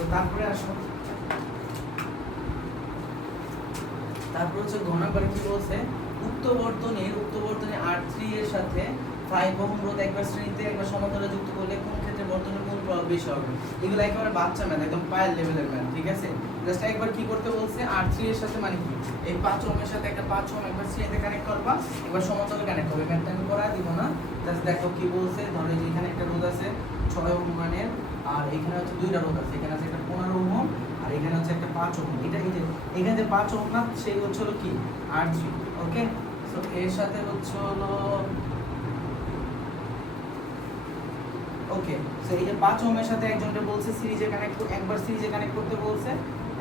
তো তারপরে আসো, তারপর হচ্ছে ঘ নাম্বারে কি বলছে, উক্ত বর্তনী R3 এর সাথে 5 ওহম রোধ একবার শ্রেণীতে একবার সমান্তরালে যুক্ত করলে কোন ক্ষেত্রে বর্তনীর কোন প্রভাব বেশি হবে। এগুলো একেবারে বাচ্চা ম্যাথ, একদম পায়ের লেভেলের ম্যাথ, ঠিক আছে। জাস্ট একবার কি করতে বলছে, R3 এর সাথে মানে কি, এই 5 ওহমের সাথে একটা 5 ওহম একবার শ্রেণীতে কানেক্ট করবা, একবার সমান্তরালে কানেক্ট করবে। ম্যাথটা আমি করা দিব না, জাস্ট দেখো কি বলছে। ধরো যে এখানে একটা রোধ আছে 6 ওহম মানের, আর এখানে হচ্ছে দুইটা রোধ আছে, এখানে আছে একটা 15 ওহম আর এখানে হচ্ছে একটা 5 ওহম। এটা এই যে এখানে যে 5 ওহম না, সেই হচ্ছে হলো কি R3, ওকে। সো এর সাথে হচ্ছে হলো ওকে। সো এই যে 5 ওহমের সাথে একজনকে বলছে সিরিজে কানেক্ট, একবার সিরিজে কানেক্ট করতে বলছে,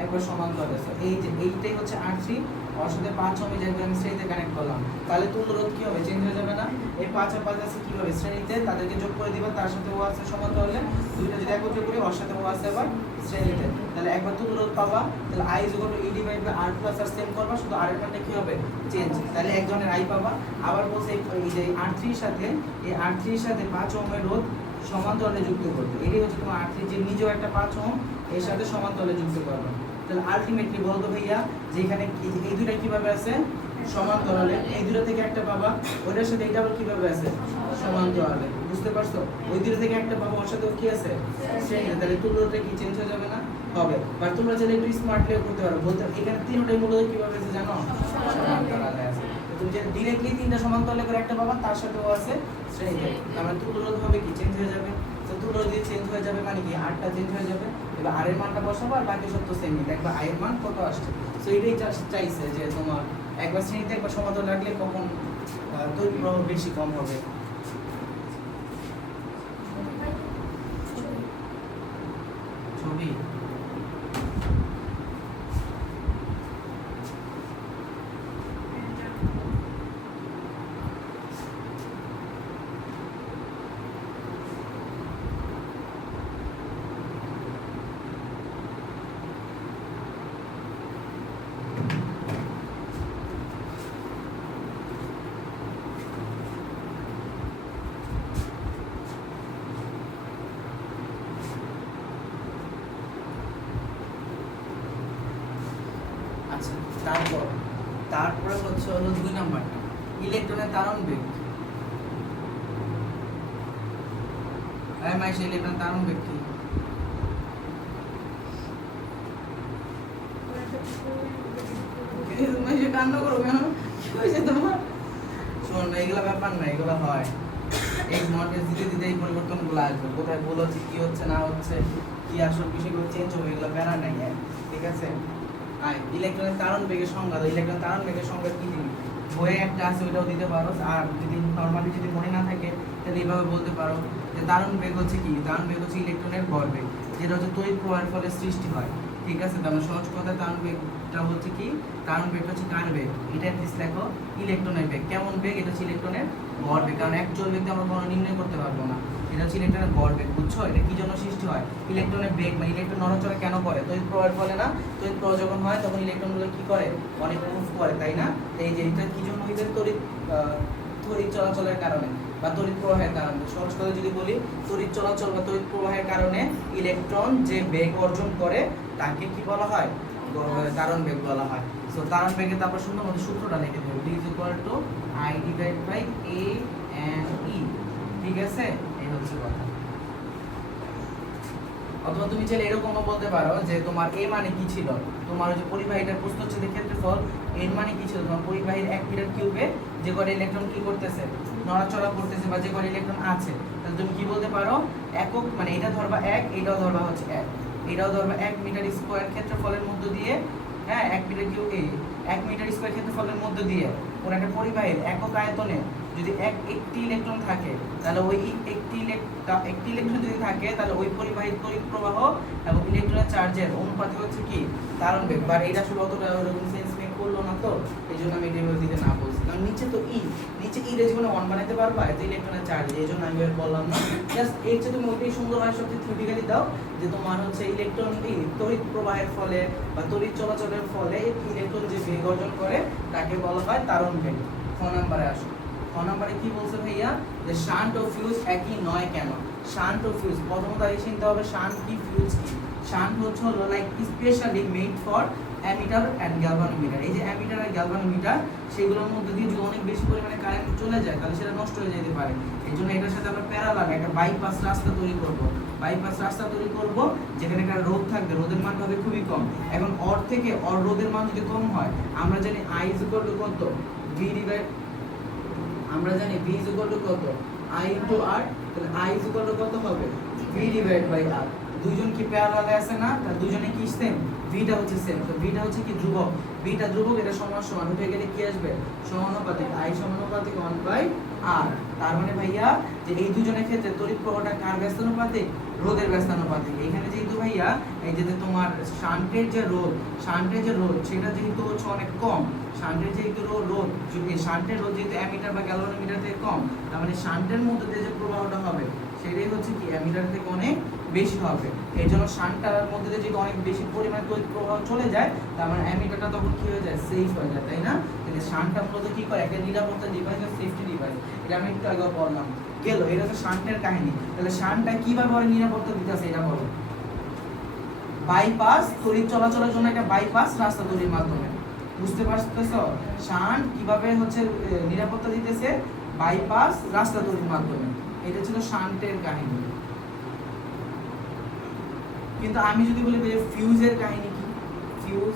একবার সমান্তরালে। সো এই যে এইটাই হচ্ছে R3, ওর সাথে 5 ওহম যেটা আমি শ্রেণীতে কানেক্ট করলাম, তাহলে তুল্য রোধ কি হবে, চেঞ্জ হয়ে যাবে না। এই 5 আর 5 আছে কিভাবে শ্রেণীতে, তাদেরকে যোগ করে দিবা, তার সাথে ও আছে সমান্তরালে, দুইটা যদি একত্রে করি ওর সাথে ও আছে আবার শ্রেণীতে, তাহলে একবার তুল্য রোধ পাবা। তাহলে I = E / R + R same করবা, শুধু R এর মানটা কি হবে, চেঞ্জ, তাহলে একজনের I পাবা। আবার বলছে এই যে R3 এর সাথে, এই R3 এর সাথে 5 ওহমের রোধ সমান্তরালে যুক্ত করতে, এটাই হচ্ছে তোমার R3, যে নিজেও একটা 5 ওহম এর সাথে সমান্তরালে যুক্ত করবে। তাহলে আলটিমেটলি বলতো ভাইয়া যে এখানে এই দুইটা কিভাবে আছে, সমান্তরালে, এই দুটো থেকে একটা পাবা, ওটার সাথে এইটা আবার কিভাবে আছে, সমান্তরালে, বুঝতে পারছো। ওই দুটো থেকে একটা পাবা, ওর সাথে কি আছে, শ্রেণীতে, তাহলে তুল্যটা কি চেঞ্জ হয়ে যাবে না, হবে। বাট তোমরা চাইলে একটু স্মার্টলিও করতে পারো, বলতে এখানে তিনটাই মূলত কিভাবে আছে জানো, সমান্তরালে আছে। তুমি যে ডিরেক্টলি তিনটা সমান্তরালে করে একটা পাবা, তার সাথেও আছে শ্রেণীতে, তাহলে তুল্যরোধ হবে কি, চেঞ্জ হয়ে যাবে। তো তুল্যরোধ দিয়ে চেঞ্জ হয়ে যাবে মানে কি, আরটা চেঞ্জ হয়ে যাবে। এবার আর এর মানটা বসাবো, আর বাকি সব তো সেমই, দেখবা আই এর মান কত আসছে। সো এটাই চাইছে যে তোমার একবার শ্রেণীতে একবার সমান্তরাল রাখলে কখন তড়িৎ প্রবাহ বেশি কম হবে। ছবি আচ্ছা, তারপরে হচ্ছে হলো 2 নাম্বারটা, ইলেকট্রনের ত্বরণ বেগ। মাইশা, ইলেকট্রন ত্বরণ বেগ কি? মাইশা কান্না করো কেন, কি হয়েছে তোমার? শোন, এগুলো ব্যাপার না, এগুলো হয়, এই মডেল ধীরে ধীরে এই পরিবর্তনগুলো আসবে, কোথায় ভুল হচ্ছে, কি হচ্ছে না হচ্ছে, কি আসল বিষয়গুলো চেঞ্জ হবে, এগুলো প্যারা নাই, ঠিক আছে। আর ইলেকট্রনের ত্বরণ বেগের সংজ্ঞা, ইলেকট্রনের ত্বরণ বেগের সংজ্ঞা কি দিবি, বইয়ে একটা আছে, ওইটাও দিতে পারো। আর যদি নর্মালি যদি মনে না থাকে, তাহলে এইভাবে বলতে পারো যে ত্বরণ বেগ হচ্ছে কি, ত্বরণ বেগ হচ্ছে ইলেকট্রনের ভরবেগ, যেটা হচ্ছে তড়িৎ প্রবাহের ফলে সৃষ্টি হয়, ঠিক আছে। তাহলে সহজ কথা, ত্বরণ বেগটা হচ্ছে কি, ত্বরণ বেগটা হচ্ছে কার বেগ, এটা দিস লেখো ইলেকট্রনের বেগ। কেমন বেগ, এটা হচ্ছে ইলেকট্রনের ভরবেগ, কারণ একচল বেগটা আমরা কোনো নির্ণয় করতে পারবো না, এটা হচ্ছে ইলেকট্রনের ভরবেগ, বুঝছো। এটা কি জন্য সৃষ্টি হয়, ইলেকট্রনের বেগ, মানে ইলেকট্রন নড়াচড়া কেন করে, তড়িৎ প্রবাহের ফলে না, তড়িৎ প্রবাহ যখন হয় তখন ইলেকট্রনগুলো কি করে, অনেক মুভ করে, তাই না। এই যে এটা কি জন্য হইছে, তড়িৎ চলাচলের কারণে বা তড়িৎ প্রবাহের কারণে। সহজ করে যদি বলি, তড়িৎ চলাচল বা তড়িৎ প্রবাহের কারণে ইলেকট্রন যে বেগ অর্জন করে তাকে কি বলা হয়, ত্বরণ বেগ বলা হয়। সো ত্বরণ বেগে তারপর সুন্দর মতো সূত্রটা লিখে দেব, D = I / A and E, ঠিক আছে। এই হচ্ছে কথা। অথবা তুমি চাইলে এরকমও বলতে পারো যে তোমার A মানে কি ছিল, তোমার ওই যে পরিবাহীটার প্রস্থচ্ছেদের ক্ষেত্রফল, এর মানে কি ছিল, তোমার পরিবাহীর 1 মিটার কিউবে যে কয়টা ইলেকট্রন কি করতেছে, নড়াচড়া করতেছে, বা যে কয়টা ইলেকট্রন আছে, তাহলে তুমি কি বলতে পারো, একক, মানে এটা ধরবা 1, এটাও ধরবা হচ্ছে 1, এটাও ধরবা 1 মিটার স্কয়ার ক্ষেত্রফলের মধ্য দিয়ে, হ্যাঁ 1 মিটার কিউব, 1 মিটার স্কয়ার ক্ষেত্রফলের মধ্য দিয়ে কোন একটা পরিবাহীর একক আয়তনে যদি একটি ইলেকট্রন থাকে, তাহলে ওই একটি ইলেকট্রন যদি থাকে, তাহলে ওই পরিবাহীর তড়িৎ প্রবাহ এবং ইলেকট্রনের চার্জের অনুপাত হচ্ছে কি, ত্বরণ বেগ। বাট এটা আসলে অতটা ওরকম সেন্স মেক করলো না, তো এই জন্য আমি এটা দিতে না বলছি, কারণ নিচে তো নিচে এর জীবনে 1 বানাইতে পারবা, এত ইলেকট্রনের চার্জ, এই জন্য আমি আর বললাম না। জাস্ট এই যে তুমি ওইটাই সুন্দর হয় সবচেয়ে থিওরিটিক্যালি দাও, যে তোমার হচ্ছে ইলেকট্রন তড়িৎ প্রবাহের ফলে বা তড়িৎ চলাচলের ফলে ইলেকট্রন যে বেগ অর্জন করে তাকে বলা হয় ত্বরণ বেগ। 6 নম্বরে আসো, 6 নম্বরে কি বলছে ভাইয়া, যে শান্ট ও ফিউজ একই নয় কেন। শান্ট ও ফিউজ, প্রথমত আগে চিনতে হবে শান্ট কি, ফিউজ কি। শান্ট হচ্ছে হলো like specially made for ammeter and galvanometer. এই যে অ্যামিটার আর গ্যালভানোমিটার সেগুলোর মধ্যে দিয়ে যদি অনেক বেশি পরিমাণে কারেন্ট চলে যায় তাহলে সেটা নষ্ট হয়ে যেতে পারে। এই জন্য এটার সাথে আমরা প্যারালাল একটা বাইপাস রাস্তা তৈরি করব। বাইপাস রাস্তা তৈরি করব যেখানে একটা রোধ থাকবে, রোধের মান হবে খুবই কম। এখন অর থেকে অর রোধের মান যদি কম হয়, আমরা জানি I is equal to কত, V ডিভাইড, আমরা জানি V is equal to কত, I into R, তাহলে I is equal to কত হবে, V ডিভাইড বাই R। দুইজন কি প্যারালালে আছে না, তার দুইজনে কি সেম, ভিটা হচ্ছে সেম, তো ভিটা হচ্ছে কি ধ্রুবক, ভিটা ধ্রুবক, এটা সমান সমান উঠে গেলে কি আসবে, সমানুপাতিক, I সমানুপাতিক 1/R। তার মানে ভাইয়া যে এই দুজনের ক্ষেত্রে তড়িৎ প্রবাহটা কার ব্যস্তানুপাতিক, রোধের ব্যস্তানুপাতিক। এখানে যেহেতু ভাইয়া এই যে তোমার শান্টের যে রোধ, শান্টের যে রোধ সেটা যেহেতু হচ্ছে অনেক কম, শান্টের যেহেতু রোধ, শান্টের রোধ যেহেতু অ্যামিটার বা গ্যালভানোমিটার থেকে কম, তার মানে শান্টের মধ্যে দিয়ে যে প্রবাহটা হবে সেটাই হচ্ছে কি অ্যামিটার থেকে অনেক বেশি হবে। এই জন্য শান্টটার মধ্যে দিয়ে যদি অনেক বেশি পরিমাণে তড়িৎ প্রবাহ চলে যায় তার মানে অ্যামিটারটা তখন কি হয়ে যায়, সেফ হয়ে যায়, তাই না? কিন্তু শান্টটা মূলত কি করে, একটা নিরাপত্তা ডিভাইস বা সেফটি ডিভাইস, এটা আমি একটু আগে বললাম। গেল, এটা তো শান্টের কাহিনী। তাহলে শান্টটা কিভাবে ওর নিরাপত্তা দিতেছে এটা বলো। বাইপাস, তড়িৎ চলাচলের জন্য একটা বাইপাস রাস্তা তৈরির মাধ্যমে, বুঝতে পারতেছো? শান্ট কিভাবে হচ্ছে নিরাপত্তা দিতেছে, বাইপাস রাস্তা তৈরির মাধ্যমে। এটা ছিল শান্টের কাহিনী। কিন্তু আমি যদি বলি যে ফিউজের কাহিনী কি, ফিউজ,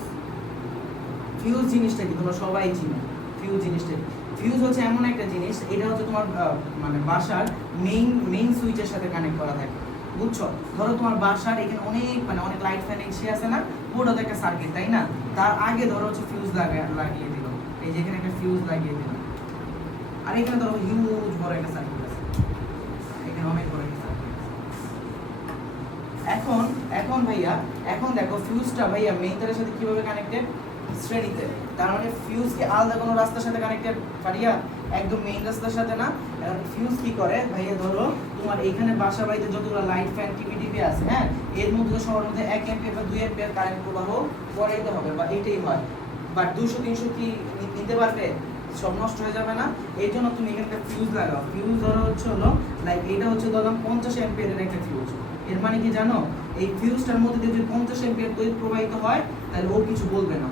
ফিউজ জিনিসটা কি তোমরা সবাই চিনো। ফিউজ জিনিসটা কি? ফিউজ হচ্ছে এমন একটা জিনিস, এটা হচ্ছে তোমার মানে বাসার মেইন সুইচের সাথে কানেক্ট করা থাকে, বুঝছো? ধরো তোমার বাসার এখানে অনেক লাইট ফ্যান এসে আছে না, পুরোটা একটা সার্কিট, তাই না? তার আগে ধরো হচ্ছে ফিউজ লাগিয়ে দিল, এই যে এখানে একটা ফিউজ লাগিয়ে দিল, আর এখানে ধরো হিউজ বড় একটা সার্কিট আছে, এখানে অনেক বড় একটা সার্কিট। এখন ভাইয়া, এখন দেখো ফিউজটা ভাইয়া মেইন তারের সাথে কিভাবে কানেক্টেড, শ্রেণীতে। তার মানে ফিউজ কি আলাদা কোনো রাস্তার সাথে কানেক্টেড পারিয়া, একদম মেইন রাস্তার সাথে না। এখন ফিউজ কি করে ভাইয়া, ধরো তোমার এইখানে বাসা বাড়িতে যতগুলো লাইট ফ্যান টিভি আছে, হ্যাঁ, এর মধ্যে সবার মধ্যে 1 অ্যাম্পিয়ার বা 2 অ্যাম্পিয়ার কারেন্ট প্রবাহ করাইতে হবে, বা এটাই হয়। বাট 200-300 কি নিতে পারবে, সব নষ্ট হয়ে যাবে না। এই জন্য তুমি এখানে একটা ফিউজ লাগাও। ফিউজ ধরো হচ্ছে হলো লাইক এটা হচ্ছে ধরলাম 50 অ্যাম্পিয়ারের একটা ফিউজ। এর মানে কি জানো, এই ফিউজটার মধ্যে দিয়ে যদি 50 অ্যাম্পিয়ার তড়িৎ প্রবাহিত হয় তাহলে ও কিছু বলবে না,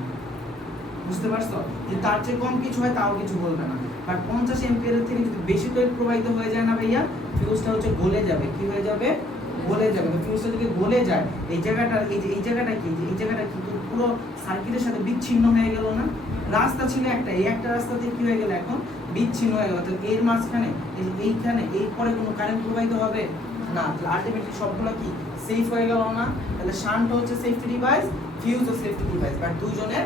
বুঝতে পারছো? যে তার চেয়ে কম কিছু হয় তাও কিছু বলবে না। বাট 50 অ্যাম্পিয়ারের থেকে যদি বেশি তড়িৎ প্রবাহিত হয়ে যায় না ভাইয়া, ফিউজটা হচ্ছে গলে যাবে। কি হয়ে যাবে, গলে যাবে। তো ফিউজটা যদি গলে যায়, এই জায়গাটা এই জায়গাটা কি, এই জায়গাটা কি পুরো সার্কিটের সাথে বিচ্ছিন্ন হয়ে গেল না? রাস্তা ছিল একটা, এই একটা রাস্তাতে কি হয়ে গেল, এখন বিচ্ছিন্ন হয়ে গেল। তো এর মাঝখানে এইখানে এই পরে কোনো কারেন্ট প্রবাহিত হবে না, তাহলে আলটিমেটলি সবগুলো কি সেফ হয়ে গেল না? তাহলে শান্ট হচ্ছে সেফটি ডিভাইস, ফিউজ ও সেফটি ডিভাইস, বাট দুজনের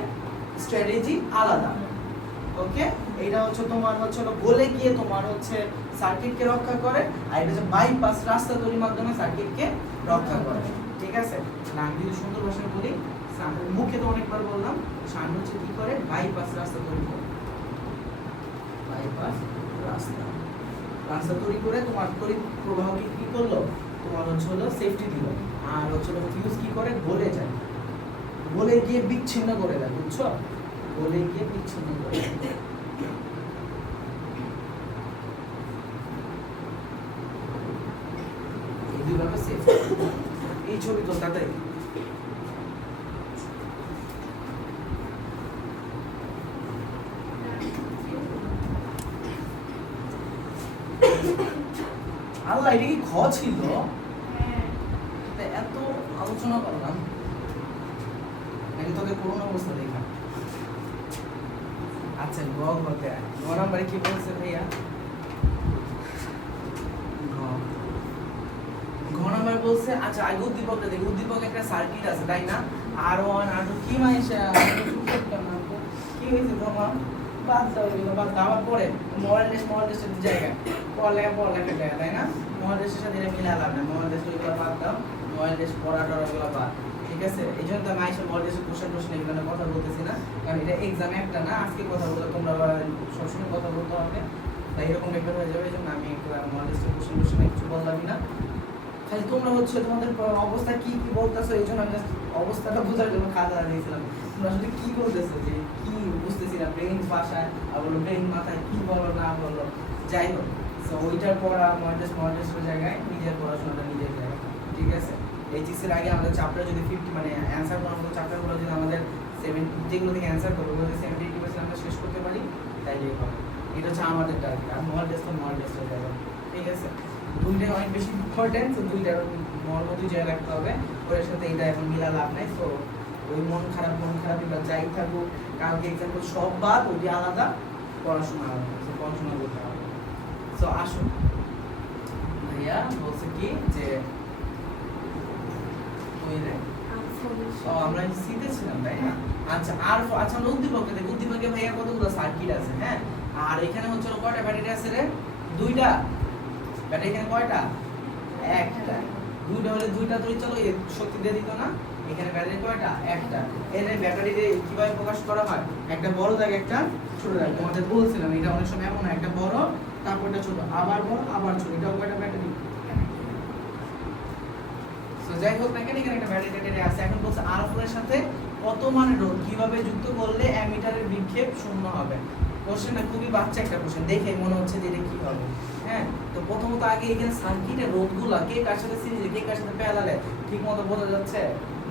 স্ট্র্যাটেজি আলাদা। ওকে, এইটা হচ্ছে তোমার হচ্ছে গলে গিয়ে তোমার হচ্ছে সার্কিটকে রক্ষা করে, আর এটা হচ্ছে বাইপাস রাস্তা তৈরির মাধ্যমে সার্কিটকে রক্ষা করে। ঠিক আছে, আমি যদি সুন্দর ভাষায় বলি, মুখে তো অনেকবার বললাম, শান্ট হচ্ছে কি করে, বাইপাস রাস্তা তৈরি করে, বাইপাস রাস্তা তৈরি করে তোমার তড়িৎ প্রবাহকে কি করলো, তোমার হচ্ছে হলো সেফটি দিল। আর হচ্ছে ফিউজ কি করে, গলে যায়, গলে গিয়ে বিচ্ছিন্ন করে দেয়, বুঝছো? গলে গিয়ে বিচ্ছিন্ন করে দেয়। এই দুইভাবে সেফ। এই ছবি তো তাই আল্লাহ, এটা কি খ ছিল? এত আলোচনা করলাম, নাকি তোদের করোনা অবস্থা দেখা। আচ্ছা, গ হতে গ নাম্বারে কি বলছে ভাইয়া, ঘ নাম্বার বলছে, আচ্ছা আগে উদ্দীপকটা দেখি। উদ্দীপক একটা সার্কিট আছে, তাই না? R1 R2 কি মাইশা কি হয়েছে তোমার, বাদ দাও এগুলো, বাদ দাও। আবার পরে মডেল টেস্টের জায়গায় পড়ালেখা জায়গা, তাই না? মডেল টেস্টের সাথে এটা মিলে আলাদা, মডেল টেস্ট ওইগুলো বাদ দাও, মডেল টেস্ট পড়া টড়াগুলো বাদ, ঠিক আছে? এই জন্য তো আমি আইসা মডেল টেস্টের কোশ্চেন এগুলো নিয়ে কথা বলতেছি না, কারণ এটা এক্সামে একটা না, আজকে কথা বলে তোমরা সবসময় কথা বলতে হবে, তাই এরকম ব্যাপার হয়ে যাবে। এই জন্য আমি একটু মডেল টেস্টের কোশ্চেন কিছু বললামই না। খালি তোমরা হচ্ছে তোমাদের অবস্থা কি কি বলতেছো, এই জন্য আমি অবস্থাটা বোঝার জন্য খাতা দিয়েছিলাম। তোমরা আসলে কি বলতেছো, যে কি বুঝতেছি না, ব্রেন ভাষায় আর বলো ব্রেন মাথায় কি বলো না বলো, যাই হোক। সো ওইটার পড়া মডেল টেস্টের জায়গায় নিজের পড়াশোনাটা নিজের জায়গায়, ঠিক আছে? এইচএসসির আগে আমাদের চ্যাপ্টার যদি 50 মানে অ্যানসার করার মতো চ্যাপ্টারগুলো যদি আমাদের 70 যেগুলো থেকে অ্যানসার করবো ওগুলো 70-80% আমরা শেষ করতে পারি তাইলেই হবে। এটা হচ্ছে আমাদের টার্গেট। আর মল টেস্ট হয়ে যাবে, ঠিক আছে? দুইটাই অনেক বেশি ইম্পর্টেন্ট, তো দুইটার মল মধ্যে জয় রাখতে হবে। ওর সাথে এটা এখন মিলা লাভ নাই। তো ওই মন খারাপ এবার যাই থাকুক, কালকে এক্সাম্পল সব বাদ, ওইটি আলাদা, পড়াশোনা আলাদা, পড়াশোনা করতে হবে। সো আসুন, ভাইয়া বলছে কি যে ওই রে আমরা সিতে ছিলাম, তাই না? আচ্ছা আর আচ্ছা আমরা উদ্দীপকে দেখি। উদ্দীপকে ভাইয়া কতগুলো সার্কিট আছে, হ্যাঁ? আর এখানে হচ্ছে কয়টা ব্যাটারি আছে রে? দুইটা ব্যাটারি। এখানে কয়টা? একটা। দুইটা হলে দুইটা তড়িৎ চলো শক্তি দিয়ে দিত না? এখানে ব্যাটারি কয়টা? একটা। এর ব্যাটারিতে কিভাবে প্রকাশ করা হয়? একটা বড় দাগ, একটা ছোট দাগ। তোমাদের বলছিলাম এটা অনেক সময় এমন একটা বড়, তারপরটা ছোট, আবার বড়, আবার ছোট। এটাও কয়টা ব্যাটারি? সো যাই হোক না কেন এখানে একটা ব্যাটারি আছে। এখন বলছে R4 এর সাথে কত মানের রোধ কিভাবে যুক্ত করলে অ্যামিটারের বিক্ষেপ শূন্য হবে। কোশ্চেনটা খুবই বাচ্চা একটা কোশ্চেন, দেখে মনে হচ্ছে যে এটা কি হবে, হ্যাঁ? তো প্রথমত আগে এখানে সার্কিটের রোধগুলা কে কার সাথে সিরিজে, কে কার সাথে প্যারালালে ঠিকমতো বোঝা যাচ্ছে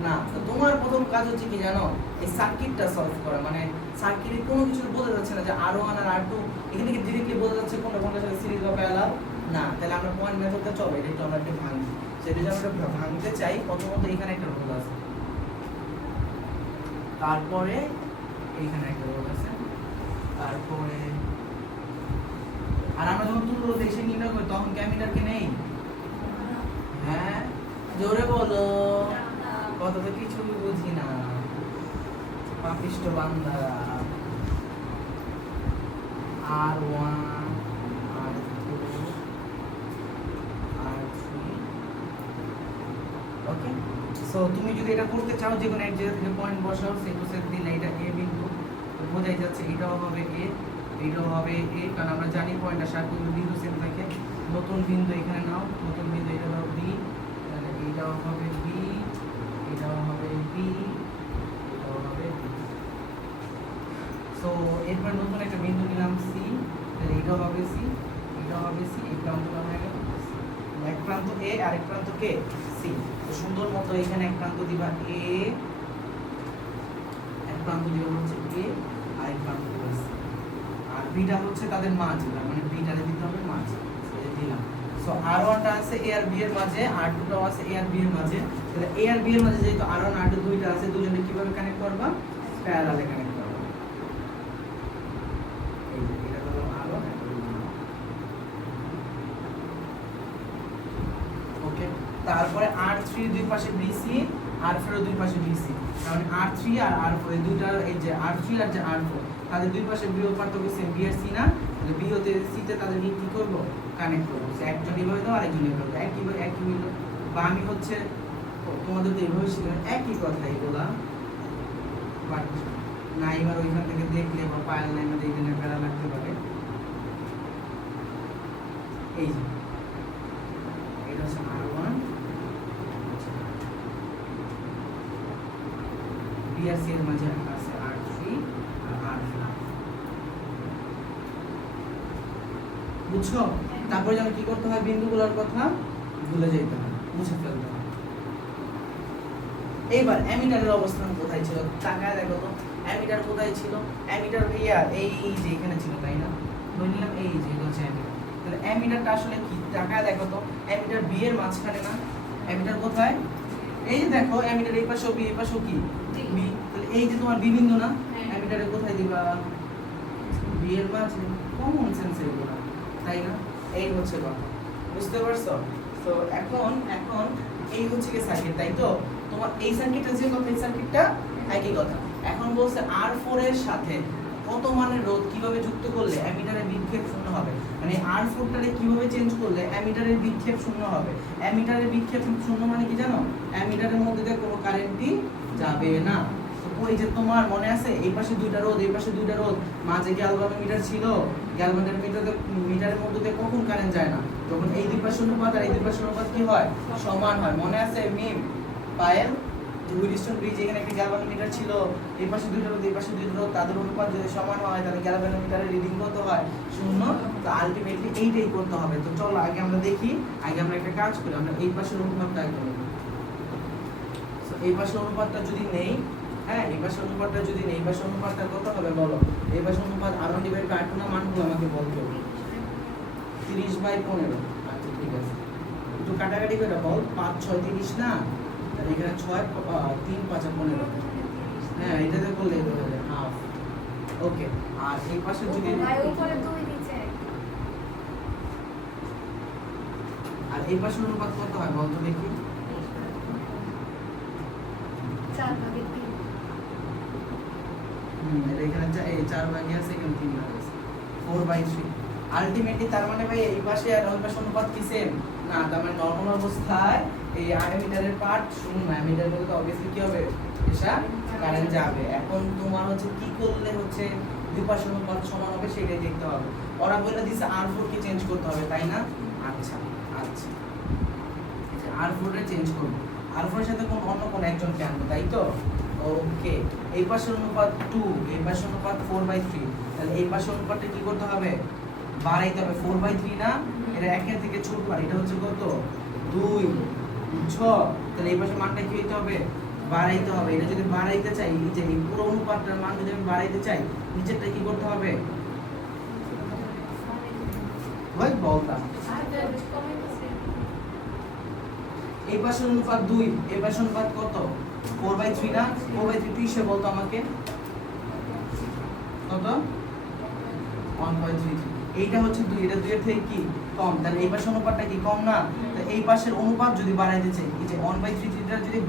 না। তো তোমার প্রথম কাজ হচ্ছে কি জানো? এই সার্কিটটা সলভ করা। মানে সার্কিটে কোনো কিছু বোঝা যাচ্ছে না যে R1 আর R2 এখানে কি ডিরেক্টলি বোঝা যাচ্ছে কোনটা কোনটার সাথে সিরিজ বা প্যারালাল না। তাহলে আমরা পয়েন্ট মেথডটা চলে এটা আমরা একটু ভাঙি। সেটা যদি আমরা ভাঙতে চাই, প্রথমত এখানে একটা রোধ আছে, তারপরে এইখানে একটা রোধ আছে, তারপরে আর আমরা যখন তুল্য রোধ এসে নির্ণয় করি তখন কি অ্যামিটারকে নেই? হ্যাঁ জোরে বলো, কত তো কিছু বুঝি না, পাপিষ্ট বান্দারা। R1 R2 R3, ওকে? সো তুমি যদি এটা করতে চাও যে কোনো এক জায়গা থেকে পয়েন্ট বসাও, সেট টু সেট দিলে এটা A বিন্দু, তো বোঝাই যাচ্ছে এটাও হবে A, এটাও হবে A, কারণ আমরা জানি পয়েন্টটা সার্কেল বিন্দু সেট থাকে। নতুন বিন্দু এখানে নাও, নতুন বিন্দু এটা হলো B, তাহলে এটাও হবে B, এটাও হবে B, এটাও হবে B। সো এরপর নতুন একটা বিন্দু নিলাম C, তাহলে এটাও হবে C, এটাও হবে C, এই প্রান্তটা হয়ে গেল। এক প্রান্ত A আর এক প্রান্ত কে? C। তো সুন্দর মতো এখানে এক প্রান্ত দিবা A, এক প্রান্ত দিবা হচ্ছে A, আর এক প্রান্ত দিবা C। আর বিটা হচ্ছে তাদের মাঝ, মানে বিটারে দিতে হবে মাঝ, এই দিলাম। সো R1 টা আছে A আর B এর মাঝে, R2 টাও আছে A আর B এর মাঝে। তাহলে A আর B এর মাঝে যেহেতু R1 R2 দুইটা আছে, দুজনে কিভাবে কানেক্ট করবা? প্যারালালে কানেক্ট করবা। এই যে এটা হলো R1, ওকে? তারপরে R3 এর দুই পাশে BC, R4 এর দুই পাশে BC। কারণ R3 আর R4 এই দুইটার, এই যে R3 আর যে R4 তাদের দুই পাশে বিয়োগ পার্থক্য সেম B আর C না? তাহলে B হতে C তে তাদের কি করব? কানেক্ট করব। একজন এইভাবে দাও, আরেকজন এইভাবে দাও, একই মিলো। বা আমি হচ্ছে তোমাদের তো এইভাবে শিখলাম, একই কথা এগুলা, বাট না এবার ওইখান থেকে দেখলে বা পায়াল লাইনে দেখলে প্যারা লাগতে পারে। এই যে এটা হচ্ছে R1, B আর C এর মাঝে আছে R3 আর R4, বুঝছো? তারপরে যেন কি করতে হয়? বিন্দুগুলোর কথা ভুলে যেতে হয়, মুছে ফেলতে হয়। এইবার অ্যামিটারের অবস্থান কোথায় ছিল? তাকায় দেখো তো, অ্যামিটার কোথায় ছিল? অ্যামিটার ভাইয়া এই যে এখানে ছিল, তাই না? ধরে নিলাম এই যে এটা হচ্ছে অ্যামিটার। তাহলে অ্যামিটারটা আসলে কি? তাকায় দেখো তো, অ্যামিটার বি এর মাঝখানে না? অ্যামিটার কোথায়? এই যে দেখো, অ্যামিটার এই পাশেও বি, এই পাশেও কি বি। তাহলে এই যে তোমার বি বিন্দু না? অ্যামিটারে কোথায় দিবা? বি এর মাঝে। কমন সেন্স এগুলো, তাই না? এই হচ্ছে কথা, বুঝতে পারছো? তো এখন এই হচ্ছে কি সার্কিট, তাই তো? তোমার এই সার্কিটটা যে কথা, এই সার্কিটটা একই কথা। এখন বলছে R4 এর সাথে কত মানের রোধ কিভাবে যুক্ত করলে অ্যামিটারের বিক্ষেপ শূন্য হবে। মানে R4 টারে কিভাবে চেঞ্জ করলে অ্যামিটারের বিক্ষেপ শূন্য হবে। অ্যামিটারের বিক্ষেপ শূন্য মানে কি জানো? অ্যামিটারের মধ্যে দিয়ে কোনো কারেন্টই যাবে না। ওই যে তোমার মনে আছে এই পাশে দুইটা রোধ, এই পাশে দুইটা রোধ, মাঝে গ্যালভানোমিটার ছিল। গ্যালভানোমিটারের মধ্যে দিয়ে কখন কারেন্ট যায় না? যখন এই দুই পাশের অনুপাত আর এই দুই পাশের অনুপাত কি হয়? সমান হয়। মনে আছে মিম পায়েল, যে উইলস্টোন ব্রিজ, এখানে একটা গ্যালভানোমিটার ছিল, এই পাশে দুইটা রোধ, এই পাশে দুইটা রোধ, তাদের অনুপাত যদি সমান হয় তাহলে গ্যালভানোমিটারের রিডিং কত হয়? শূন্য। তো আলটিমেটলি এইটাই করতে হবে। তো চলো আগে আমরা দেখি, আগে আমরা একটা কাজ করি, আমরা এই পাশের অনুপাতটা আগে করব। এই পাশে অনুপাতটা যদি নেই, হ্যাঁ এই পাশে অনুপাতটা যদি নেই, এই পাশে অনুপাতটা কত হবে বলো? এই পাশে অনুপাত R1 ডিভাইড বাই R2 না, মানগুলো আমাকে বলতে হবে। 30/15। আচ্ছা ঠিক আছে, একটু কাটাকাটি করে বল। 5 6 30 না, তাহলে এখানে 6 3 5 15। হ্যাঁ এটাতে করলে হয়ে যায় হাফ। ওকে, আর এই পাশে যদি আর এই পাশে অনুপাত কত হয় বলতো দেখি? 4/3। এটা এখানে 4 ভাগে আছে, এখানে 3 ভাগে আছে, 4/3। আলটিমেটলি তার মানে ভাই এই পাশে আর ওই পাশে অনুপাত কি সেম না? তার মানে নরমাল অবস্থায় এই অ্যামিটারের পার্ট শূন্য, অ্যামিটার বলতে অবভিয়াসলি কি হবে? এসা কারেন্ট যাবে। এখন তোমার হচ্ছে কি করলে হচ্ছে দুই পাশে অনুপাত সমান হবে সেটাই দেখতে হবে। ওরা বলে দিছে R4 কে চেঞ্জ করতে হবে, তাই না? আচ্ছা আচ্ছা, R4 এ চেঞ্জ করব। R4 এর সাথে অন্য কোন একজনকে আনবো, তাই তো? ওকে, এই পাশের অনুপাত 2, এই পাশের অনুপাত 4/3। তাহলে এই পাশের অনুপাতটা কি করতে হবে? বাড়াইতে হবে। 4/3 না, এটা একের থেকে ছোট আর এটা হচ্ছে কত? 2, বুঝছো? তাহলে এই পাশের মানটা কি হইতে হবে? বাড়াইতে হবে। এটা যদি বাড়াইতে চাই, এই যে এই পুরো অনুপাতটার মান যদি আমি বাড়াইতে চাই, নিচেরটা কি করতে হবে? ভাই বলতা এই পাশের অনুপাত 2, এই পাশের অনুপাত কত? 4/3 না? 4/3 তুই সে বলতো আমাকে কত? 1.33। এইটা হচ্ছে 2, এটা 2 এর থেকে কি কম? তাহলে এই পাশের অনুপাতটা কি কম না? তাহলে এই পাশের অনুপাত যদি বাড়াইতে চাই, এই যে 1/33 টা যদি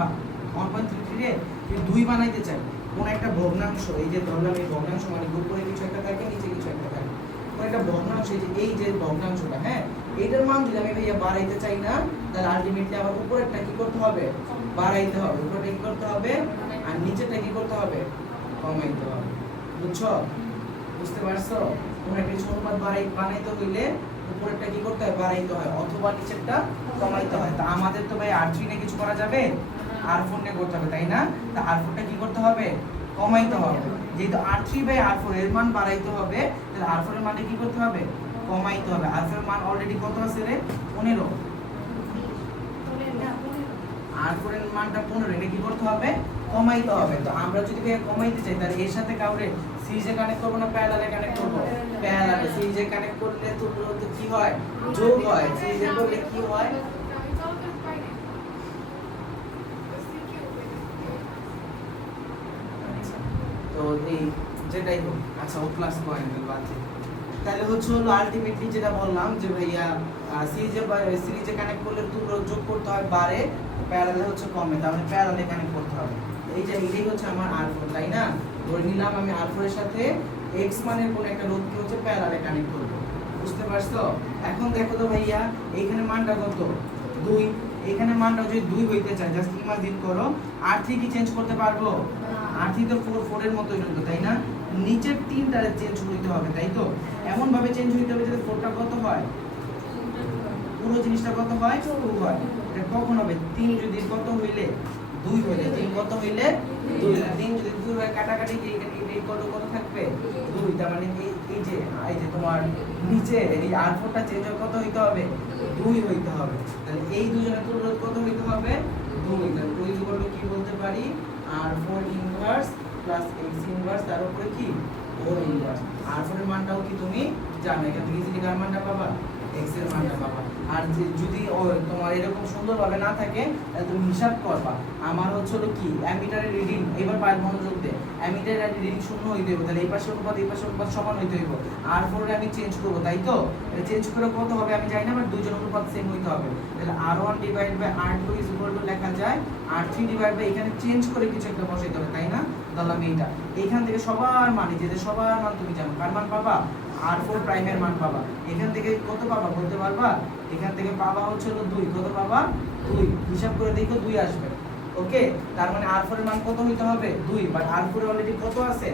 1.33 রে যদি 2 বানাইতে চাই, কোন একটা ভগ্নাংশ, এই যে ধরলাম এই ভগ্নাংশ মানে উপরে কিছু একটা থাকে, নিচে কিছু একটা থাকে, কোন একটা ভগ্নাংশ, এই যে ভগ্নাংশটা, হ্যাঁ এইটার মান যদি আমি ভাইয়া বাড়াইতে চাই না, তাহলে আলটিমেটলি আমার উপরেরটা কি করতে হবে? বাড়াইতে হবে। উপরেরটা কি করতে হবে? আর নিচেরটা কি করতে হবে? কমাইতে হবে। বুঝছো? বুঝতে পারছো? কোন একটা কিছু অনুপাত বানাইতে হইলে উপরেরটা কি করতে হয়? বাড়াইতে হয়, অথবা নিচেরটা কমাইতে হয়। তা আমাদের তো ভাই R3 নিয়ে কিছু করা যাবে, R4 নিয়ে করতে হবে, তাই না? তা R4 টা কি করতে হবে? কমাইতে হবে। যেহেতু R3/R4 এর মান বাড়াইতে হবে, তাহলে R4 এর মানটা কি করতে হবে? কমাইতে হবে। R4 এর মান অলরেডি কত আছে রে? 15। R4 এর মানটা 15, এটা কি করতে হবে? কমাইতে হবে। তো আমরা যদি কমাইতে চাই, তাহলে এর সাথে কাউরে সিরিজে কানেক্ট করব না প্যারালালে কানেক্ট করব? প্যারালালে। সিরিজে কানেক্ট করলে তো কি হয়? যোগ হয়। সিরিজে করলে কি হয়? তো এই যেটাই হোক, আচ্ছা ও ক্লাস পয়েন্ট বাদ দিই। তাহলে হচ্ছে হলো আলটিমেটলি যেটা বললাম যে ভাইয়া সিরিজে কানেক্ট করলে দুটো যোগ করতে হয় বারে, প্যারালালে হচ্ছে কমে, তার মানে প্যারালালে কানেক্ট করতে হবে। এই যে এটাই হচ্ছে আমার R4, তাই না? ধরে নিলাম আমি R4 এর সাথে x মানের কোন একটা রোধকে হচ্ছে প্যারালালে কানেক্ট করব। বুঝতে পারছো? এখন দেখো তো ভাইয়া এইখানে মানটা কত? 2। এখানে মানটা যদি 2 হইতে চায়, জাস্ট ইমাজিন করো, R3 কি চেঞ্জ করতে পারবো? R3 তো 4 এর মতোই রইলো, তাই না? নিচের তিনটারে চেঞ্জ হইতে হবে, তাই তো? এমন ভাবে চেঞ্জ হইতে হবে যাতে 4টা কত হয়? পুরো জিনিসটা কত হয়? 2 হয়। এটা কখন হবে? 3 যদি কত হইলে 2 হইলে, 3 কত হইলে 2, 3 যদি 2 হয়, কাটাকাটি কি এখানে এই কত থাকবে? 2। তার মানে এই যে তোমার নিচে এই R4 টা চেঞ্জ কত হইতে হবে? 2 হইতে হবে। তাহলে এই দুজনের তুলনা কত হইতে হবে? 2। তাহলে 2 ইকুয়াল টু কি বলতে পারি? R4 inverse plus x inverse, তার উপরে কি? 4 ইনভার্স। R4 এর মানটাও কি তুমি জানো? এখান থেকে ইজিলি কার মানটা পাবা? x এর মানটা পাবা। আর যদি তোমার এরকম সুন্দরভাবে না থাকে, তাহলে তুমি হিসাব করবা। আমার হচ্ছে হলো কি অ্যামিটারের রিডিং, এবার পাঁচ মনোযোগ দে, অ্যামিটারের রিডিং শূন্য হইতে হবে, তাহলে এই পাশে অনুপাত এই পাশে অনুপাত সমান হইতে হইব। R4 এ আমি চেঞ্জ করব, তাই তো? এটা চেঞ্জ করে কত হবে আমি জানি না, বাট দুইজন অনুপাত সেম হইতে হবে। তাহলে R1 divide by R2 is equal to লেখা যায় R3 ডিভাইড বাই, এখানে চেঞ্জ করে কিছু একটা বসাইতে হবে, তাই না? ধরলাম এইটা, এইখান থেকে সবার মান, যে সবার মান তুমি জানো, কার মান পাবা? R4 প্রাইমের মান পাবা। এখান থেকে কত পাবা বলতে পারবা? এখান থেকে পাবা হচ্ছে হলো 2। কত পাবা? 2। হিসাব করে দেখো 2 আসবে। ওকে, তার মানে R4 এর মান কত হইতে হবে? 2। বাট R4 এ অলরেডি কত আছে?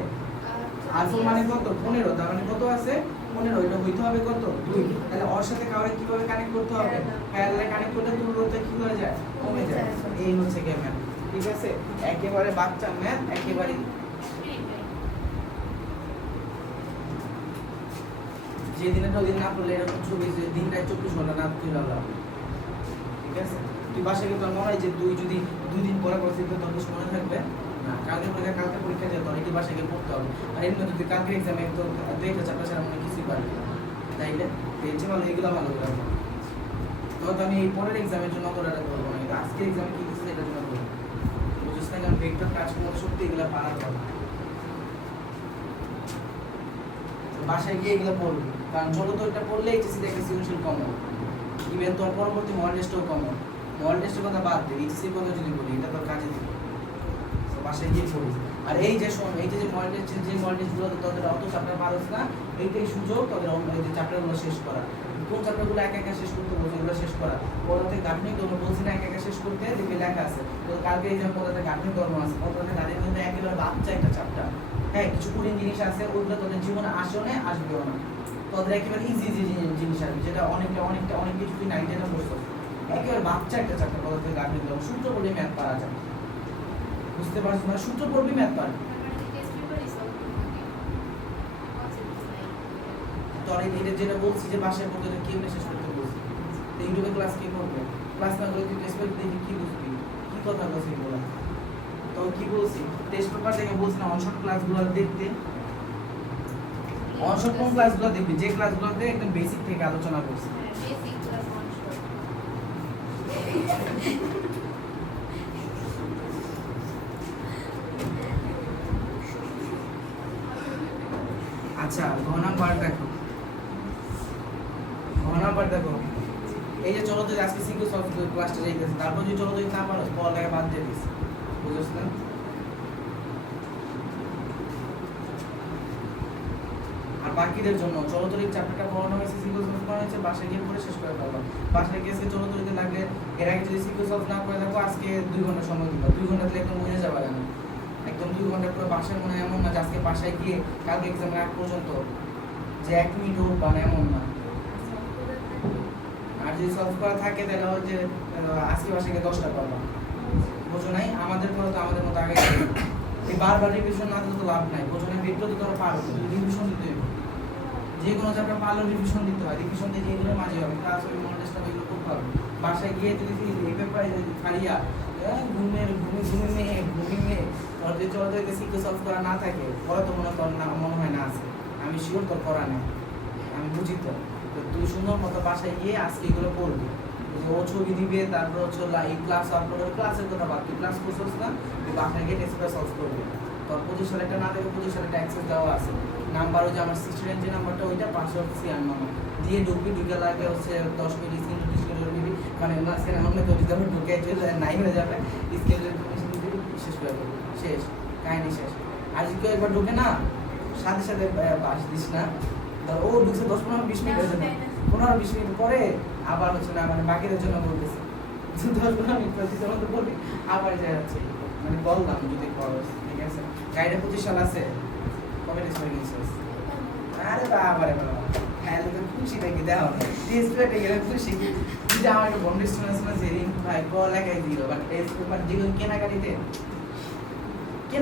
R4 মানে কত? 15। তার মানে কত আছে? 15। এটা হইতে হবে কত? 2। তাহলে ওর সাথে কাউরে কিভাবে কানেক্ট করতে হবে? প্যারালালে কানেক্ট করলে দূরত্বটা কি হয়ে যায়? কমে যায়। এই হচ্ছে কি ম্যাথ, ঠিক আছে? একেবারে বাচ্চা ম্যাথ, একেবারে যে দিনে ওদিন না করলে এরকম 24 দিন রাত 24 ঘন্টা না তুই লাভ, ঠিক আছে? তুই বাসায় গিয়ে তোর মনে হয় যে তুই যদি 2 দিন পরে পড়ছিস তো তোর কিছু মনে থাকবে না, কালকে পরীক্ষা দিয়ে তোর এটি বাসায় গিয়ে পড়তে হবে। আর এমনি তো তুই কালকের এক্সামে তো 2 চ্যাপ্টার ছাড়া মনে হয় কিছুই পারবি না, তাইলে এই যে ভালো এগুলো ভালো করে রাখবো। তো আমি এই পরের এক্সামের জন্য তোর এটা করবো না, কিন্তু আজকের এক্সামে কি দিচ্ছে এটার জন্য করবো, বুঝছিস না? কারণ ভেক্টর কাজ করলে সত্যি এগুলো পারার কথা। বাসায় গিয়ে এগুলো পড়বি, কারণ চলো তো এটা পড়লে এইচএসসি একটা সৃজনশীল কমন, ইভেন তোর পরবর্তী মডেল টেস্টও কমন। মডেল টেস্টের কথা বাদ দে, এইচএসসির কথা যদি বলি এটা তোর কাজে দিবে, তো বাসায় গিয়ে পড়বি। আর এই যে শোন, এই যে মডেল টেস্ট, যে মডেল টেস্টগুলো তোদের অত চ্যাপ্টার পারছ না, এইটাই সুযোগ তোদের এই যে চ্যাপ্টারগুলো শেষ করা। কোন চ্যাপ্টারগুলো একা একা শেষ করতে বলছে ওগুলো শেষ করা। পড়াতে গাঁথনি তোমরা বলছি না একা একা শেষ করতে, দেখবি লেখা আছে তো কালকে এই যে পড়াতে গাঁথনি ধর্ম আছে, পড়াতে গাঁথনি কিন্তু একেবারে বাচ্চা একটা চ্যাপ্টার। হ্যাঁ, কিছু কঠিন জিনিস আছে ওইগুলো তোদের জীবনে আসেও না, আসবেও না। তোদের একেবারে ইজি ইজি জিনিস আসবে, যেটা অনেক কিছু তুই 9-10 বসছো, একেবারে বাচ্চা একটা চ্যাপ্টার পড়াতে গাঁথনি ধর্ম। সূত্র পড়লে ম্যাথ পারা যায়, বুঝতে পারছো না? সূত্র পড়বি ম্যাথ পারবি। তোর এটা যেটা বলছি যে বাসায় পড়তে কে শেষ করতে বলছি, তো ইউটিউবে ক্লাস কে করবে? ক্লাস না করলে তুই টেস্ট পেপার দেখি কি বুঝবি, কি কথা বলছি বলা। তো কি বলছি, টেস্ট পেপার থেকে বলছি না অনশট ক্লাসগুলো দেখতে। অনশট কোন ক্লাসগুলো দেখবি? যে ক্লাসগুলোতে একদম বেসিক থেকে আলোচনা করছি। আচ্ছা, ঘ নাম্বার দেখো, এই যে চলো তো আজকে সিকিউ সলভ ক্লাসটা যাইতেছে, তারপর যদি চলো তো না পারো পড়ালেখা বাদ দিয়ে দিস, বুঝছ না? আর বাকিদের জন্য চলো তো এই চ্যাপ্টারটা পড়ানো হয়েছে, সিকিউ সলভ করা হয়েছে, বাসায় গিয়ে পড়ে শেষ করে ফেলবা। বাসায় গিয়ে আজকে চলো তো লাগলে এর আগে যদি সিকিউ সলভ না করে থাকো আজকে 2 ঘন্টা সময় দিবা, 2 ঘন্টা দিলে একদম বুঝে যাবে না, একদম 2 ঘন্টা পুরো বাসায় মনে হয় এমন না যে আজকে বাসায় গিয়ে কালকে এক্সামের আগ পর্যন্ত যে 1 মিনিটও বা এমন না। আর যদি সলভ করা থাকে তাহলে হয় যে আজকে বাসায় গিয়ে 10টা পাবা, বোঝো নাই? আমাদের পরে তো আমাদের মতো আগে এই বারবার রিভিশন না দিলে তো লাভ নাই, বোঝো না? ভেক্টর তো তোমরা পারো, রিভিশন দিতে হবে, যে কোনো চ্যাপ্টার পারলে রিভিশন দিতে হয়, রিভিশন দিয়ে যেগুলো মাঝে হবে ক্লাস হবে মডেল টেস্ট হবে, এগুলো খুব ভালো। বাসায় গিয়ে যদি এই পেপারে যদি খাইয়া ঘুমিয়ে তোর যদি চলে যাইতে সিকিউ সলভ করা না থাকে পরে তো মনে তোর না মনে হয় না আছে, আমি শিওর তোর করা নেই, আমি বুঝি তো। তো তুই সুন্দর মতো বাসায় গিয়ে আজকে এগুলো পড়বি, ও ছবি দিবে, তারপর হচ্ছে এই ক্লাস আপলোড হবে, ক্লাসের কথা বাদ, তুই ক্লাস করছিস না, তুই বাসায় গিয়ে টেস্টটা সলভ করবি। তোর 25 সালে একটা না দেখে 25 সালে একটা অ্যাক্সেস দেওয়া আছে, নাম্বার ওই যে আমার সিস্টেমের যে নাম্বারটা ওইটা পাসওয়ার্ড সিআর নাম্বার দিয়ে ঢুকবি, ঢুকে লাগে হচ্ছে 10 মিনিট স্ক্রিন করে দিবি, মানে মাঝখানে অন্য কেউ যদি আমি ঢুকে চলে নাই হয়ে যাবে, স্ক্রিনের শেষ করে দেবো, শেষ কাহিনি শেষ। আর যদি কেউ একবার ঢুকে না সাথে সাথে বাস দিস না, ধর ও ঢুকছে 10-15-20 মিনিট হয়ে যাবে, 15-20 মিনিট পরে আবার হচ্ছে না, মানে বাকিদের জন্য বলতেছে 10-15 মিনিট পর দিতে মতো বলবি আবার যা যাচ্ছে, মানে বললাম যদি খরচ ঠিক আছে। গাড়িটা 25 সাল আছে, কবে টেস্ট হয়ে গেছিস? আরে বাবা রে বাবা, হ্যাঁ তো খুশি নাকি দাও টেস্ট পেপারে গেলে খুশি, যদি আমার একটা বন্ধু স্টুডেন্ট আছে যে রিং ভাই কল লাগাই দিল, বাট টেস্ট পেপার যেগুলো কেনাকাটিতে 100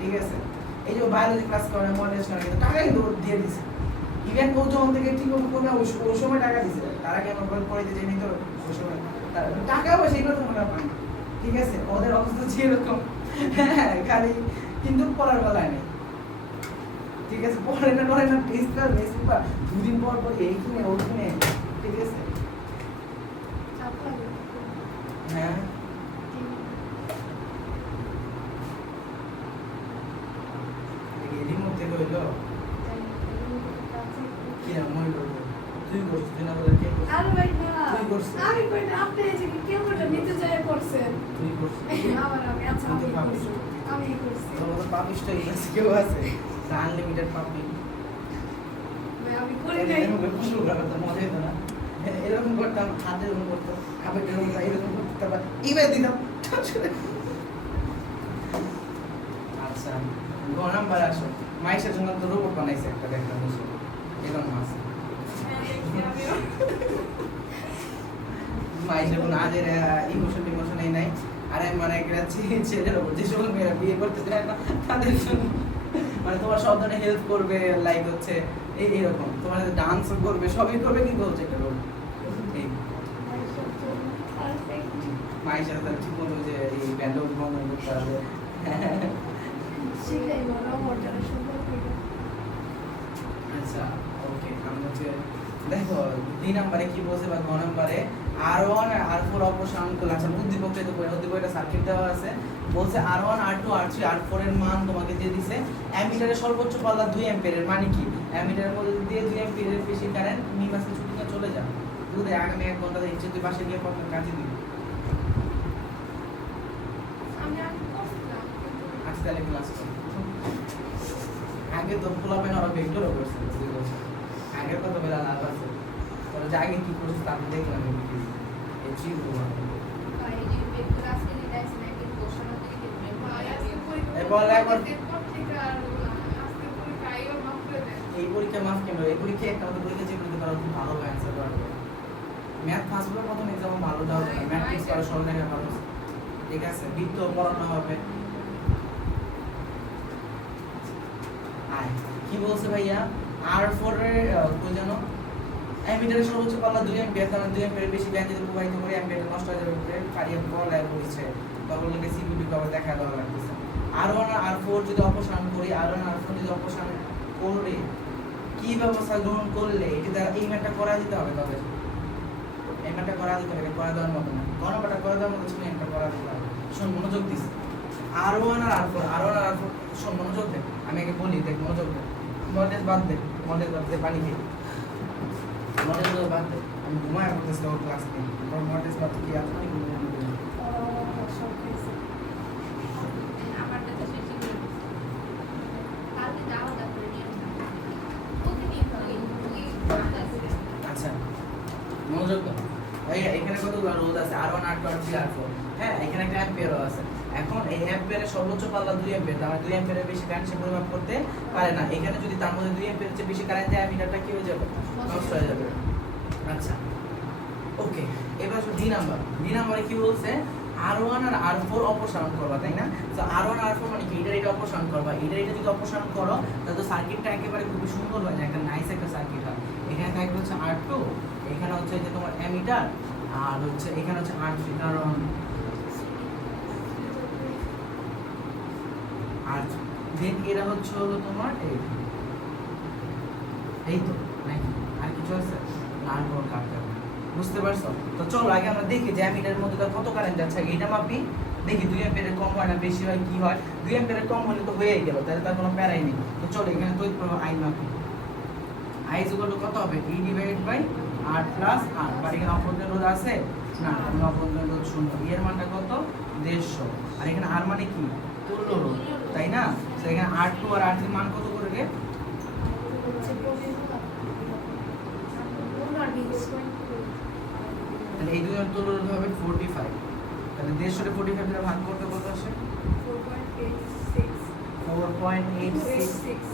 ঠিক আছে। এই যে বায়োলজি ক্লাস করে মডেল টেস্ট করে কিন্তু টাকা কিন্তু দিয়ে দিছে, ইভেন ও যখন থেকে ঠিক মতো করে ওই সময় টাকা দিছে, তারা কি আমার পরে দিতে জানি তো ওই সময় টাকা পয়সা এগুলো তোমরা পাই, ঠিক আছে? ওদের অবস্থা যেরকম খালি কিন্তু পড়ার বেলায় নেই, ঠিক আছে? পড়ে না টেস্ট কর মেসেজ পর 2 দিন পর পর এই কিনে ও কিনে, ঠিক আছে? হ্যাঁ এরই মধ্যে রইল কি মনে করবো, তুই করছিস না বলে কে করছিস? আরে ভাই না, তুই করছিস, আমি কই না, আপনি এই যে কেউ ওটা নিতে যায় করছেন, তুই করছিস, আবার আমি আচ্ছা তুই তো আমি পাবিস, করছি, আমি করছি, তোর মতো পাপিস্ট আছে কেউ আছে আনলিমিটেড পাপি, ভাই আমি করি নাই, এরকম শুরু করা তো মজা হতো না, এরকম করতাম হাতে এরকম করতাম, খাবার এরকম এরকম করতে তারপর ইমেল দিতাম। আচ্ছা গ নাম্বার আসো, মাইশের জন্য তো রোবট বানাইছে একটা, দেখলাম এরকম মাছ মাইশের কোনো আজের ইমোশন এই নাই। আর আমি মানে একটা ছেলের ওপর যে সকল মেয়েরা বিয়ে করতে চায় না তাদের জন্য মানে তোমার সব ধরনের হেল্প করবে, লাইক হচ্ছে এইরকম তোমার ডান্স করবে, সবই করবে, কিন্তু হচ্ছে একটা রোল এই মায়ের সাথে তাহলে ঠিক মতো যে এই ব্যান্ড বন্ধ করতে হবে। সেটাই বলো ওটা সুন্দর করে আচ্ছা ওকে আমি হচ্ছে দেখো 2 নম্বরে কি বলছে বা 9 নম্বরে R1 আর R4 অপসারণ করলে আচ্ছা উদ্দীপকটা তো উদ্দীপকটা সার্কিট দেওয়া আছে বলছে R1 R2 R3 R4 এর মান তোমাকে দিয়ে দিছে অ্যামিটারের সর্বোচ্চ পাল্লা 2 অ্যাম্পিয়ারের মানে কি অ্যামিটারের মধ্যে দিয়ে 2 অ্যাম্পিয়ারের বেশি কারেন্ট নিমাসে ছুটি না চলে যায় যদি আগামী 1 ঘন্টা ইচ্ছে তুই বাসে গিয়ে পড়তে কাজে দিবি আমি আগে করছিলাম আজকে তাহলে ক্লাস কর আগে তো পোলাপেন ওরা ভেক্টরও করছে আগের কথা বলে লাভ আছে তোরা যে আগে কি করছিস তা আমি দেখলাম এই ভিডিও এই চিজ এই পরীক্ষা মাফ কেন এই পরীক্ষা একটা মতো পরীক্ষা যেগুলো তারা খুব ভালো অ্যান্সার করবে ম্যাথ ফার্স্ট বলার মতন এক্সাম ভালো দাও ম্যাথ টিক্স করা সরল রেখা ভালো ঠিক আছে বৃত্ত পড়ানো হবে আয় কি বলছে ভাইয়া R4 এর কই জানো অ্যামিটারের সর্বোচ্চ পাল্লা 2 অ্যাম্পিয়ার তার 2 অ্যাম্পিয়ারের বেশি ব্যান্ড যদি প্রবাহিত করে অ্যাম্পিয়ারটা নষ্ট হয়ে যাবে বলে কারিয়া বলায় বলেছে তখন লোকে সিপিপি কভার দেখা দেওয়া লাগতেছে R1 আর R4 যদি অপসারণ করি R1 আর R4 যদি অপসারণ করে কি ব্যবস্থা গ্রহণ করলে এটা এই ম্যাথটা করা দিতে হবে তাদের এই ম্যাথটা করা দিতে হবে করা দেওয়ার মতো না গণপাটা করা দেওয়ার মতো ছিল একটা করা দিতে হবে শোন মনোযোগ দিস R1 আর R4 শোন মনোযোগ দে আমি আগে বলি দেখ মনোযোগ দে মডেল বাদ দে পানি খেয়ে মডেল বাদ দে আমি ঘুমায় করতেছি ওর ক্লাস নিয়ে মডেল বাদ কি আছে নাকি সব কিছু আচ্ছা মনোযোগ দাও ভাইয়া এখানে কতগুলো রোধ আছে R1 R2 R3 R4 হ্যাঁ এখানে একটা অ্যাম্পিয়ারও আছে এখন এই অ্যাম্পিয়ারের সর্বোচ্চ পাল্লা 2 অ্যাম্পিয়ার তার 2 অ্যাম্পিয়ারের বেশি কারেন্ট সে পরিমাপ করতে পারে না এখানে যদি তার মধ্যে 2 অ্যাম্পিয়ারের চেয়ে বেশি কারেন্ট যায় মিটারটা কি হয়ে যাবে নষ্ট হয়ে যাবে আচ্ছা ওকে এবার ডি নাম্বারে কি বলছে R1 আর R4 অপসারণ করবা তাই না তো R1 আর R4 মানে কি এটা অপসারণ করবা এটা যদি অপসারণ করো তাহলে তো সার্কিটটা একেবারে খুব সুন্দর হয়ে যায় একটা নাইস একটা সার্কিট হয় এখানে থাকবে হচ্ছে R2 এখানে হচ্ছে যে তোমার অ্যামিটার আর হচ্ছে এখানে হচ্ছে R3 কারণ আর দেন এরা হচ্ছে হলো তোমার এই তো নাকি আর কিছু আছে আর কোন কাটতে হবে বুঝতে পারছো তো চলো আগে আমরা দেখি যে অ্যামিটারের মধ্যে কত কারেন্ট যাচ্ছে এটা মাপি দেখি 2 অ্যাম্পিয়ারের কম হয় না বেশি হয় কি হয় 2 অ্যাম্পিয়ারের কম হলে তো হয়েই গেল তাহলে তার কোনো প্যারাই নেই তো চলো এখানে তড়িৎ প্রবাহ I মাপি I কত হবে E divided by R plus R but এখানে অপরজন রোধ আছে না কোনো অপরজন রোধ শূন্য এর মানটা কত 150 আর এখানে R মানে কি তুল্য রোধ তাই না তো এখানে R2 আর R3 মান কত করে রে তাহলে এই দুইয়ের তুল্য রোধ হবে 45 তাহলে 150 রে 45 দ্বারা ভাগ করতে কত আসে 4.86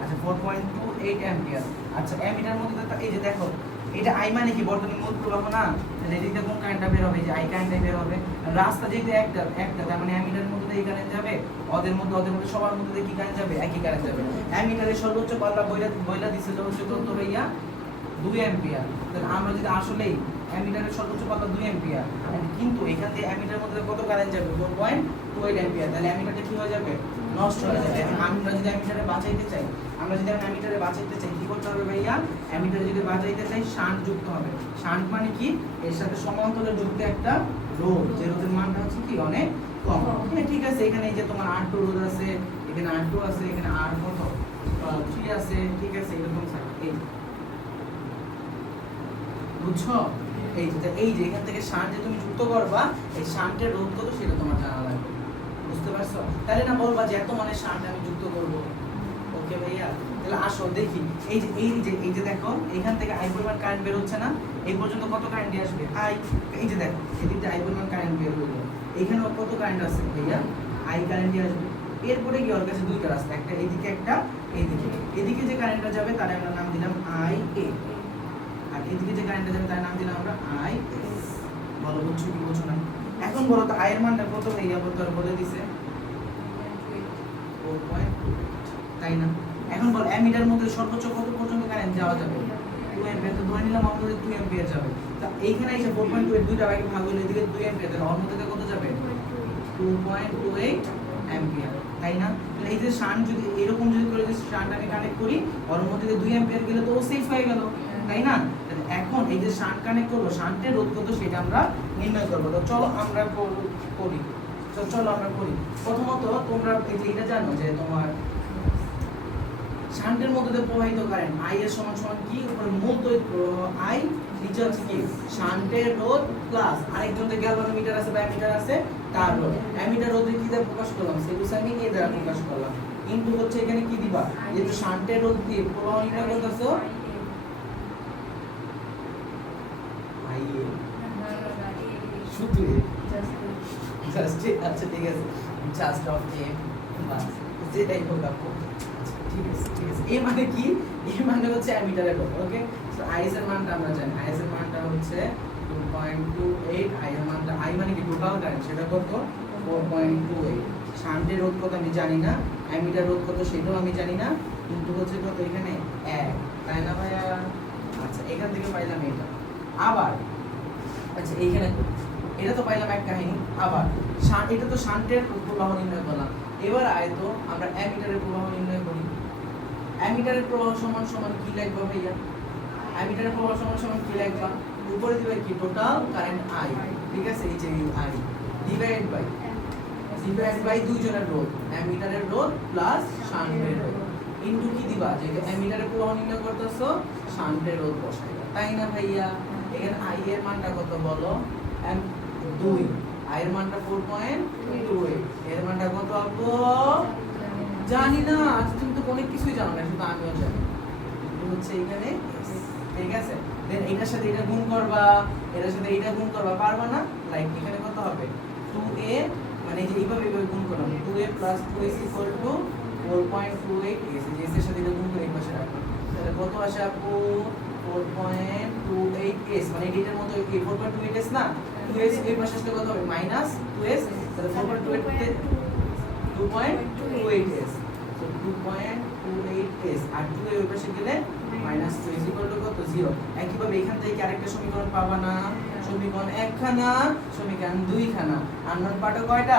আচ্ছা 4.28 অ্যাম্পিয়ার আচ্ছা অ্যামিটার মধ্যে তো এই যে দেখো এটা I মানে কি বর্তনী মোট প্রবাহ না তাহলে এদিকে কোন কারেন্টটা বের হবে যে I কারেন্টটা বের হবে রাস্তা যেতে একটা তার মানে অ্যামিটারের মধ্যে এই কারেন্ট যাবে ওদের মধ্যে সবার মধ্যে কি কারেন্ট যাবে একই কারেন্ট যাবে অ্যামিটারের সর্বোচ্চ পাল্লা বইলা দিছিল হচ্ছে কত ভাইয়া 2 অ্যাম্পিয়ার তাহলে আমরা যদি আসলেই অ্যামিটারের সর্বোচ্চ পাল্লা 2 অ্যাম্পিয়ার কিন্তু এখান থেকে অ্যামিটারের মধ্যে কত কারেন্ট যাবে 4.28 অ্যাম্পিয়ার তাহলে অ্যামিটারটা কি হয়ে যাবে নষ্ট হয়ে যাবে এখন আমরা যদি অ্যামিটারে বাঁচাইতে চাই কি করতে হবে ভাইয়া অ্যামিটারে যদি বাঁচাইতে চাই শান্ট যুক্ত হবে শান্ট মানে কি এর সাথে সমান্তরালে যুক্ত একটা রোধ যে রোধের মানটা হচ্ছে কি অনেক কম হ্যাঁ ঠিক আছে এখানে এই যে তোমার R2 রোধ আছে এখানে R2 আছে এখানে R কত 3 আছে ঠিক আছে এরকম থাকে এই বুঝছো এই যে এখান থেকে শান্ট যে তুমি যুক্ত করবা এই শান্টের রোধ কত সেটা তোমার জানা লাগবে বুঝতে পারছো তাহলে না বলবা যে এত মানে শান্ট আমি যুক্ত করব ওকে ভাইয়া তাহলে আসো দেখি এই যে দেখো এখান থেকে I পরিমাণ কারেন্ট বের হচ্ছে না এই পর্যন্ত কত কারেন্ট আসবে I এই যে দেখো এদিকে I পরিমাণ কারেন্ট বের হলো এখানেও কত কারেন্ট আছে ভাইয়া I কারেন্ট আসবে এরপরে কি ওর কাছে দুইটা রাস্তা একটা এইদিকে একটা এদিকে যে কারেন্টটা যাবে তার আমরা নাম দিলাম IA আর এদিকে যে কারেন্টটা যাবে তার নাম দিলাম আমরা IS বলো বুঝছো কি বুঝছো না এখন বলো তো I এর মানটা কত ভাইয়া বলে দিছে 4.2 তাই না এখন বল অ্যামিটার মধ্যে সর্বোচ্চ কত পর্যন্ত কারেন্ট যাওয়া যাবে 2 অ্যাম্পিয়ার, তো ধরে নিলাম আমাদের 2 অ্যাম্পিয়ার যাবে। তা এইখানে এসে 4.28 দুইটা ভাগে ভাগ হলে এদিকে 2 অ্যাম্পিয়ার, তাহলে অন্য দিকে কত যাবে? 2.28 অ্যাম্পিয়ার, তাই না? তাহলে এই যে শান্ট যদি এরকম যদি করে যদি শান্ট আমি কানেক্ট করি, ওর মধ্যে দিয়ে 2 অ্যাম্পিয়ার গেলে তো ও সেফ হয়ে গেল, তাই না? তাহলে এখন এই যে শান্ট কানেক্ট করব, শান্টের রোধ কত সেটা আমরা নির্ণয় করব। তো চলো আমরা করি। তো চলো আমরা করি। প্রথমত তোমরা এটা জানো যে তোমার শান্টের মধ্যে দিয়ে প্রবাহিত কারেন্ট I এর সমান সমান কি? উপরে মূল তড়িৎ প্রবাহ I, নিচে হচ্ছে কি? শান্টের রোধ প্লাস আরেকজন যে গ্যালভানোমিটার আছে বা অ্যামিটার আছে তার রোধ। অ্যামিটার রোধে কি দ্বারা প্রকাশ করলাম? সেটা আমি এ দ্বারা প্রকাশ করলাম। ইনটু হচ্ছে এখানে কি দিবা? যেহেতু শান্টের রোধ দিয়ে প্রবাহ নির্ণয় করতেছো I এ শুধু জাস্ট আচ্ছা ঠিক আছে, জাস্ট অফ এ বাস যেটাই হোক আপু। ঠিক আছে ঠিক আছে, এ মানে কি? এ মানে হচ্ছে অ্যামিটারের রোধ। ওকে, সো আইএস এর মানটা আমরা জানি, আইএস এর মানটা হচ্ছে 2.28। আই এর মানটা, আই মানে কি টোটাল কারেন্ট, সেটা কত? 4.28। শান্টের রোধ কত আমি জানি না, অ্যামিটার রোধ কত সেটাও আমি জানি না, কিন্তু হচ্ছে কত এখানে 1, তাই না ভাইয়া? আচ্ছা এখান থেকে পাইলাম এটা। আবার আচ্ছা এইখানে এটা তো পাইলাম এক কাহিনী। আবার এটা তো শান্টের প্রবাহ নির্ণয় করলাম। এবার আয়তো আমরা অ্যামিটারের প্রবাহ নির্ণয় করি। অ্যামিটারের প্রবাহ সমান সমান কি লিখবা ভাইয়া? অ্যামিটারের প্রবাহ সমান সমান কি লিখবা? উপরে দিবে কি? টোটাল কারেন্ট I, ঠিক আছে? এই যে I ডিভাইড বাই দুইজনের রোধ, অ্যামিটারের রোধ প্লাস শান্টের রোধ, ইনটু কি দিবা? যে অ্যামিটারের প্রবাহ নির্ণয় করতেছো, শান্টের রোধ বসাইবা, তাই না ভাইয়া? এখানে I এর মানটা কত বলো? 2, I এর মানটা 4.28, এর মানটা কত আপু? জানি না। আচ্ছা তুমি তো অনেক কিছুই জানো না, শুধু আমিও জানি। হচ্ছে এখানে, ঠিক আছে? দেন এটার সাথে এটা গুণ করবা, এটার সাথে এটা গুণ করবা, পারবা না? লাইক এখানে কত হবে? 2a, মানে এই যে এইভাবে গুণ করলাম, 2a + 2s = 4.28 s, s এর সাথে এটা গুণ করে এই পাশে রাখো, তাহলে কত আসে আপু? 4.28 s, মানে এটার মতো এই 4.28 s না, 2s এই পাশে আসলে কত হবে? -2s, তাহলে 4.28 2.28 s, so 2.28 s, আর 2 এর পাশে গেলে -2 কত? 0। একইভাবে এখান থেকে আরেকটা সমীকরণ পাবা না? সমীকরণ 1 খানা, সমীকরণ 2 খানা, আননোন পার্টও কয়টা?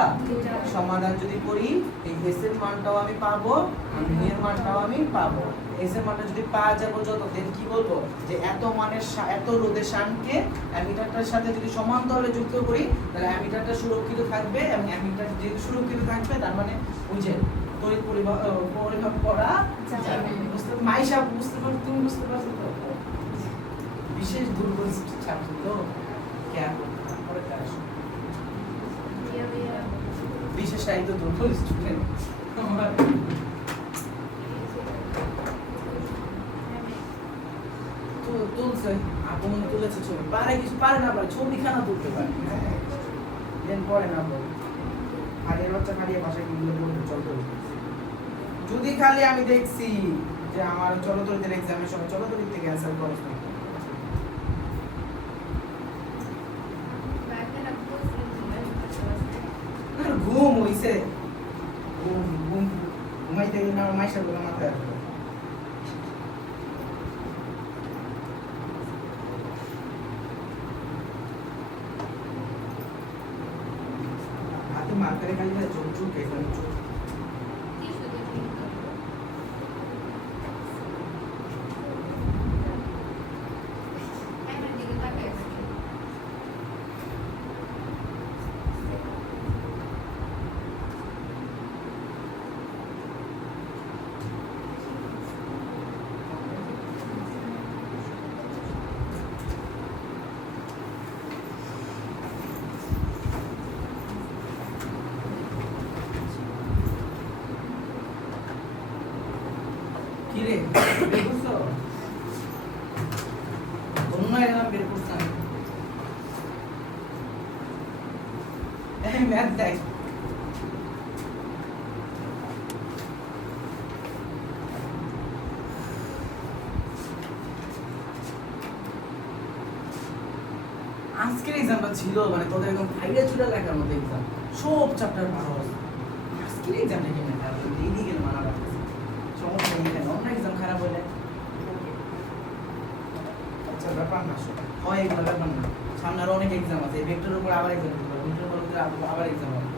সমাধান যদি করি এই s এর মানটাও আমি পাবো, আর v এর মানটাও আমি পাবো। s এর মানটা যদি পাওয়া যাবে যত, দেন কি বলবো? যে এত মানের এত রোধের শান্টকে অ্যামিটারটার সাথে যদি সমান্তরালে যুক্ত করি, তাহলে অ্যামিটারটা সুরক্ষিত থাকবে, এবং অ্যামিটার যেহেতু সুরক্ষিত থাকবে তার মানে ওই যে তড়িৎ পরিমাপ করা যাবে। মাইশা বুঝতে পারছো? তুমি বুঝতে পারছো তো? বিশেষ দুর্বল ছাত্র তো কেন করে কাজ, বিশেষায়িত দুর্বল স্টুডেন্ট আমার। তো তুলছে আপু, মনে তুলেছে ছবি, পারে কিছু পারে না, পারে ছবি খানা তুলতে পারে, দেন পরে না বল হারিয়ে বাচ্চা হারিয়ে বাসায় গিয়ে বলতে চলতে। যদি খালি আমি দেখছি যে আমার চলতরিতের এক্সামের সময় চলতরিত থেকে অ্যান্সার করছ না, ঘুম হইছে, ঘুমাইতে গেলে আমার মাইশা গুলো মাথায় আসবে। হাতে মার্কারে খালি চোখ চোখ এখানে চোখ কিরে বের করছো? অন্য এলাম বের করতাম ম্যাথ দেখ। আজকের এক্সামটা ছিল মানে তোদের একদম ফাইলে চুটা লেখার মতো এক্সাম, সব চ্যাপ্টার ভালো আছে। আজকের এক্সামটা কেমন খারাপ, দিদি গেলে মারা রাখতেছে, সমস্যা নেই, অন্য এক্সাম খারাপ হলে ব্যাপার না, হয় এগুলো ব্যাপার না। সামনে আরো অনেক এক্সাম আছে, এই ভেক্টরের উপর আবার এক্সাম দিতে পারবো, ভেক্টরের উপর আবার এক্সাম হবে,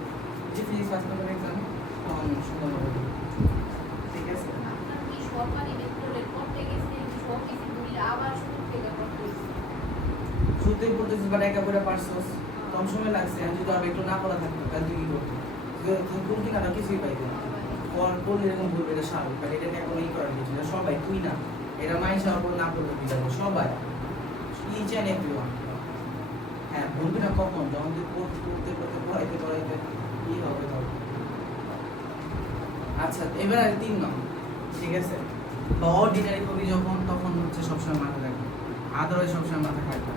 যে ফিজিক্স পাস করতে এক্সাম তখন সুন্দর হবে। ঠিক আছে, আপনার কি সরকারি ভেক্টরের করতে গেছে সব কিছু মিলে আবার শুরু থেকে করতে হয়েছে? শুরুতেই পড়তেছিস বাট একা করে পারছস, কম সময় লাগছে। আমি যদি আর ভেক্টর না পড়া থাকতো তাহলে তুই কি করতি? তুই কোন কি না কিছুই পাইতি না। কোন এরকম বলবে এটা স্বাভাবিক, বাট এটা নিয়ে কোনো ই করার কিছু না। সবাই, তুই না, এটা মাইন্ড হওয়ার পর না করবে কি যাবো, সবাই, ইচ অ্যান্ড এভরিওয়ান। হ্যাঁ, বলবি না কখন, যখন তুই পড়তে পড়াইতে কি হবে তখন। আচ্ছা, এবার আর 3 নম্বর, ঠিক আছে। অর্ডিনারি কবি যখন, তখন হচ্ছে সবসময় মাথা রাখবে, আদারওয়াইজ সবসময় মাথা থাকবে।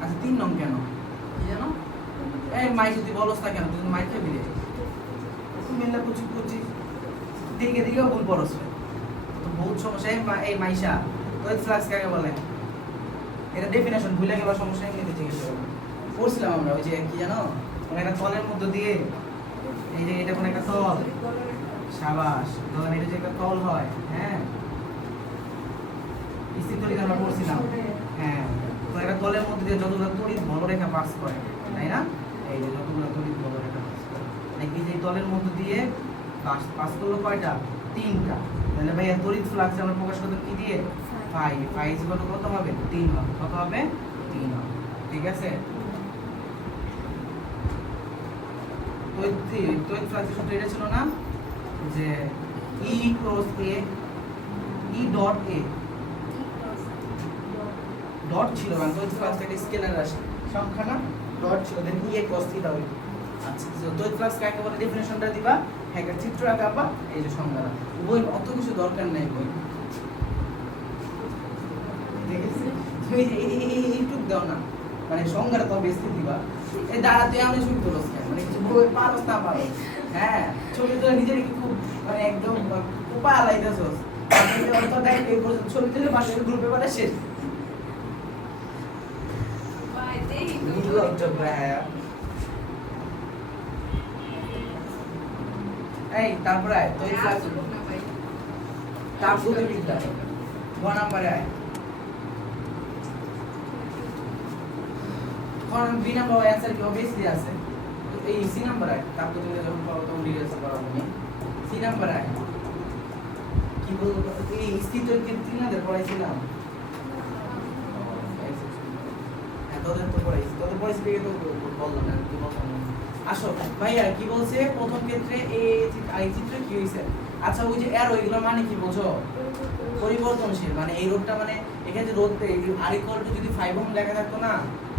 আচ্ছা 3 নম্বর কেন কি জানো? এই মাই যদি বলস না কেন, তুই মাই খাবি রে, মেলা কুচি দিকে দিকেও ভুল পড়স রে। তো বহুত সমস্যা। এই মাইশা ওয়েট ফ্লাক্স কাকে বলে? এটা ডেফিনেশন ভুলে গেল, সমস্যা এমনিতে জিজ্ঞেস করবো। পড়ছিলাম আমরা ওই যে কি জানো, মানে একটা তলের মধ্যে দিয়ে, এই যে এটা কোন একটা তল, সাবাস, ধরেন এটা যে একটা তল হয়, হ্যাঁ স্থিতিতলিতে আমরা পড়ছিলাম। হ্যাঁ, তো একটা তলের মধ্যে দিয়ে যতগুলো তড়িৎ বলরেখা পাস করে, তাই না? এই যে যতগুলো তড়িৎ বলরেখা পাস করে, নাকি যে তলের মধ্যে দিয়ে পাস করলো কয়টা? 3টা। তাহলে ভাই তড়িৎ ফ্লাক্স আমরা প্রকাশ করতে কি দিয়ে? ফাই। ফাই ইকুয়াল টু কত হবে? 3 হবে। কত হবে? 3 হবে। ঠিক আছে, তড়িৎ ফ্লাক্সের সূত্র এটা ছিল না যে E cross A, E dot A, dot ছিল না, তড়িৎ ফ্লাক্স একটা স্কেলার রাশি, সংখ্যা না, ডট ছিল, দেন E cos থিটা হইল। আচ্ছা, তো তড়িৎ ফ্লাক্স কাকে বলে ডেফিনিশনটা দিবা, একটা চিত্র আঁকাবা, এই যে সংজ্ঞাটা। বই অত কিছু দরকার নাই, বই ঠিক আছে, তুমি এইটুক দাও না, মানে সংজ্ঞাটা তো বেশি দিবা। এই দাঁড়া, তুই আমি শুরু করস কেন, মানে কিছু বই পারস না পারো। হ্যাঁ, ছবি তুলে নিজের কি খুব মানে একদম কোপা লাইতেছস, অত টাইম এই পর্যন্ত ছবি তুলে পাশের গ্রুপে পাঠা শেষ। ভাই দেই নির্লজ্জ প্রায়। এই তারপরে আয় তুই ক্লাস না ভাই তাপগতিবিদ্যা 1 নম্বরে আয়। কারণ বি নাম্বার অ্যানসার কি অবভিয়াসলি আছে, তো এই সি নাম্বার আয়। তাপগতিবিদ্যা যখন পড়াবো তখন ডিটেইলস পড়াবো আমি। সি নাম্বার আয়, কি বলবো, এই স্থিতকে 3000 পড়াইছিলাম। তোদের তো পড়াইছি, তোদের পড়াইছি দেখে তো বললাম না, তুই বললাম না। আসো ভাইয়া কি বলছে প্রথম ক্ষেত্রে এই চিত্রে কি হইছে? আচ্ছা, ওই যে এরো, এগুলো মানে কি বোঝো? পরিবর্তনশীল। মানে এই রোধটা, মানে এখানে যে রোধটা আর ইকুয়াল টু যদি 5 ওহম লেখা থাকতো না,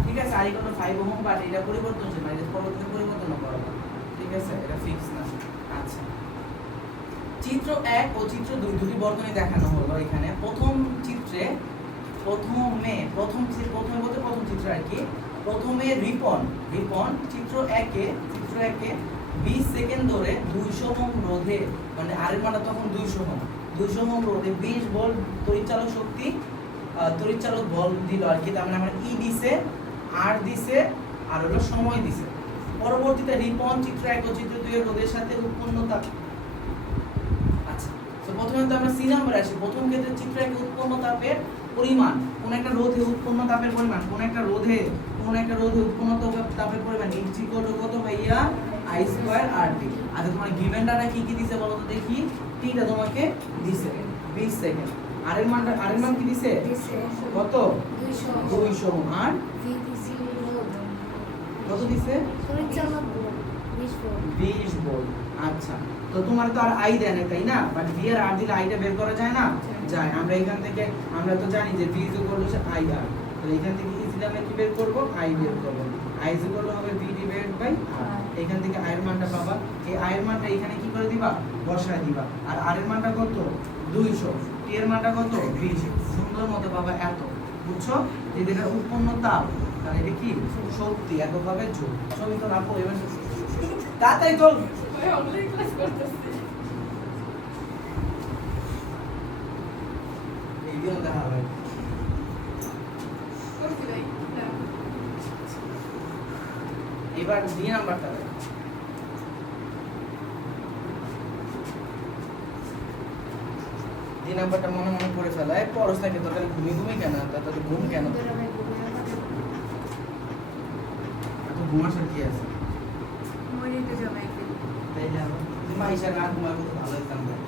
ঠিক আছে, আর ইকুয়াল টু 5 ওহম, বাট এটা পরিবর্তনশীল, মানে এটা পরবর্তীতে পরিবর্তন করা হবে, ঠিক আছে, এটা ফিক্স না। আচ্ছা, চিত্র 1 ও চিত্র 2 দুটি বর্তনী দেখানো হলো এখানে। প্রথম চিত্রে প্রথমে প্রথম চিত্র আর কি, প্রথমে রিপন চিত্র 1 এ 20 সেকেন্ড ধরে 200 ওহম রোধে, মানে আর এর মানটা তখন 200 ওহম রোধে 20 ভোল্ট তড়িৎচালক বল দিল আর কি। তার মানে আমরা ই দিছে, আর দিছে, আর হলো সময় দিছে। পরবর্তীতে রিপন চিত্র 1 ও চিত্র 2 এর রোধের সাথে উৎপন্ন তাপ। আচ্ছা, তো প্রথমে তো আমরা সি নাম্বারে আসি। প্রথম ক্ষেত্রে চিত্র 1 এ উৎপন্ন তাপের পরিমাণ, কোন একটা রোধে উৎপন্ন তাপের পরিমাণ, কোন একটা রোধে উৎপন্ন তাপের পরিমাণ H কত ভাইয়া? I square RT। আচ্ছা, তোমার গিভেন ডাটা কি কি দিছে বলো তো দেখি। টিটা তোমাকে দিছে 20 সেকেন্ড। আর এর মান কি দিছে? কত? 200 আর কত দিছে? 20 ভোল্ট। আচ্ছা, তো তোমার তো আর আই দেয় না, তাই না? বাট ভি আর আর দিলে আইটা বের করা যায় না? যায়। আমরা এখান থেকে আমরা তো জানি যে ভি ইকুয়াল টু আই আর, তো এখান থেকে ইজিলি আমরা কি বের করব? আই বের করব। আই ইকুয়াল টু হবে ভি ডিভাইডেড বাই আর। এখান থেকে আই এর মানটা পাবা, এই আই এর মানটা এখানে কি করে দিবা? বসায় দিবা। আর আর এর মানটা কত? 200। টি এর মানটা কত? 20। সুন্দর মতো পাবা এত। বুঝছো? যে এটা উৎপন্ন তাপ, তাহলে এটা কি শক্তি, এককভাবে জুল। ছবি তো রাখো এবার, তাড়াতাড়ি চল। ভাই অনলাইন ক্লাস করতেছি। এইগুলো দেখা হবে। করছি ভাই না এবার ডি নাম্বারটা দেখ। এই নাম্বারটা মনে মনে করে ফেলা এক পরশ থাকে তোর খালি ঘুমি কেন তোর ঘুম কেন তো ঘুমার কি আছে তাই না মাইশা না ঘুমার কত ভালো হইতাম ভাই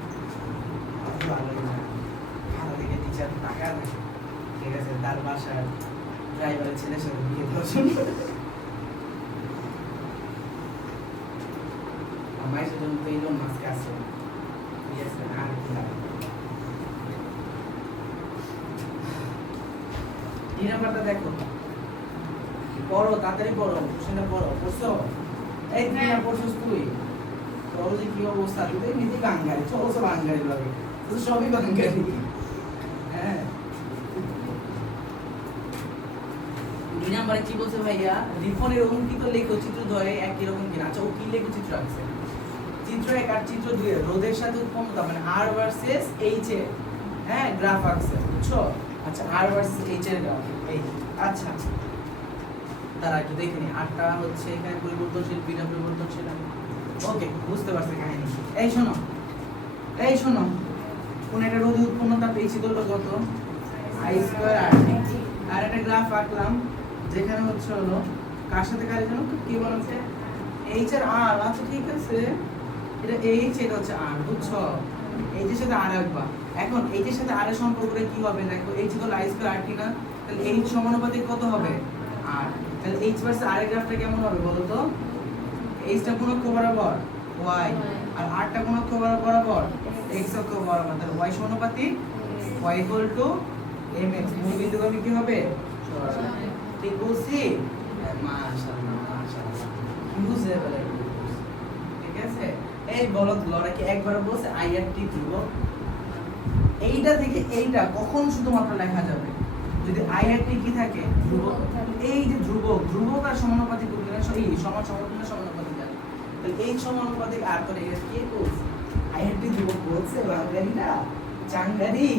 ভালো না ভালো থেকে টিচার টাকা দেয় ঠিক আছে তার বাসার ড্রাইভারের ছেলের সাথে বিয়ে দেওয়ার মাইশার জন্য তো ইলন মাস্ক আছে ঠিক আছে আর কি লাগে এই নাম্বারটা দেখো পড়ো তাড়াতাড়ি পড়ো কোশ্চেনটা পড়ো পড়ছো এই তুই না পড়ছিস তুই তোর যে কি অবস্থা তুই তো নিজে বাঙালি চলছো বাঙালি লাগে তুই তো সবই বাঙালি হ্যাঁ এই নাম্বারে কি বলছে ভাইয়া রিফনের অঙ্কিত লেখচিত্র ধরে একই রকম কিনা আচ্ছা ও কি লেখচিত্র আছে চিত্র 1 আর চিত্র 2 এর রোধের সাথে উৎপন্নতা মানে আর ভার্সেস এইচ এর হ্যাঁ গ্রাফ আছে বুঝছো আচ্ছা আর ভার্সেস এইচ এর গ্রাফ এই আচ্ছা তার আগে দেখে নি আরটা হচ্ছে এখানে পরিবর্তনশীল বিটা পরিবর্তনশীল ওকে বুঝতে পারছি কাহিনী এই শোনো কোন একটা রোধে উৎপন্নতা পেয়েছি তো কত i স্কয়ার r আর একটা গ্রাফ আঁকলাম যেখানে হচ্ছে হলো কার সাথে কার জানো কি বলছে h আর r আচ্ছা ঠিক আছে এটা h এটা হচ্ছে r বুঝছো h এর সাথে r রাখবা এখন h এর সাথে r এর সম্পর্কটা কি হবে দেখো h হলো i স্কয়ার r না তাহলে h সমানুপাতিক কত হবে r তাহলে h ভার্সেস r এর গ্রাফটা কেমন হবে বলো তো h টা কোন অক্ষ বরাবর y আর r টা কোন অক্ষ বরাবর x অক্ষ বরাবর তাহলে y সমানুপাতিক y mx মূল বিন্দুগামী কি হবে ঠিক বলছি মাশাআল্লাহ মাশাআল্লাহ বুঝে বলে ঠিক আছে এই বলদ লড়া কি একবার বলছে i আর t ধ্রুবক এইটা থেকে এইটা কখন শুধুমাত্র লেখা যাবে যদি i আর t কি থাকে ধ্রুবক এই যে ধ্রুবক আর সমানুপাতিক এই সমানুপাতিক জানি তাহলে এই সমানুপাতিক আর করে কি বলছে i আর t ধ্রুবক বলছে বাঙালিরা চাঙ্গারি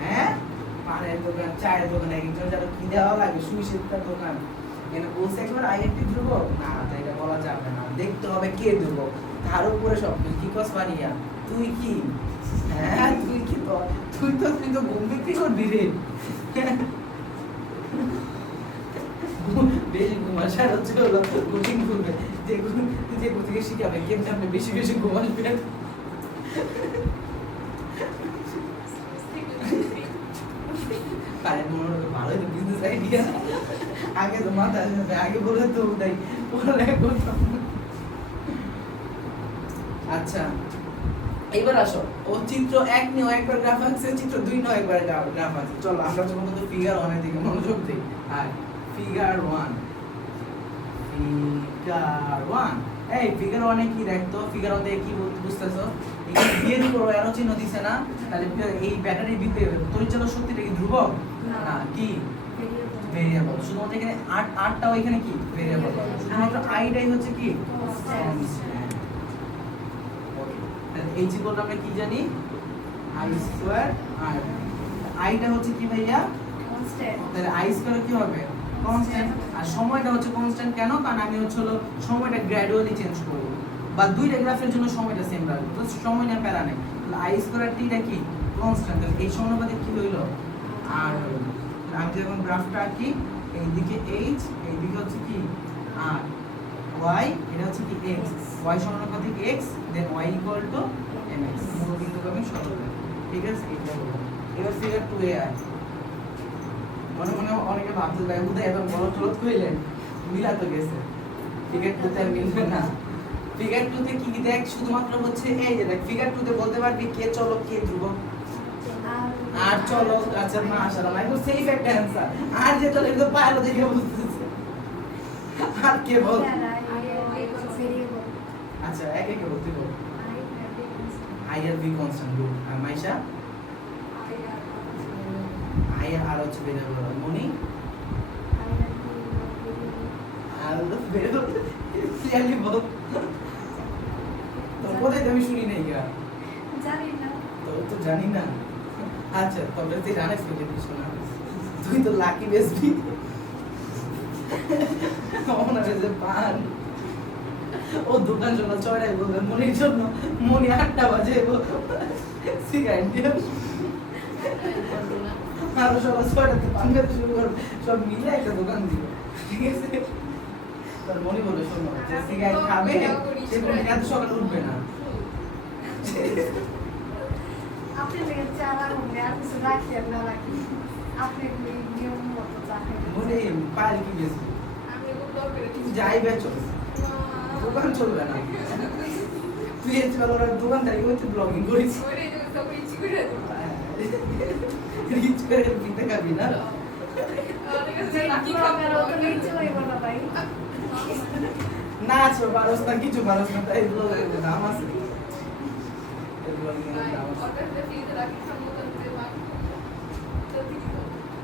হ্যাঁ পানের দোকান চায়ের দোকান একজন যারা কি দেওয়া লাগে সুইসের দোকান এখানে বলছে একবার i আর t ধ্রুবক না তাই এটা বলা যাবে না দেখতে হবে কে ধ্রুবক তার উপরে সব কি কস পারিয়া তুই কি হ্যাঁ তুই তো ঘুম বিক্রি করবি রে বেশি ঘুমাসার হচ্ছে হলো কোচিং করবে যে কোচিংয়ে শিখাবে কেমন আপনি বেশি বেশি ঘুমাসবেন পারে মনে হলো ভালোই তো বিজনেস আইডিয়া আগে তো মাথা আসবে আগে বলে তো তাই পরে করতাম আচ্ছা এবার আসো ও চিত্র 1 নিয়ে একবার গ্রাফ আঁকছে চিত্র 2 নিয়ে একবার গ্রাফ আঁকছে চলো আমরা যখন তো ফিগার 1 এর দিকে মনোযোগ দেই আর ফিগার 1 এই ফিগার 1 এ কি দেখতো ফিগার 1 এ কি বুঝতেছো এই বিয়ের উপর অ্যারো চিহ্ন দিছে না তাহলে এই ব্যাটারির ভিতরে তড়িৎচালক শক্তিটা কি ধ্রুবক না কি ভেরিয়েবল শুধুমাত্র এখানে 8টাও এখানে কি ভেরিয়েবল শুধুমাত্র আইটাই হচ্ছে কি কনস্ট্যান্ট এই যে বললাম আমরা কি জানি i স্কয়ার আর আইটা হচ্ছে কি ভাইয়া কনস্ট্যান্ট তাহলে i স্কয়ার কি হবে কনস্ট্যান্ট আর সময়টা হচ্ছে কনস্ট্যান্ট কেন কারণ আমি হচ্ছে হলো সময়টা গ্র্যাজুয়ালি চেঞ্জ করব বা দুইটা গ্রাফের জন্য সময়টা সেম রাখবো তো সময় নিয়ে প্যারা নেই তাহলে i স্কয়ার আর t টা কি কনস্ট্যান্ট তাহলে এই সমানুপাতিক কি হইলো r হইলো আমি যখন গ্রাফটা আঁকি এইদিকে h এইদিকে হচ্ছে কি r y এটা হচ্ছে কি x y সমানুপাতিক x then y equal to mx মূল বিন্দুগামী সরল ঠিক আছে এটা হলো এবার ফিগার 2 এ আয় মনে মনে অনেকে ভাবতে যায় বুঝে এখন বড় চলত কইলেন মিলা তো গেছে ফিগার 2 তে মিলবে না ফিগার 2 তে কি দেখ শুধুমাত্র হচ্ছে এই যে দেখ ফিগার 2 তে বলতে পারবি কে চলক কে ধ্রুবক আর চলক আচ্ছা মাশাআল্লাহ মাই গড সেফ একটা অ্যানসার আর যে চলে তো পায়লো দেখে বুঝতেছে আর কে বল আচ্ছা এক এক বলতে বল i আর b কনস্ট্যান্ট গুড আর মাইশা i আর r হচ্ছে ভেরিয়েবল মনি আর ভেরিয়েবল ক্লিয়ারলি বল তো কোথায় আমি শুনি নাই গা জানি না তো জানি না আচ্ছা তবে তুই জানিস কি কিছু না তুই তো লাকি বেসবি ওনারে যে পান ও দোকান জন্য 6টায় বলবে মনির জন্য মনি 8টা বাজে সিগারেট দিয়ে আরো সবাই 6টাতে পান খেতে শুরু করবে সব মিলে একটা দোকান দিব ঠিক আছে তোর মনি বলে শোনো যে সিগারেট খাবে সে কোনো এত সকালে উঠবে না আপনি লেগে চালা হবে আর কিছু রাখি আর না রাখি আপনি নিয়ম মতো চা খাবেন মনে পায়েল কি গেছে আমি উল্টো করে তুই যাই বেচো দোকান চলবে না তুই এসে বলো দোকান থেকে হচ্ছে ব্লগিং করিস ওরে যে তো ইচ্ছা করে দেব রিচ করে দিতে খাবি না আমাদের কাছে লাকি ব্লগার ও তো নিচে হইব না ভাই নাচো পারস না কিছু পারস না তাই ব্লগের দাম আছে এই ব্লগিং এর দাম আছে অর্ডার দিয়ে ফ্রিতে রাখি সম্মত করে মা তো ঠিক তো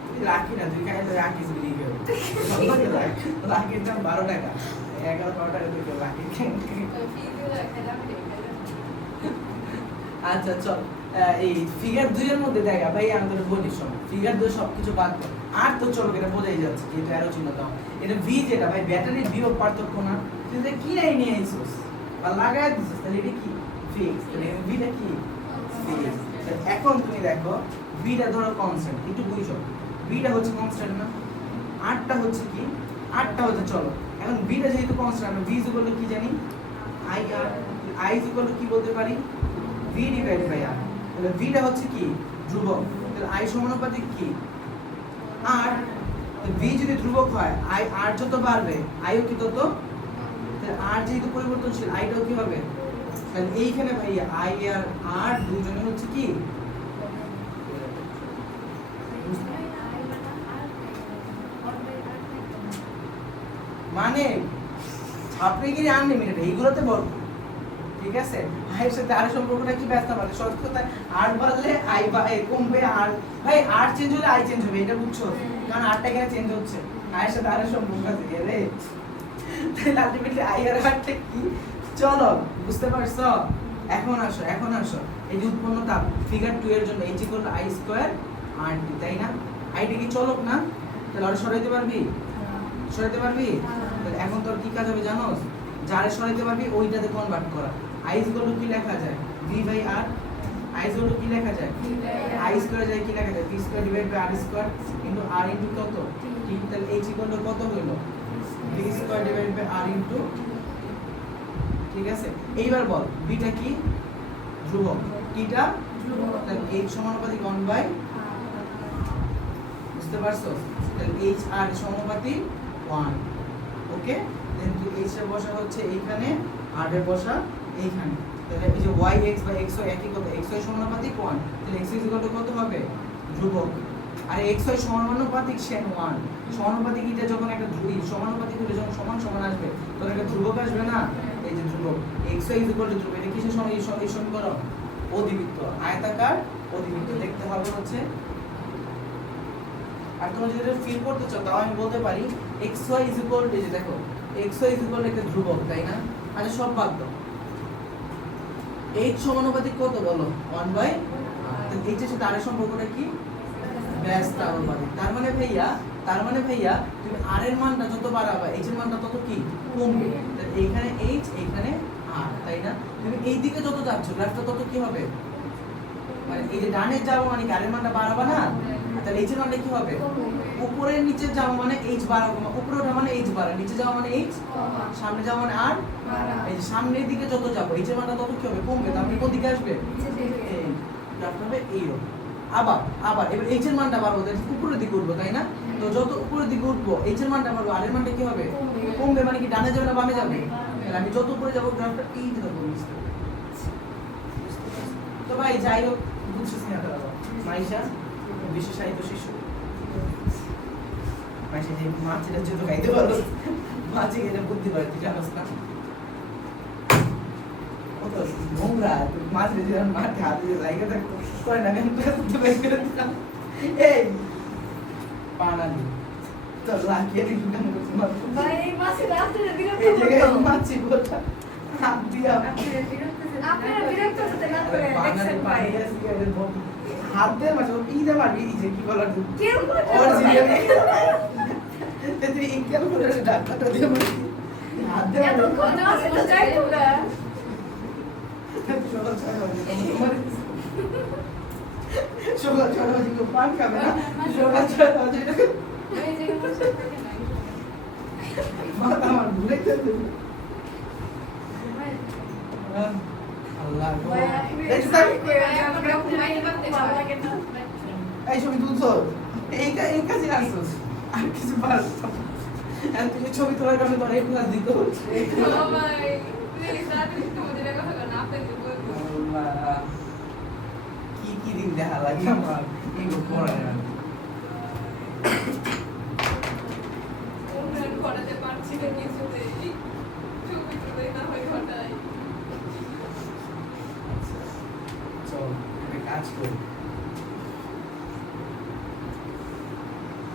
তুই রাখি না তুই খাই রাখিস বিলি কেউ রাখির দাম 12 টাকা 11-12 টাকা তুই রাখি ফ্রিতে রাখলাম আচ্ছা চল এই ফিগার 2 এর মধ্যে দেখা ভাই আমি তোর বলি শোন ফিগার 2 সবকিছু বাদ কর আর তো চলো এটা বোঝাই যাচ্ছে যে এটা অ্যারো চিহ্ন দাও এটা ভি যেটা ভাই ব্যাটারির বিয়োগ পার্থক্য না তুই এটা কি নাই নিয়ে আইছিস আর লাগায় দিছিস তাহলে এটা কি ফিক্স তাহলে ভিটা কি ফিক্স এখন তুমি দেখো ভিটা ধরো কনস্ট্যান্ট একটু বুঝো ভিটা হচ্ছে কনস্ট্যান্ট না আরটা হচ্ছে কি আরটা হচ্ছে চলো এখন ভিটা যেহেতু কনস্ট্যান্ট আমি ভি ইকুয়াল কি জানি আই আর আই ইকুয়াল কি বলতে পারি v ডিভাইডেড বাই r তাহলে v টা হচ্ছে কি ধ্রুবক তাহলে i সমানুপাতিক কি r তো v যদি ধ্রুবক হয় i r যত বাড়বে i ও কি তত তাহলে r যেহেতু পরিবর্তনশীল i টাও কি হবে তাহলে এইখানে ভাই i আর r দুজনে হচ্ছে কি মানে ছাত্রীগিরি আনলিমিটেড এইগুলোতে বল ঠিক আছে আই এর সাথে আর সম্পর্কটা কি ব্যস্ত মানে সহজ কথা আর বাড়লে আই কমবে আর ভাই আর চেঞ্জ হলে আই চেঞ্জ হবে এটা বুঝছো কারণ আরটা কেন চেঞ্জ হচ্ছে আই এর সাথে আর সম্পর্ক আছে রে তাহলে আলটিমেটলি আই আর আরটা কি চলো বুঝতে পারছো এখন আসো এই যে উৎপন্ন তাপ ফিগার 2 এর জন্য h = i square r t তাই না আইটা কি চলক না তাহলে আর সরাইতে পারবি তাহলে এখন তোর কি কাজ হবে জানোস যারে সরাইতে পারবি ওইটাতে কনভার্ট করা i = কি লেখা যায় v বাই r i = কি লেখা যায় i স্কয়ার যায় কি লেখা যায় v square divide by r square into r into কত t তাহলে h = কত হলো v square divide by r into ঠিক আছে এইবার বল v টা কি ধ্রুবক t টা ধ্রুবক তাহলে h সমানুপাতিক 1 বাই বুঝতে পারছো তাহলে h r সমানুপাতিক 1 ওকে দেন তুই h এর বসা হচ্ছে এইখানে r এর বসা এইখানে তাহলে এই যে y x বা x y একই কথা x y সমানুপাতিক 1 তাহলে x কত হবে ধ্রুবক আর x y সমানুপাতিক সেন 1 সমানুপাতিক এটা যখন একটা ধ্রুবী সমানুপাতিক হলে যখন সমান সমান আসবে তখন একটা ধ্রুবক আসবে না এই যে ধ্রুবক x y ধ্রুবক এটা কিসের সমান এই সমীকরণ অধিবৃত্ত আয়তাকার অধিবৃত্ত দেখতে হবে হচ্ছে আর তোমরা যদি এটা ফিল করতে চাও তাও আমি বলতে পারি xy এই যে দেখো xy একটা ধ্রুবক তাই না আচ্ছা সব বাদ দাও h সমানুপাতিক কত বলো 1 বাই তাহলে h এর সাথে r এর সম্পর্কটা কি ব্যস্ত আনুপাতিক তার মানে ভাইয়া তুমি r এর মানটা যত বাড়াবা h এর মানটা তত কি কমবে তাহলে এইখানে h এইখানে r তাই না তুমি এই দিকে যত যাচ্ছ গ্রাফটা তত কি হবে মানে এই যে ডানে যাও মানে r এর মানটা বাড়াবা না তাহলে h এর মানটা কি হবে উপরে নিচে যাও মানে h বাড়াবো উপরে ওঠা মানে h বাড়া নিচে যাও মানে h সামনে যাও মানে r এই যে সামনের দিকে যত যাবো h এর মানটা তত কি হবে কমবে তারপরে কোন দিকে আসবে এই গ্রাফটা হবে এইরকম আবার এবার h এর মানটা বাড়াবো তাহলে উপরের দিকে উঠবো তাই না তো যত উপরের দিকে উঠবো h এর মানটা বাড়বো r এর মানটা কি হবে কমবে মানে কি ডানে যাবে না বামে যাবে তাহলে আমি যত উপরে যাবো গ্রাফটা এই দিকে ঘুরছে তো ভাই যাই হোক বুঝছিস না তারা মাইশা বিশ্ব সাহিত্য শিশু মাইশা যে মাছের যত খাইতে পারো মাছে গেলে বুদ্ধি পারে তুই জানোস না কত নোংরা মাছের যে মাঠে হাতে যে জায়গা থাকতো করে না আমি তো বের করে দিতাম এই পানালি তো লাগিয়ে দিই কেন ভাই এই মাসে আপনারা বিরক্ত এই জায়গায় করতো মাছি বলটা হাত দিয়া আপনারা বিরক্ত হতে না করে দেখছেন ভাই হাত দিয়ে মাছ ই দে পারবি এই যে কি বলার কেউ অরিজিনাল তুই ইনকাল করে ডাক্তারটা দিয়ে মারবি হাত দেওয়া এতক্ষণ আছে তো যাইতো না। সকাল 6টা বাজে সকাল 6টা বাজে কেউ পান খাবে না সকাল 6টা বাজে এই যে কোনো সাথে থাকে না মাথা আমার ঘুরে গেছে আল্লাহ গো। ভাইয়া, দেখছিস না? ভালো লাগে না। এই ছবি তুলছো এই কাজে আসছোস আর কিছু পারছ আর তুই ছবি তোলার কারণে তোর এই ক্লাস দিত আল্লাহ কি কি দিন দেখা লাগে আমার এগুলো পড়ায় না চল একটা কাজ করি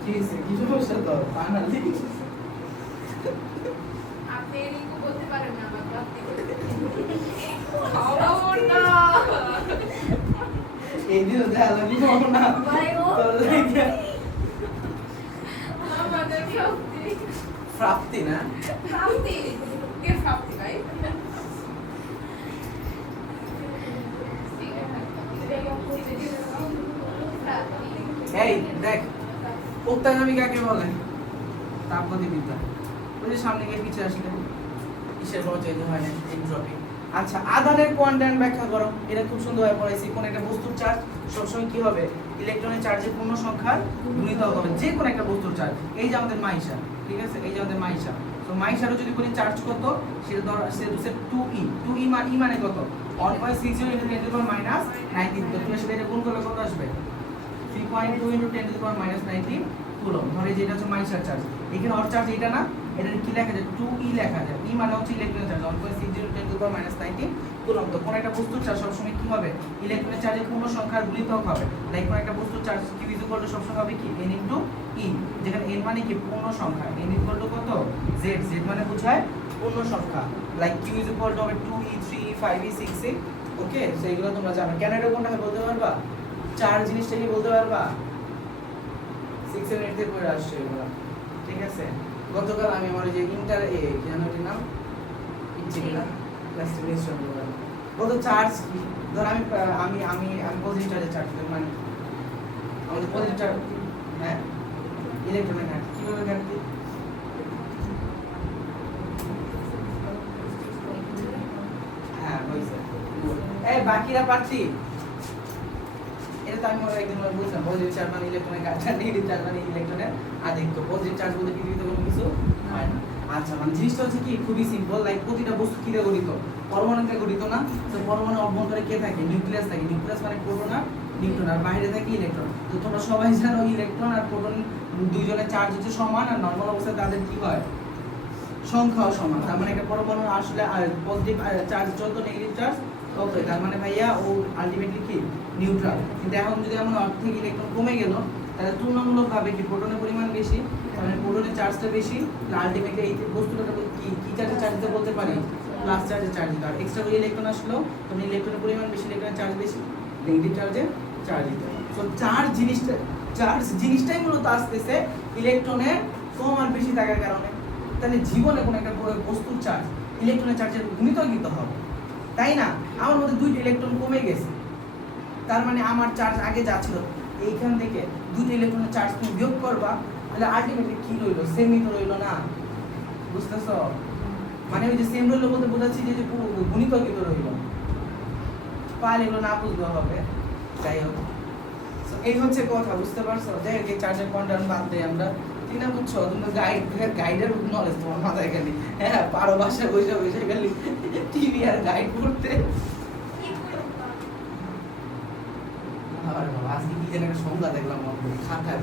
কি হয়েছে? কি সমস্যা তোর বাঙালি আপনি এরকম বলতে পারেন না আমার ক্লাস থেকে এই দিনও দেখা লাগবে না ভাই ও তোর লাগে আমাদের প্রাপ্তি প্রাপ্তি না প্রাপ্তি কে প্রাপ্তি ভাই এই দেখ প্রত্যাগামী কাকে বলে তাপগতিবিদ্যা ওই যে সামনে গিয়ে পিছিয়ে আসলে কিসের কোনো চেঞ্জ হয় না এনট্রপি আচ্ছা আধানের কোয়ান্টাম ব্যাখ্যা করো এটা খুব সুন্দরভাবে পড়াইছি কোন একটা বস্তুর চার্জ সবসময় কি হবে ইলেকট্রনের চার্জের পূর্ণ সংখ্যার গুণিতক হবে যে কোনো একটা বস্তুর চার্জ এই যে আমাদের মাইশা ঠিক আছে এই যে আমাদের মাইশা তো মাইশারও যদি বলি চার্জ কত সেটা ধর সে 2e 2e মানে কত 1.60 into 10 to the power minus 19 তো তুমি সেটা এটা গুণ করলে কত আসবে 3.2 into 10 to the power minus 19 coulomb ধরে যেটা হচ্ছে মাইশার চার্জ এখানে অর চার্জ এটা না এটা কি লেখা যায় 2e লেখা যায় e মানে হচ্ছে electron charge 1.60 10 to the power minus 19 coulomb তো কোন একটা বস্তুর চার্জ সবসময় কি হবে ইলেকট্রনের চার্জের পূর্ণ সংখ্যার গুণিতক হবে লাইক কোন একটা বস্তুর চার্জ q ইকুয়াল টু সবসময় হবে কি n into e যেখানে n মানে কি পূর্ণ সংখ্যা n ইকুয়াল টু কত z z মানে বোঝায় পূর্ণ সংখ্যা লাইক q ইকুয়াল টু হবে 2e 3e 5e 6e okay so এগুলো তোমরা জানো কেন এটা কোনটা বলতে পারবা চার জিনিসটা কি বলতে পারবা 6 এর থেকে পড়ে আসছে এগুলো ঠিক আছে গতকাল আমি আমার যে ইন্টার এ কি জানো এটার নাম ইঞ্জিনিয়ার ক্লাসিফিকেশন কত চার্জ কি ধর আমি পজিটিভ চার্জের চার্জ মানে আমাদের পজিটিভ চার্জ হ্যাঁ ইলেকট্রনের ঘাটতি কিভাবে ঘাটতি হ্যাঁ হইছে এই বাকিরা পাচ্ছি এটা তো আমি মনে একদিন বলছিলাম পজিটিভ চার্জ মানে ইলেকট্রনের ঘাটতি নেগেটিভ চার্জ মানে ইলেকট্রনের আধিক্য পজিটিভ চার্জ বলতে পৃথিবীতে কোনো কিছু হয় না আচ্ছা মানে জিনিসটা হচ্ছে কি খুবই সিম্পল লাইক প্রতিটা বস্তু কি দিয়ে গঠিত পরমাণু দিয়ে গঠিত না তো পরমাণুর অভ্যন্তরে কে থাকে নিউক্লিয়াস থাকে নিউক্লিয়াস মানে প্রোটন আর নিউট্রন আর বাইরে থাকে ইলেকট্রন তো তোমরা সবাই জানো ইলেকট্রন আর প্রোটন দুইজনের চার্জ হচ্ছে সমান আর নরমাল অবস্থায় তাদের কি হয় সংখ্যাও সমান তার মানে একটা পরমাণু আসলে পজিটিভ চার্জ যত নেগেটিভ চার্জ ততই তার মানে ভাইয়া ও আলটিমেটলি কি নিউট্রাল কিন্তু এখন যদি এমন অর্থ থেকে ইলেকট্রন কমে গেল তাহলে তুলনামূলকভাবে কি প্রোটনের পরিমাণ বেশি মানে প্রোটনের চার্জটা বেশি আলটিমেটলি এই বস্তুটা কি কি চার্জে চার্জ দিতে বলতে পারি প্লাস চার্জে চার্জ দিতে আর এক্সট্রা করে ইলেকট্রন আসলো তখন ইলেকট্রনের পরিমাণ বেশি ইলেকট্রনের চার্জ বেশি নেগেটিভ চার্জে চার্জ দিতে সো চার্জ জিনিসটাই মূলত আসতেছে ইলেকট্রনের কম আর বেশি থাকার কারণে তাহলে জীবনে কোনো একটা বস্তুর চার্জ ইলেকট্রনের চার্জের গুণিতক দিতে হবে তাই না আমার মধ্যে দুইটা ইলেকট্রন কমে গেছে তার মানে আমার চার্জ আগে যা ছিল এইখান থেকে দুটো ইলেকট্রনের চার্জ তুমি বিয়োগ করবা তাহলে আলটিমেটলি কি রইলো সেমই তো রইলো না বুঝতেছো মানে ওই যে সেম রইলো বলতে বোঝাচ্ছি যে গুণিতকই তো রইলো পারলে এগুলো না বুঝলেও হবে যাই হোক এই হচ্ছে কথা বুঝতে পারছো যাই হোক এই চার্জের কোয়ান্টাম বাদ দেই আমরা ঠিক না বুঝছো তুমি গাইডের নলেজ তোমার মাথায় গেলি হ্যাঁ পারো বাসায় বসে বসে গেলি টিভি আর গাইড পড়তে আরে বাবা আজকে কি যেন একটা সংজ্ঞা দেখলাম খাতায়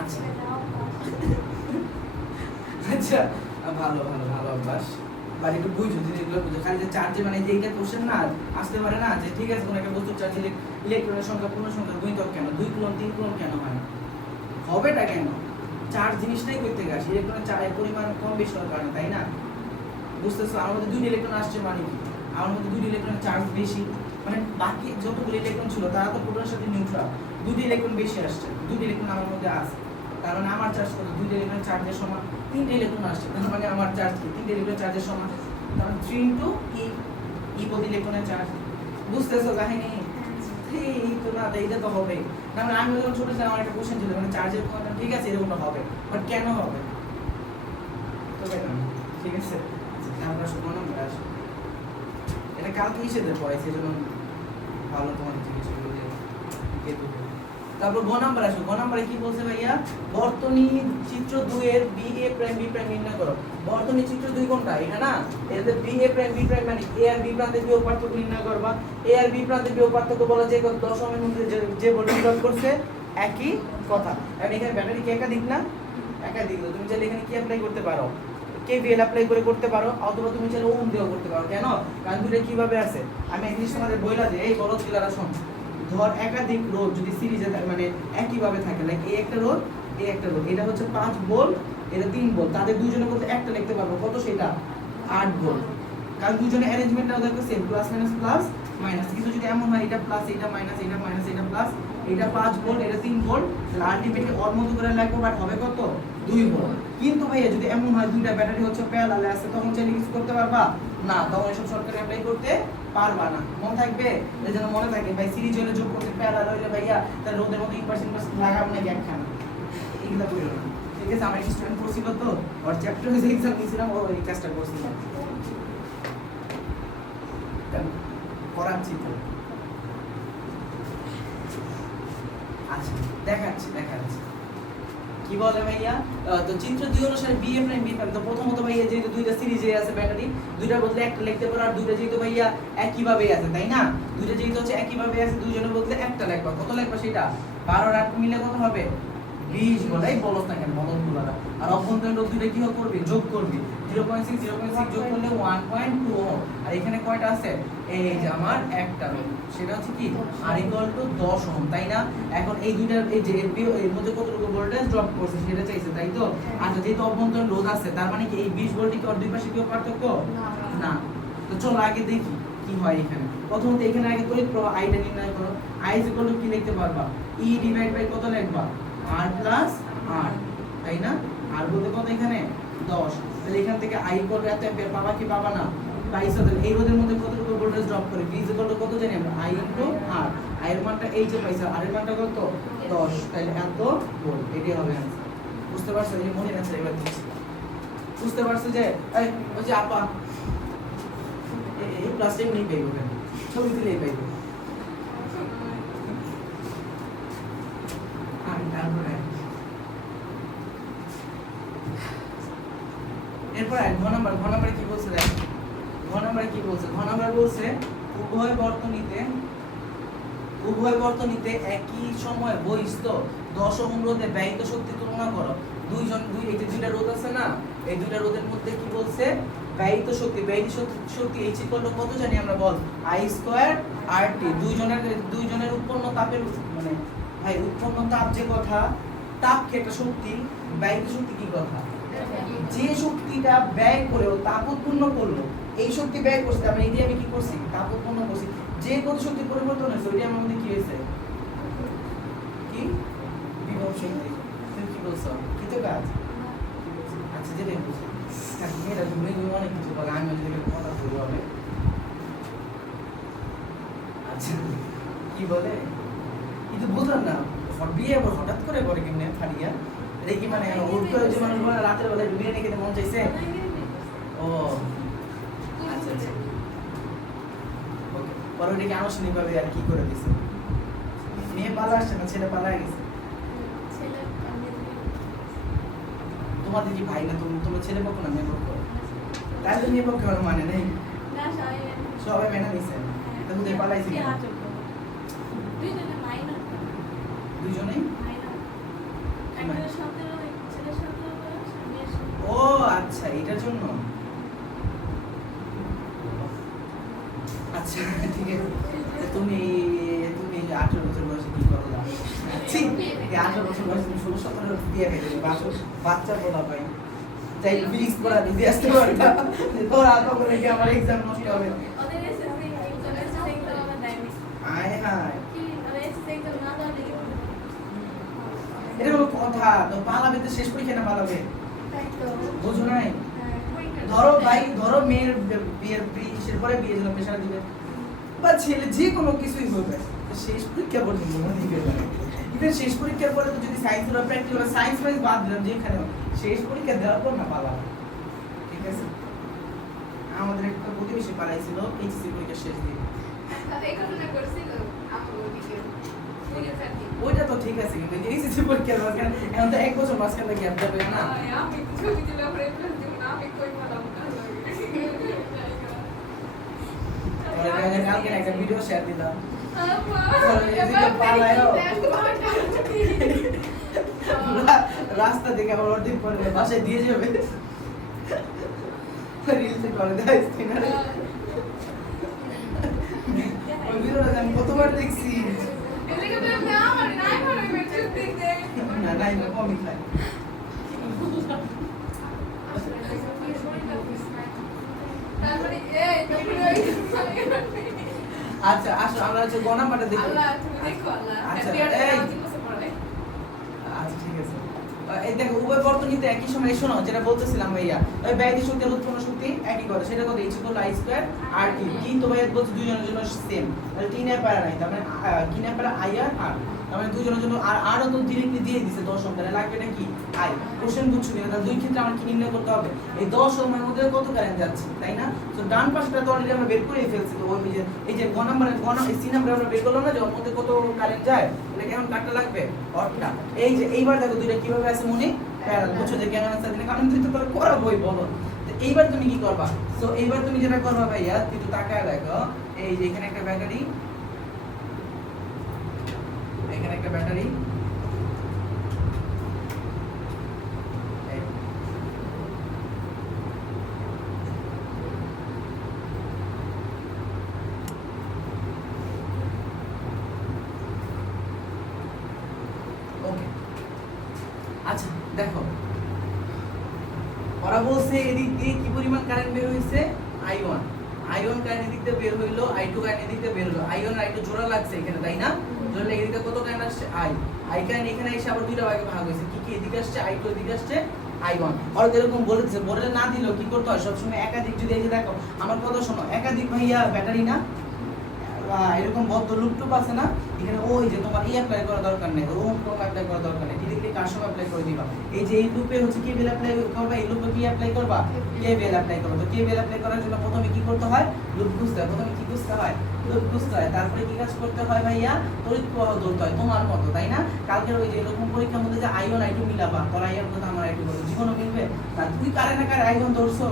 আচ্ছা আচ্ছা ভালো ভালো ভালো অভ্যাস বাড়ি একটু বুঝো জিনিসগুলো বুঝো খালি যে চার্জে মানে যে এইটা কোশ্চেন না আসতে পারে না যে ঠিক আছে কোনো একটা বস্তুর চার্জ ইলেকট্রনের সংখ্যা পূর্ণ সংখ্যা গুণিতক কেন 2 কুলম্ব 3 কুলম্ব কেন হয় না হবেটা কেন চার্জ জিনিসটাই করতে গেছে ইলেকট্রনের চার্জের পরিমাণ কম বেশি হওয়ার কারণে তাই না বুঝতেছো আমার মধ্যে 2 ইলেকট্রন আসছে মানে কি আমার মধ্যে 2 ইলেকট্রনের চার্জ বেশি মানে বাকি যতগুলো ইলেকট্রন ছিল তারা তো প্রোটনের সাথে নিউট্রাল 2 ইলেকট্রন বেশি আসছে 2 ইলেকট্রন আমার মধ্যে আছে কারণ আমার চার্জ কত 2টা ইলেকট্রন চার্জের সমান 3টে ইলেকট্রন আসছে তার মানে আমার চার্জ কি 3টে ইলেকট্রন চার্জের সমান তাহলে 3 * e প্রতি ইলেকট্রনের চার্জ বুঝতেছো কাহিনী এই তো না এইটা তো হবে না মানে আমি যখন ছোট ছিলাম আমার একটা কোশ্চেন ছিল মানে চার্জের কোয়ান্টাম ঠিক আছে এরকমটা হবে বাট কেন হবে তো কেন ঠিক আছে আমরা শুধু নম্বর আসে এটা কালকে হিসেবে পড়াইছে এজন্য ভালো তোমার জিনিসগুলো দিয়ে দেবো তারপর গ নাম্বার আসো গ নাম্বারে কি বলছে ভাইয়া বর্তনী চিত্র 2 এর B A prime B prime নির্ণয় করো বর্তনী চিত্র 2 কোনটা এটা না এতে B A prime B prime মানে এ আর বি প্রান্তের বিয়োগ পার্থক্য নির্ণয় করবা এ আর বি প্রান্তের বিয়োগ পার্থক্য বলা যায় কত দশমের মধ্যে যে ভোল্টেজ ড্রপ করছে একই কথা এখন এখানে ব্যাটারি কি একাধিক না একাধিক তুমি চাইলে এখানে কি অ্যাপ্লাই করতে পারো কেভিএল অ্যাপ্লাই করতে পারো অথবা তুমি চাইলে ওহম দিয়েও করতে পারো কেন কারণ দুটো কিভাবে আছে আমি এক জিনিস তোমাদের বইলা যে এই বলদ গুলারা শোন ধর একাধিক রোধ যদি সিরিজে মানে একই ভাবে থাকে লাইক এই একটা রোধ এই একটা রোধ এটা হচ্ছে 5 ভোল্ট এটা 3 ভোল্ট তাদের দুইজনের মধ্যে একটা লিখতে পারবো কত সেটা 8 ভোল্ট কারণ দুইজনের অ্যারেঞ্জমেন্টটা ওদের সেম প্লাস মাইনাস কিন্তু যদি এমন হয় এটা প্লাস এটা মাইনাস এটা মাইনাস এটা প্লাস এটা 5 ভোল্ট এটা 3 ভোল্ট তাহলে আলটিমেটলি ওর মতো করে লাগবে বাট হবে কত 2 ভোল্ট কিন্তু ভাইয়া যদি এমন হয় দুইটা ব্যাটারি হচ্ছে প্যারালালে আছে তখন চাইলে কিছু করতে পারবা না তখন এসব শর্টকাট অ্যাপ্লাই করতে পারবা না মনে থাকবে এই জন্য মনে থাকে ভাই সিরিজ হলে যোগ করতে প্যারালাল হইলে ভাইয়া তার রোদের মতো ইনভার্সন লাগাবো না একখানা এগুলা কইরো না ঠিক আছে আমার স্টুডেন্ট পড়ছিল তো ওর চ্যাপ্টার হইছে এক্সাম দিছিলাম ও এই কাজটা করছিল করাচ্ছি তো আচ্ছা দেখাচ্ছি কি বলে ভাইয়া তো চিত্র 2 অনুসারে B A prime B prime তো প্রথমত ভাইয়া যেহেতু দুইটা সিরিজে আছে ব্যাটারি দুইটার বদলে একটা লিখতে পারো আর দুইটা যেহেতু ভাইয়া একই ভাবে আছে তাই না দুইটা যেহেতু হচ্ছে একই ভাবে আছে দুইজনের বদলে একটা লিখবা কত লিখবা সেটা 12 আর 8 মিলে কত হবে 20 বলাই বলছ না কেন বলগুলা আর অভ্যন্তরীণ রোধ দুইটা কি করবি যোগ করবি 0.6 যোগ করলে 1.2 ওহম আর এখানে কয়টা আছে এই যে আমার একটা রোধ সেটা হচ্ছে কি আর ইকুয়াল টু 10 ওহম তাই না এখন এই দুইটার এই যে এর মধ্যে কতটুকু ভোল্টেজ ড্রপ করছে সেটা চাইছে তাই তো আচ্ছা যেহেতু অভ্যন্তরীণ রোধ আছে তার মানে কি এই 20 ভোল্ট কি ওর দুই পাশে কি পার্থক্য না তো চলো আগে দেখি কি হয় এখানে প্রথমত এখানে আগে তড়িৎ প্রবাহ আইটা নির্ণয় করো আই ইজ ইকুয়াল টু কি লিখতে পারবা ই ডিভাইড বাই কত লিখবা r প্লাস r তাই না r বলতে কত এখানে 10 তাহলে এখান থেকে i ইকুয়াল টু এত অ্যাম্পিয়ার পাবা কি পাবা না পাইছো তাহলে এই রোধের মধ্যে কতটুকু ভোল্টেজ ড্রপ করে v ইকুয়াল টু কত জানি আমরা i ইনটু r i এর মানটা এই যে পাইছো r এর মানটা কত 10 তাহলে এত ভোল্ট এটাই হবে आंसर বুঝতে পারছো এই মনে আছে এবার দিচ্ছি বুঝতে পারছো যে এই ওই যে আপা এই প্লাস্টিক নেই পাইবো কেন ছবি দিলেই পাইবো এরপর ঘ নাম্বার কি বলছে দেখ ঘ নাম্বার বলছে উভয় বর্তনীতে একই সময় বহিস্থ 10 ওহম রোধে ব্যয়িত শক্তি তুলনা করো এই যে দুইটা রোধ আছে না এই দুইটা রোধের মধ্যে কি বলছে ব্যয়িত শক্তি h ইকুয়াল কত জানি আমরা বল i স্কয়ার RT দুইজনের উৎপন্ন তাপের মানে ভাই উৎপন্ন তাপ যে কথা তাপ কি একটা শক্তি ব্যয়িত শক্তি কি কথা যে শক্তিটা ব্যয় করেও তাপ উৎপন্ন করলো এই শক্তি ব্যয় করছে তার মানে এই দিয়ে আমি কি করছি তাপ উৎপন্ন করছি যে কত শক্তি পরিবর্তন হয়েছে ওইটা আমার মধ্যে কি হয়েছে কি বিভব শক্তি তুমি কি বলছো কি তো কাজ আচ্ছা যেটাই বলছো মেয়েরা তুমি অনেক কিছু বলে আমি যদি কথা বলবো হবে আচ্ছা কি বলে কিন্তু বুঝলাম না বিয়ে হঠাৎ করে করে কেমনে ফাড়িয়া এটা কি মানে হুট করে যে মানুষ বলে রাতের বেলায় বিরিয়ানি খেতে মন চাইছে ও আচ্ছা আচ্ছা ওকে পরে ওটাকে আনুষ্ঠানিকভাবে আর কি করে দিছে মেয়ে পালা আসছে না ছেলে পালা গেছে তোমাদের কি ভাই না তোমার ছেলে পক্ষ না মেয়ে পক্ষ তাই তো মেয়ে পক্ষে মানে নেই সবাই মেনে নিছে তাহলে পালাইছে দুইজনেই ও আচ্ছা এটার জন্য আচ্ছা ঠিক আছে তুমি 18 বছর বয়সে কি করো না ঠিক 18 বছর বয়সে তুমি 16-17 বিয়ে হয়ে বাচ্চা বলা পাই তাই ফিজিক্স পড়া দিতে আসতে পারতা তোর আলো করে কি আমার এক্সাম নষ্ট হবে আয় হায় এটা কথা, তো পালাবে তো শেষ পরীক্ষা না পালাবে, তাই তো বুঝো নাই? হ্যাঁ, ধরো ভাই, ধরো মেয়ের বিয়ের বিয়ের পরে বিয়ে জন্য প্রেশার দিবে, বা ছেলে যে কোনো কিছুই হবে, তো শেষ পরীক্ষা পর্যন্ত মনে দিবে না। ইভেন শেষ পরীক্ষার পরে তো যদি সায়েন্স বা প্র্যাকটিক্যাল বা সায়েন্স ওয়াইজ বাদ দিলাম যেখানে হোক, শেষ পরীক্ষা দেওয়ার পর না পালাবে, ঠিক আছে? আমাদের একটা প্রতিবেশী পালাইছিল এইচএসসি পরীক্ষা শেষ দিয়ে। এই ঘটনা করছিল আমার ওদিকে ওই সাথে ওইটা তো ঠিক আছে, কিন্তু এইচএসসি পরীক্ষার মাঝখানে এখন তো 1 বছর মাঝখানে গ্যাপ যাবে না। আমি ছবি দিলাম রেফারেন্স দিব না আমি কই মালাম না তাহলে কালকে একটা ভিডিও শেয়ার দিলাম, রাস্তা থেকে আবার অর্ধেক পরে বাসায় দিয়ে যাবে, রিলসে করে দেয় স্ক্রিনারে। ওই ভিডিওটা আমি কতবার দেখছি, না নাই না কমই খাই। তারপরে এই আচ্ছা আসো আমরা হচ্ছে গণামাটা দেখি। আল্লাহ তুমি দেখো আল্লাহ আচ্ছা, হ্যাপি ইয়ার এই। 3 বছর পরে আচ্ছা ঠিক আছে। এই দেখো উভয় বর্তনীতে একই সময় শোনো যেটা বলতেছিলাম ভাইয়া, ওই ব্যয়ী শক্তি আর উৎপন্ন শক্তি একই করে, সেটা কত h = i² আর কি, কিন্তু ভাইয়া বলছে দুইজনের জন্য সেম, তাহলে 3 এর পারা নাই, তার মানে কি না পারা i আর r, তার মানে দুইজনের জন্য আর আরও তো ডিরেক্টলি দিয়ে দিছে 10 ওহম, তাহলে লাগবে এটা কি i। কোশ্চেন বুঝছো কিনা, তাহলে দুই ক্ষেত্রে আমার কি নির্ণয় করতে হবে, এই 10 ওহমের মধ্যে কত কারেন্ট যাচ্ছে, তাই না? তো ডান পাশটা তো অলরেডি আমরা বের করেই ফেলছি, তো ওই যে এই যে গ নাম্বারে এই সি নাম্বারে আমরা বের করলাম না যে ওর মধ্যে কত কারেন্ট যায়, এটা কেমন কাটটা লাগবে অটটা। এই যে এইবার দেখো দুইটা কিভাবে আছে মনে প্যারাল, বুঝছো যে কেন আনসার দিলে, কারণ তুই তো তোর করাবোই বলো। তো এইবার তুমি কি করবা, সো এইবার তুমি যেটা করবা ভাইয়া, তুই তো তাকায় দেখো, এই যে এখানে একটা ব্যাটারি, এখানে একটা ব্যাটারি, ওকে আচ্ছা দেখো, ওরা বলছে এদিক দিয়ে কি পরিমাণ কারেন্ট বের হইছে, i1 কারেন্ট এদিক দিয়ে বের হইলো, i2 কারেন্ট এদিক দিয়ে বের হলো, i1 আর i2 জোড়া লাগছে এখানে, তাই না? জোড়া লেগে এদিকে কত কারেন্ট আসছে, i কারেন্ট এখানে এসে আবার দুইটা ভাগে ভাগ হইছে, কি কি এদিকে আসছে i2, এদিকে আসছে i1। আর এরকম বলেছে, বলে না দিলেও কি করতে হয়, সবসময় একাধিক, যদি এই যে দেখো আমার কথা শোনো, একাধিক ভাইয়া ব্যাটারি না এরকম বদ্ধ লুপ টুপ আছে না, এখানে ওই যে তোমার অ্যাপ্লাই করা দরকার নেই, ওম টোম অ্যাপ্লাই করা দরকার নেই, ডিরেক্টলি কারশফ অ্যাপ্লাই করে দিবা। এই যে এই লুপে হচ্ছে কেভিএল অ্যাপ্লাই করবা, এই লুপে কি অ্যাপ্লাই করবা, কেভিএল অ্যাপ্লাই করবা। তো কেভিএল অ্যাপ্লাই করার জন্য প্রথমে কি করতে হয়, লুপ খুঁজতে হয়, প্রথমে কি খুঁজতে হয়, লুপ খুঁজতে হয়, তারপরে কি কাজ করতে হয় ভাইয়া, তড়িৎ প্রবাহ ধরতে হয় তোমার মতো, তাই না? কালকের ওই যে এরকম পরীক্ষার মধ্যে যে i1 i2 মিলাবা, তোর i1 কথা আমার i2 কথা জীবনও মিলবে না, তুই কারে না কারে i1 ধরছো,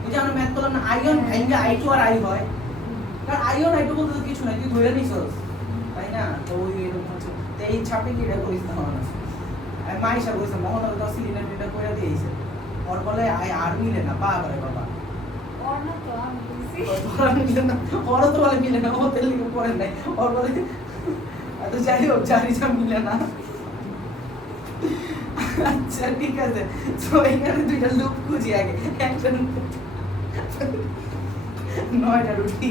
তুই যে আমরা ম্যাথ করলাম না i1 ভাঙা i2 আর i হয়, কারণ i1 i2 বলতে তো কিছু নাই, তুই ধরে নিছস, তাই না? তো ওই এরকম হচ্ছে, তো এই ছাপে কি এটা করিস না, আমি মাইশা কইছে মোহনগর 10 সিলিন্ডার করে দিয়েছে, ওর বলে আর মিলে না, বাবারে বাবা, অন্য তো আমি বলছি ওর মিলে না, ওর তো বলে মিলে না, ও তেল লিখে পড়ে নাই, ওর বলে এত যাই হোক জানি যা মিলে না। আচ্ছা ঠিক আছে, তো এখানে দুইটা লুপ খুঁজি আগে, একটা 9টা রুটি,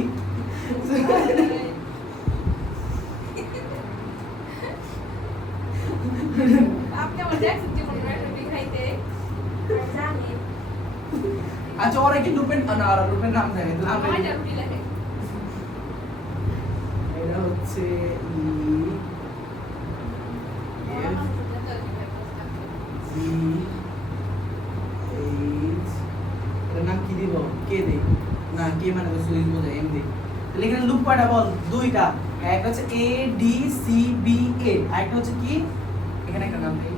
আপনি আমার দেখছেন যে কোন রুটি খাইতে জানি আচ্ছা ওরা কি লুপের না, ওরা লুপের নাম জানে তো আমরা কয়টা রুটি লাগে এটা হচ্ছে এফ জি এইচ, এর নাম কি দিব, কে দেই না, কে মানে তো সুইচ বোঝায়, এম দেই। তাহলে এখানে লুপ কয়টা বল, দুইটা, একটা হচ্ছে A D C B A, আরেকটা হচ্ছে কি, এখানে একটা নাম দেই,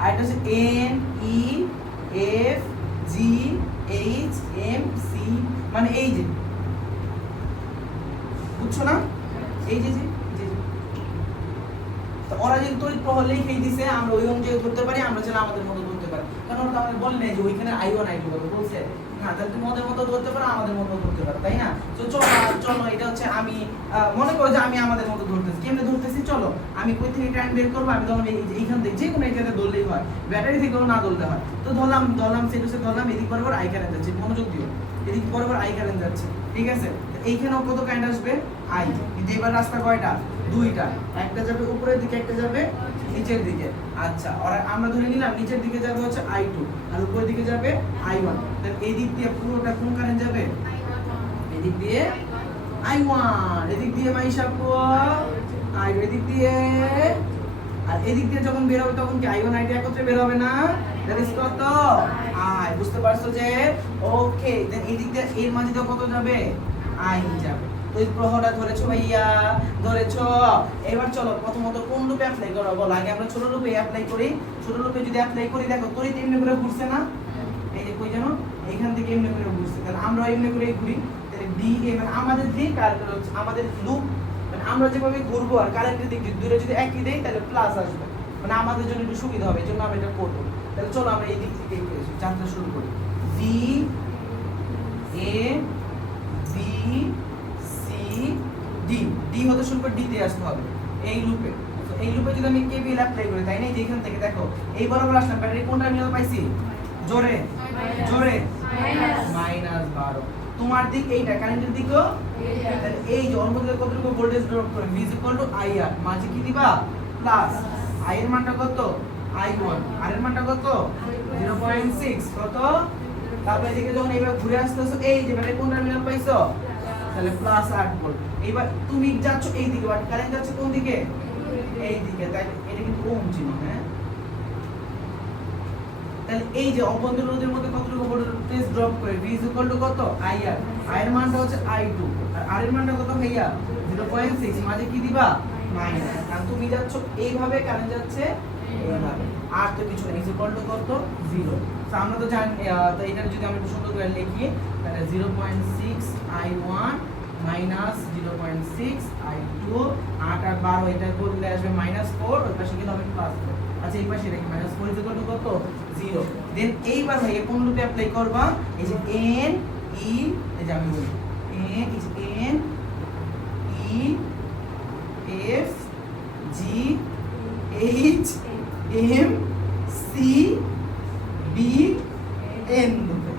আরেকটা হচ্ছে N E F G H M C, মানে এই যে, বুঝছো না, এই যে তো ওরা যদি তড়িৎ প্রবাহ লিখেই দিছে, আমরা ওই অনুযায়ী ধরতে পারি, আমরা চাইলে আমাদের মতো ধরতে পারি, কারণ ওরা তো আমাদের বলে নাই যে ওইখানে i1 i2 কত বলছে না, তাহলে তুমি ওদের মতো ধরতে পারো, আমাদের মতো ধরতে পারো, তাই না? তো চলো এটা হচ্ছে আমি মনে করো যে আমি আমাদের মতো ধরতেছি, কেমনে ধরতেছি, চলো আমি কই থেকে কারেন্ট বের করবো, আমি ধরলাম এইখান থেকে যে কোনো জায়গায় ধরলেই হয়, ব্যাটারি থেকেও না ধরতে হয়, তো ধরলাম সেটুসে ধরলাম, এদিক বরাবর আই কারেন্ট যাচ্ছে, মনোযোগ দিও, এদিক বরাবর আই কারেন্ট যাচ্ছে, ঠিক আছে? এইখানেও কত কারেন্ট আসবে, আই, কিন্তু এবার রাস্তা কয়টা, দুইটা, একটা যাবে উপরের দিকে, একটা যাবে নিচের দিকে। আচ্ছা, আর আমরা ধরে নিলাম নিচের দিকে যাবে হচ্ছে I2 আর উপরের দিকে যাবে I1। তাহলে এই দিক দিয়ে পুরোটা কোন কারেন্ট যাবে? এদিক দিয়ে I1, এদিক দিয়ে মাইশা I2, এদিক দিয়ে, আর এদিক দিয়ে যখন বের হবে তখন কি I1 I2 একত্রে বের হবে না? দ্যাট ইজ কত? I। বুঝতে পারছো যে? ওকে, দেন এদিক দিয়ে এর মাঝে দিয়ে কত যাবে? I যাবে। তো এই প্রহরটা ধরেছো ভাইয়া? ধরেছো? এবার চলো প্রথমত কোন রূপে অ্যাপ্লাই করব বল। আগে আমরা ছোট রূপে অ্যাপ্লাই করি। ছোট রূপে যদি অ্যাপ্লাই করি দেখো তড়িৎ এমনি করে ঘুরছে না? এই যে কই জানো? এইখান থেকে এমনি করে ঘুরছে। তাহলে আমরা এমনি করে ঘুরি। তাহলে ডি মানে আমাদের দিক আর আমাদের লুপ মানে আমরা যেভাবে ঘুরবো আর কারেন্টের দিক দুটো যদি একই দেই তাহলে প্লাস আসবে। মানে আমাদের জন্য একটু সুবিধা হবে। এজন্য আমরা এটা করব। তাহলে চলো আমরা এই দিক থেকে যাত্রা শুরু করি। V A B C D. D হতে শুরু করে ডি তে আসতে হবে এই লুপে। তো এই লুপে যদি আমি কেভিএল অ্যাপ্লাই করি তাই না, এই যে এখান থেকে দেখো এই বরাবর আসলাম, ব্যাটারি কোন টার্মিনাল পাইছি? জোরে জোরে -12। তোমার দিক এইটা, কারেন্টের দিকও তাহলে এই যে ওর মধ্যে কতটুকু ভোল্টেজ ড্রপ করে V IR, মাঝে কি দিবা? প্লাস। I এর মানটা কত? I1, আর এর মানটা কত? 0.6। কত? তারপরে এদিকে যখন এইবার ঘুরে আসতেছো এই যে ব্যাটারি কোন টার্মিনাল পাইছো? তাহলে প্লাস 8 ভোল্ট। এবার তুমি যাচ্ছ এই দিকে, বাট কারেন্ট যাচ্ছে কোন দিকে? এই দিকে। তাই এটা কিন্তু ওহম চিহ্ন। হ্যাঁ, তাহলে এই যে অভ্যন্তরীণ রোধের মধ্যে কতটুকু ভোল্টেজ ড্রপ করে V কত? IR, I এর মানটা হচ্ছে I2 আর R এর মানটা কত ভাইয়া? 0.6, মাঝে কি দিবা? মাইনাস। কারণ তুমি যাচ্ছ এইভাবে, কারেন্ট যাচ্ছে এইভাবে, আর তো কিছু নেই। কত? 0। তো আমরা তো জানি, তো এটা যদি আমরা একটু সুন্দর করে লিখি তাহলে 0.6 I1 মাইনাস 0.6 I2, 8 আর 12 এটা করলে আসবে -4, ওই পাশে গেলে হবে +4। আচ্ছা এই পাশে রেখে -4 কত? 0। দেন এইবার ভাই কোন লুপে অ্যাপ্লাই করবা? এই যে N E, এই যে আমি বলি N is N E F G H M C B N লুপে।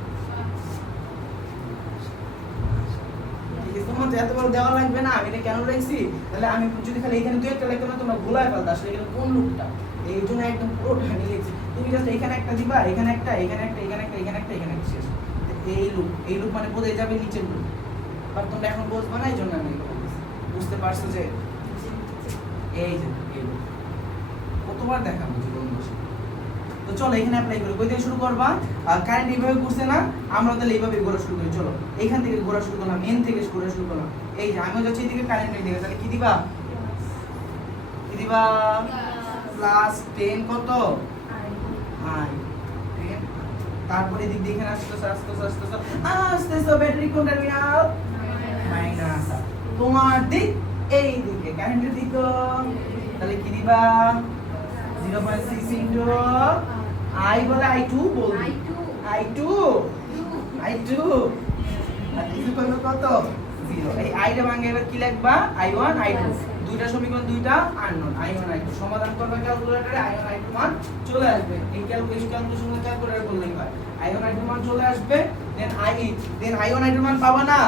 তোমার এত বড় দেওয়া লাগবে না, আমি এটা কেন লিখছি? তাহলে আমি যদি খালি এখানে দুই একটা লিখতাম না তোমরা ভুলায় ফেলতে, আসলে এখানে কোন লুপটা এই জন্য একদম পুরোটা আমি লিখছি। তুমি জাস্ট এখানে একটা দিবা, এখানে একটা, এখানে একটা, এখানে একটা, এখানে একটা, এখানে একটা, শেষ। এই লুপ মানে বোঝাই যাবে নিচের লুপ, বাট তোমরা এখন বুঝবা না, এই জন্য আমি বলতেছি। বুঝতে পারছো যে এই যে এই লুপ কতবার দেখাবো জীবন বসে। তো চলো এখানে অ্যাপ্লাই করি। কই থেকে শুরু করবা? কারেন্ট এইভাবে ঘুরছে না, আমরা তাহলে এইভাবে ঘোরা শুরু করি। চলো এখান থেকে ঘোরা শুরু করলাম, এন থেকে ঘোরা শুরু করলাম। এই যে আমিও যাচ্ছি এদিকে, কারেন্টের দিকে, তাহলে কি দিবা? কি দিবা? প্লাস 10 কত? I 10। তারপরে এদিক দিয়ে এখানে আসতেছে ব্যাটারি কোন টার্মিনাল? মাইনাস। তোমার দিক এই দিকে, কারেন্টের দিক তাহলে কি দিবা? 0.6 ইনটু I বলে I2 বলবি। I2 আর কিছু করবে কত? 0। এই I টা ভাঙে এবার কি লিখবা? I1 I2, দুইটা সমীকরণ, দুইটা আননোন, I1 I2 সমাধান করবে ক্যালকুলেটরে। I1 I2 মান চলে আসবে, এই ক্যালকুলেশন ক্যালকুলেটর করলেই হয়। I1 I2 মান চলে আসবে, দেন I1 I2 মান পাবা না,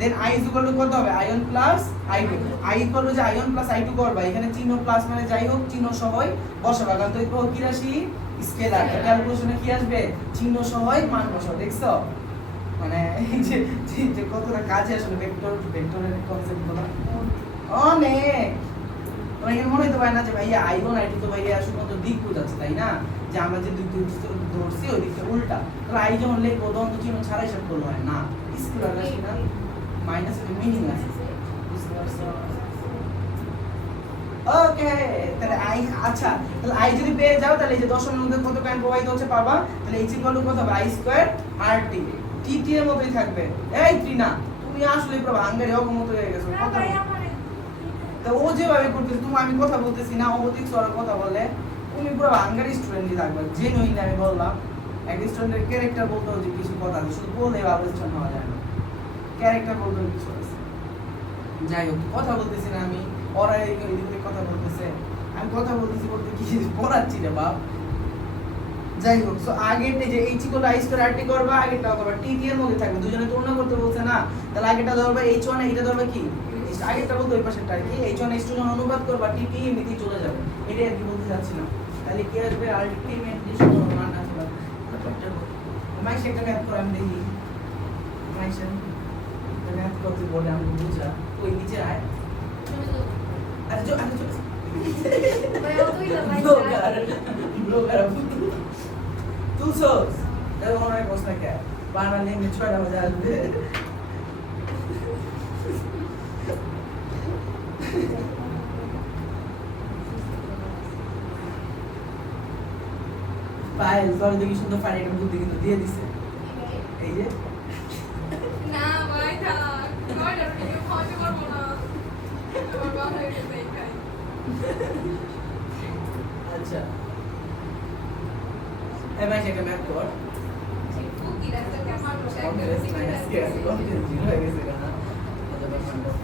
দেন I কত হবে? I1 plus I2। I যে I1 প্লাস I2 করবা, এখানে চিহ্ন প্লাস মানে যাই হোক চিহ্ন সহই বসাবা, কারণ তো এই কি রাশি? স্কেলার। ক্যালকুলেশনে কি আসবে? চিহ্ন সহই মান বসাও। দেখছো মানে এই যে কতটা কাজে আসলে ভেক্টরের কনসেপ্টগুলো অনেক। তোমার এখানে মনে হতে পারে না যে ভাইয়া I1 I2 তো ভাইয়া শুধুমাত্র দিক বোঝাচ্ছে, তাই না? যে আমরা যে দিক ধরছি ওই দিকটা উল্টা। তাহলে I যখন লিখবো তখন তো চিহ্ন ছাড়াই সব করলে হয় না, স্কেলার রাশি না, মাইনাসের মিনিং আছে। বুঝতে পারছো? ওকে, তাহলে I, আচ্ছা তাহলে I যদি পেয়ে যাও তাহলে এই যে দশমের মধ্যে কত কারেন্ট প্রবাহিত হচ্ছে পাবা। তাহলে h কত হবে? I square RT। টি এর মতই থাকবে। এই ত্রিনা তুমি আসলে পুরো ভাঙ্গারি অগমত হয়ে গেছো। কথা তো ও যেভাবে করতেছে, তুমি আমি কথা বলতেছি না, অবধিক স্বরে কথা বলে তুমি পুরো ভাঙ্গারি স্টুডেন্টই থাকবে। জেনুইন আমি বললাম, এক স্টুডেন্টের ক্যারেক্টার বলতে হচ্ছে কিছু কথা আছে, শুধু বলে ভালো স্টুডেন্ট হওয়া যায় না, ক্যারেক্টার বলতে কিছু আছে। যাই হোক কথা বলতেছি না আমি, ওরা এইদিকে কথা বলতেছে, আমি কথা বলতেছি বলতে কি পড়াচ্ছি রে বাপ। যাই হোক, সো আগের যে h = I স্কয়ার RT করবা, আগেরটা করবা t এর মধ্যে থাকবে, দুজনে তুলনা করতে বলছে না, তাহলে আগেরটা ধরবা h1, এইটা ধরবা কি আগেরটা বলতে ওই পাশেরটা কি h1 h2 যখন অনুপাত করবা t এমনিতেই চলে যাবে, এটাই আর কি বলতে যাচ্ছিলাম তাহলে কি আসবে আলটিমেটলি কোনো মান আছে না মাইশ একটা ম্যাথ করে আমি দেখি মাইশ ম্যাথ করতে বলে আমি বুঝা ওই নিচে আয় আরে जो ভাই ও তুই না ভাই ब्लॉगर तू सोच देखो हमारे प्रश्न क्या है बारह ने में 6 बजे আসবে পায়েল তোর দেখি সুন্দর ফাড়ি একটা বুদ্ধি কিন্তু দিয়ে দিছে এই যে না ভাই থাক নয়টার ভিডিও খাওয়াতে পারবো না আমার বাবা হয়ে গেছে এখানে আচ্ছা এবার সেটা ম্যাথ কর ফুকি রাখতে কেমন বসে কনফিডেন্স নাই আজকে কনফিডেন্স জিরো হয়ে গেছে না অতটা সম্ভব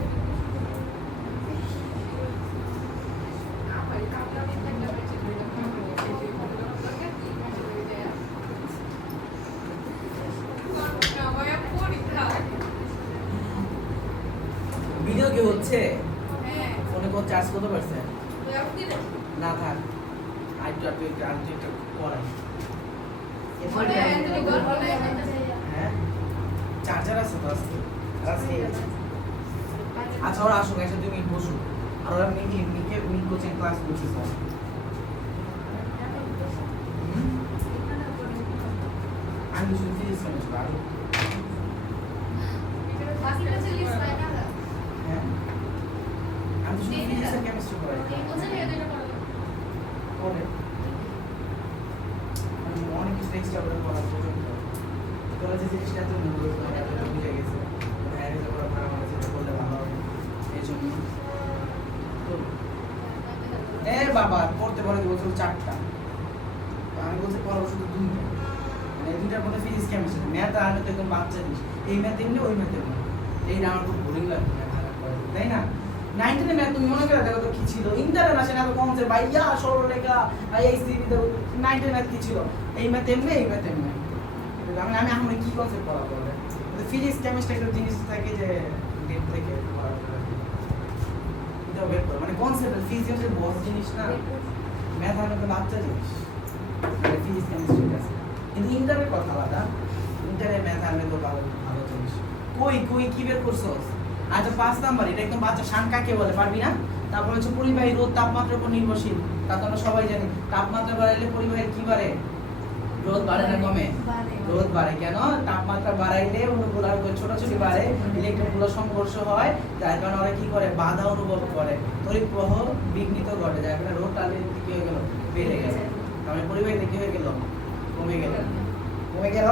আমার কামলা দিন থাকলে বেঁচে যাবে না ভাই পরীক্ষা ভিডিও কি হচ্ছে হ্যাঁ ফোনে কত চার্জ কত পারছেন তুই আপনি না থাক আইটু একটা পড়াই মানে তুমি গল্প নাই হ্যাঁ চার্জার আছে তো আজকে আজকে আচ্ছা ওরা আসুক এসে 2 মিনিট বসুক আর ওরা মিট কোচিং ক্লাস করছে স্যার আমি শুধু ফিজিক্স কেমিস্ট্রি আর বাকি তো চলিস ভাই না হ্যাঁ আমি তো শুধু ফিজিক্স আর কেমিস্ট্রি পড়াই এই বছর এটা করো পড়ে আমি অনেক কিছু এক্সট্রা করে পড়া পর্যন্ত তোরা যে জিনিসটা এত মূল্য এতটা বুঝে গেছে বাইরে যাওয়ার পর আমার যেটা বললে ভালো হবে এই জন্য তো এ বাবা পড়তে পারে বলছিল 4টা আমি বলছি পড়াবো শুধু 2টা মানে 2টার মধ্যে ফিজিক্স কেমিস্ট্রি ম্যাথ আর তো একদম বাচ্চা জিনিস এই ম্যাথ এমনি ওই ম্যাথ এমনি এইটা আমার খুব বোরিং লাগে তাই না 19 ম্যাথ তুমি মনে করে দেখো তো কি ছিল ইন্টারে আসে না তো কমছে ভাইয়া সরলরেখা আইআইসিবি তো 19 ম্যাথ কি ছিল এই ম্যাথ এমনি এই ম্যাথ এমনি আমি আমরা কি কনসেপ্ট পড়া বলে ফিজিক্স কেমিস্ট্রি একটা জিনিস থাকে যে ডেট থেকে পড়া এটা বের করো মানে কনসেপ্ট ফিজিক্সের বস জিনিস না ম্যাথ আর একটা বাচ্চা জিনিস মানে ফিজিক্স কেমিস্ট্রি আছে কিন্তু ইন্টারের কথা আলাদা ইন্টারে ম্যাথ আর তো ভালো ভালো জিনিস কই কি বের করছস আচ্ছা 5 নাম্বার এটা একদম বাচ্চা শান কাকে বলে পারবি না তারপর হচ্ছে পরিবাহী রোধ তাপমাত্রার উপর নির্ভরশীল তা তো আমরা সবাই জানি তাপমাত্রা বাড়াইলে পরিবাহীর কি বাড়ে রোধ বাড়ে না কমে রোধ বাড়ে কেন তাপমাত্রা বাড়াইলে অণুগুলো আর ছোটাছুটি বাড়ে ইলেকট্রনগুলো সংঘর্ষ হয় যার কারণে ওরা কি করে বাধা অনুভব করে তড়িৎ প্রবাহ বিঘ্নিত ঘটে যার কারণে রোধ টালে কি হয়ে গেল বেড়ে গেল তাহলে পরিবাহীতে কি হয়ে গেল কমে গেল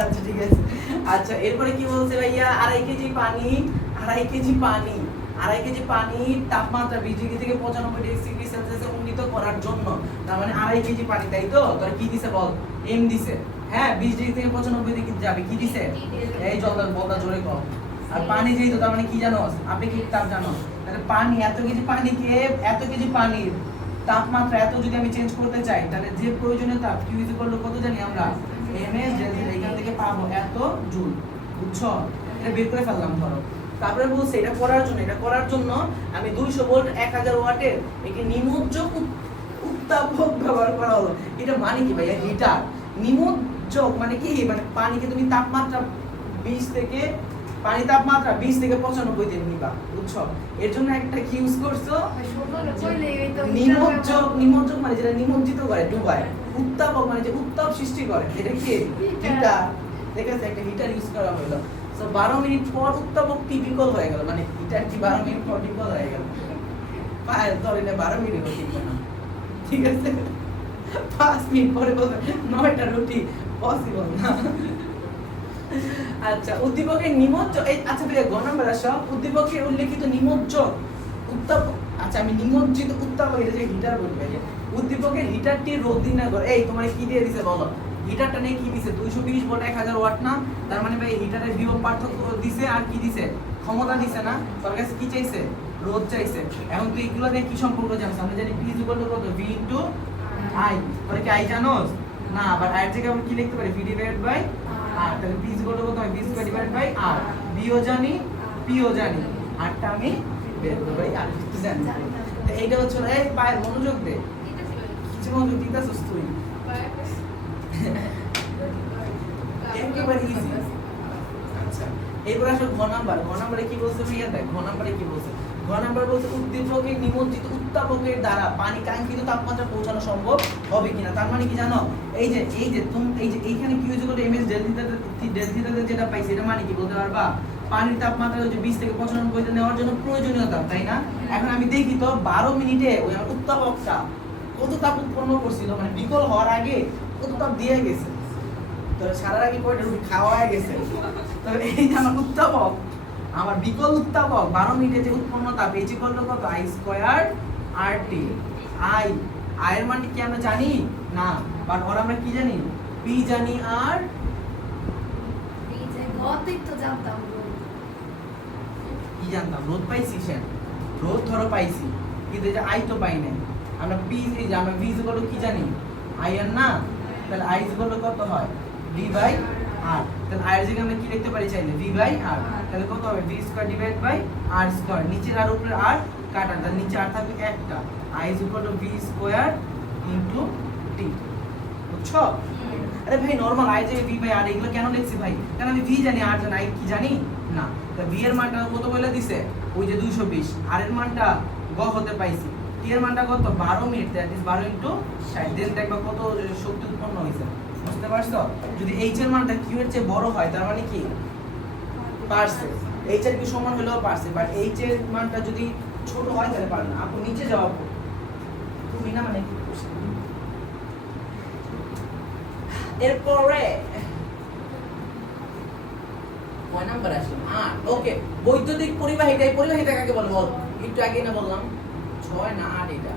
আচ্ছা ঠিক আছে আচ্ছা এরপরে কি বলছে ভাইয়া 2.5 কেজি পানি 2.5 কেজি পানি তাপমাত্রা 20 ডিগ্রি থেকে 95 ডিগ্রি সেলসিয়াসে উন্নীত করার জন্য তার মানে 2.5 কেজি পানি তাই তো তোর কি দিছে বল এম দিছে হ্যাঁ 20 ডিগ্রি থেকে 95 ডিগ্রি যাবে কি দিছে এই জলটা বলটা জোরে কর আর পানি যেহেতু তার মানে কি জানো আপেক্ষিক তাপ জানো তাহলে পানি এত কেজি পানির তাপমাত্রা এত যদি আমি চেঞ্জ করতে চাই তাহলে যে প্রয়োজনীয় তাপ Q কত জানি আমরা ms ডেল্টা এখান থেকে পাবো এত জুল বুঝছো এটা বের করে ফেললাম ধরো তারপরে বলছে এটা করার জন্য আমি 200 ভোল্ট 1000 ওয়াটের একটি নিমজ্জক উত্তাপক ব্যবহার করা হলো এটা মানে কি ভাইয়া হিটার নিমজ্জক মানে কি মানে পানিকে তুমি তাপমাত্রা 20 থেকে 95 তে নিবা বুঝছো এর জন্য একটা কি ইউজ করছো নিমজ্জক মানে যেটা নিমজ্জিত করে ডুবায় উত্তাপক মানে যে উত্তাপ সৃষ্টি করে এটা কি হিটার দেখেছে একটা হিটার ইউজ করা হলো সো 12 মিনিট পর উত্তাপকটি বিকল হয়ে গেল মানে হিটারটি 12 মিনিট পর বিকল হয়ে গেল পায় ধরে না 12 মিনিট ঠিক না ঠিক আছে 5 মিনিট পরে বলবে 9টা রুটি পসিবল না আচ্ছা উদ্দীপকের নিমজ্জক এই আচ্ছা ভাই গ নাম্বার আসো উদ্দীপকে উল্লেখিত নিমজ্জক উত্তাপক আচ্ছা আমি নিমজ্জিত উত্তাপক এটা যে হিটার বলবে উদ্দীপকের হিটারটি রোধ নির্ণয় করে এই তোমার কি দিয়ে দিছে বলো হিটারটা নিয়ে কি দিছে 220 ভোল্ট 1000 ওয়াট না তার মানে ভাই হিটারের বিভব পার্থক্য দিছে আর কি দিছে ক্ষমতা দিছে না তোর কাছে কি চাইছে রোধ চাইছে এখন তুই এগুলো দিয়ে কি সম্পর্ক জানিস আমরা জানি P কত V * I তাহলে কি I জানোস না বাট I এর জায়গায় আমরা কি লিখতে পারি V / R তাহলে P কত হয় V / R B ও জানি P ও জানি আরটা আমি বের করব ভাই আর কিছু জানি তো এইটা হচ্ছে এই পায়ের মনোযোগ দে হাসি মনে দিতেছস তুই একেবারে easy। আচ্ছা এরপর আসো ঘ নাম্বারে কি বলছে ভাইয়া দেখ ঘ নাম্বারে কি বলছে ঘ নাম্বার বলছে উদ্দীপকের নিমজ্জিত উত্তাপকের দ্বারা পানি কাঙ্ক্ষিত তাপমাত্রা পৌঁছানো সম্ভব হবে কিনা তার মানে কি জানো তুমি এইখানে কি হয়েছে বলে এমএস ডেল থিটাতে যেটা পাইছে এটা মানে কি বলতে পারবা পানির তাপমাত্রা হচ্ছে 20 থেকে 95 পর্যন্ত নেওয়ার জন্য প্রয়োজনীয় তাপ তাই না এখন আমি দেখি তো 12 মিনিটে ওই আমার উত্তাপকটা কত তাপ উৎপন্ন করছিল মানে বিকল হওয়ার আগে কত তাপ দিয়ে গেছে তো সারা আগে কয়টা রুটি খাওয়া হয়ে গেছে তবে এই যে আমার উত্তাপক আমার বিকল উত্তাপক 12 মিনিটে যে উৎপন্ন তাপ এই যে করলো কত I স্কয়ার RT I এর মানটি কি আমরা জানি না বাট ওর আমরা কি জানি P জানি আর এই যে গতিক তো জানতাম কি জানতাম রোদ পাইছি সেন রোদ ধরো পাইছি কিন্তু এই যে I তো পাই নাই আমরা P এই যে আমরা V ইকুয়াল কি জানি I এর না তাহলে I ইকুয়াল কত হয় V বাই R তাহলে I এর জায়গায় আমরা কি লিখতে পারি চাইলে V বাই R তাহলে কত হবে V square divide by R square নিচে আর উপরে R কাটা তাহলে নিচে R থাকবে একটা I V square into T বুঝছো আরে ভাই নরমাল I যে V বাই R এগুলো কেন লিখছি ভাই কারণ আমি V জানি R জানি I কি জানি না তো V এর মানটা কত বলে দিছে ওই যে 220 R এর মানটা গ হতে পাইছি T এর মানটা কত 12 মিনিট দ্যাট ইজ 12 ইনটু 60 দেন দেখবা কত শক্তি উৎপন্ন হইছে বুঝতে পারছো যদি H এর মানটা Q এর চেয়ে বড় হয় তার মানে কি পারছে H এর কি সমান হলেও পারছে বাট H এর মানটা যদি ছোট হয় তাহলে পারবে না আপু নিচে যাও আপু তুমি না মানে কি করছিস এরপরে কয় নাম্বার আসলো 8 ওকে বৈদ্যুতিক পরিবাহিতা এই পরিবাহিতা কাকে বলে বল একটু আগে না বললাম 6 না 8 এটা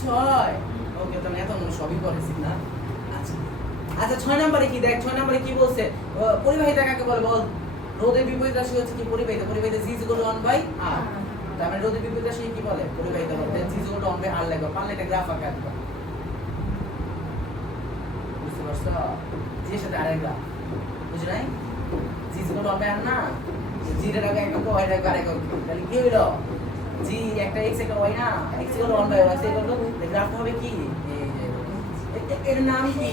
6 ওকে তাহলে এত মনে সবই করেছি না আচ্ছা আচ্ছা 6 নম্বরে কি দেখ 6 নম্বরে কি বলছে পরিবাহিতা কাকে বলে বল রোধের বিপরীত রাশি হচ্ছে কি পরিবাহিতা পরিবাহিতা G = 1/r তার মানে রোধের বিপরীত রাশি কি বলে পরিবাহিতা বলে G = 1/r লাগবে পারলে এটা গ্রাফ আঁকা দিবা বুঝতে পারছো G এর সাথে আরেক গ্রাফ বুঝছ নাই G = 1/r না G এর আগে একটা y এর আগে আরেক তাহলে কি হইলো G একটা x একটা y না x = 1/r আছে এগুলো গ্রাফ হবে কি এই যে এর নাম কি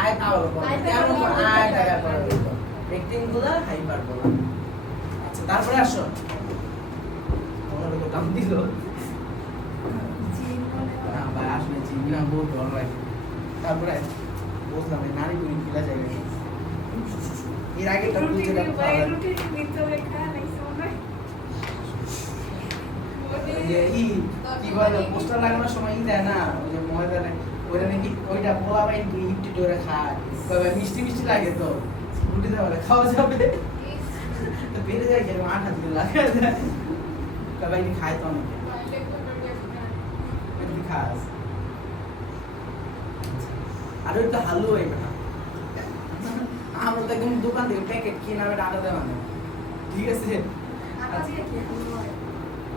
আয়ত আবরণ কেমন আয়ত আকার করে রেক্টেঙ্গুলার হাইপারবোলা আচ্ছা তারপরে আসো তোমরা তো কাম দিল না ভাই আসলে চিনি না বহুত ভালো লাগে তারপরে বুঝলাম এই নারী গুলি কিলা জায়গা এর আগে তো বুঝে কি বলে পোস্টার লাগানোর সময় দেয় না ওই যে ময়দা ওইটা নাকি ওইটা পোলা পাই হিপটি করে খায় কবে মিষ্টি মিষ্টি লাগে তো রুটি দেওয়া খাওয়া যাবে তো বেড়ে যায় কেন 8 হাত লাগে কবে কি খায় তো অনেকে কি খাস আর ওই তো হালুয়া এটা আমরা তো একদম দোকান থেকে প্যাকেট কিনে আমরা আটা দেওয়া না ঠিক আছে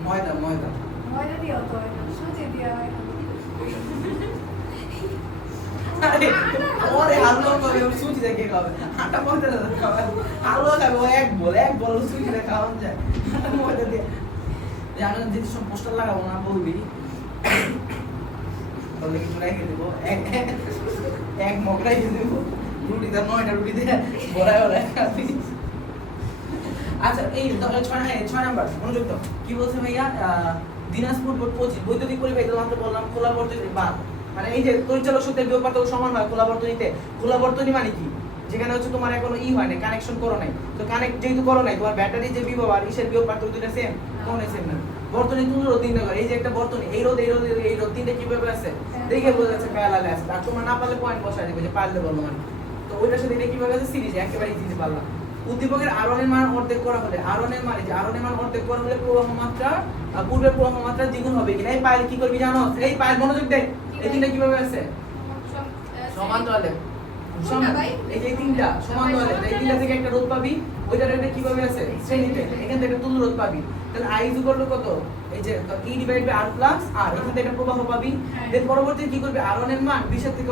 ময়দা ময়দা ময়দা দিয়ে হতো সুজি দিয়ে হয় ওরে হালুয়া করে সুজি দিয়ে কে খাবে আটা ময়দা দিয়ে খাবে হালুয়া খাবে ও এক বল সুজি দিয়ে খাওয়া যায় আটা ময়দা দিয়ে জানো যে সব পোস্টার লাগাবো না বলবি তাহলে কিছু রেখে দেবো এক মগ রেখে দেবো রুটি দিয়ে 9টা রুটি দিয়ে বড়ায় বড়ায় খাবি আচ্ছা এই 6 নাম্বার মনোযোগ দাও কি বলছে ভাইয়া দিনাজপুর বোর্ড 25 বৈদ্যুতিক পরিবাহিতা মাত্র বললাম খোলা বর্তনী বাদ মানে এই যে পরিচালক সূত্রের বিয়োগ পার্থক্য সমান হয় খোলা বর্তনীতে খোলা বর্তনী মানে কি যেখানে হচ্ছে তোমার এখনো হয় না কানেকশন করো নাই তো কানেক্ট যেহেতু করো নাই তোমার ব্যাটারি যে বিভব আর ইসের বিয়োগ পার্থক্য দুটো সেম কোন সেম না বর্তনী তুমি রোদ তিনটা করে এই যে একটা বর্তনী এই রোদ তিনটা কিভাবে আছে দেখে বোঝা যাচ্ছে প্যারালাল আছে আর তোমরা না পারলে পয়েন্ট বসাই দিবে যে পারলে বলো মানে তো ওইটার সাথে এটা কিভাবে আছে সিরিজ একেবারে ইজি পারলাম উদ্দীপকের আরনের মান অর্ধেক করা হলে আরনের মান যে আরনের মান অর্ধেক করা হলে প্রবাহ মাত্রা পূর্বের প্রবাহ মাত্রা দ্বিগুণ হবে কিনা এই পাইল কি করবি জানো এই পাইল মনোযোগ দে এই তিনটা কিভাবে আছে সমান্তরালে এই যে তিনটা সমান্তরালে এই তিনটা থেকে একটা রোধ পাবি ওইটার একটা কিভাবে আছে শ্রেণীতে এখান থেকে তুল্য রোধ পাবি তাহলে I = কত এই যে E / R প্লাস R এখান থেকে একটা প্রবাহ পাবি দেন পরবর্তীতে কি করবি R1 এর মান 20 থেকে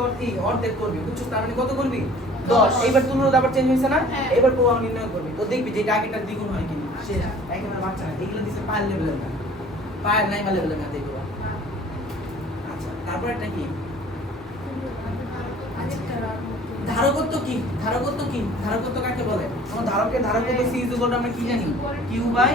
অর্ধেক করবি বুঝছো তার মানে কত করবি 10 এইবার তুল্য রোধ আবার চেঞ্জ হইছে না এবার প্রবাহ নির্ণয় করবি তো দেখবি যে আগেটার দ্বিগুণ হয় কিনা শেষ একেবারে বাচ্চা না এগুলো দিছে পাইল লেভেলের না পাইল নাই লেভেলের না দেখবা আচ্ছা তারপর একটা কি আরেকটা ধারকত্ব কি? ধারকত্ব কি? ধারকত্ব কাকে বলে? আমার ধারকত্ব C ইজ ইকুয়াল টু আমরা কি জানি? Q by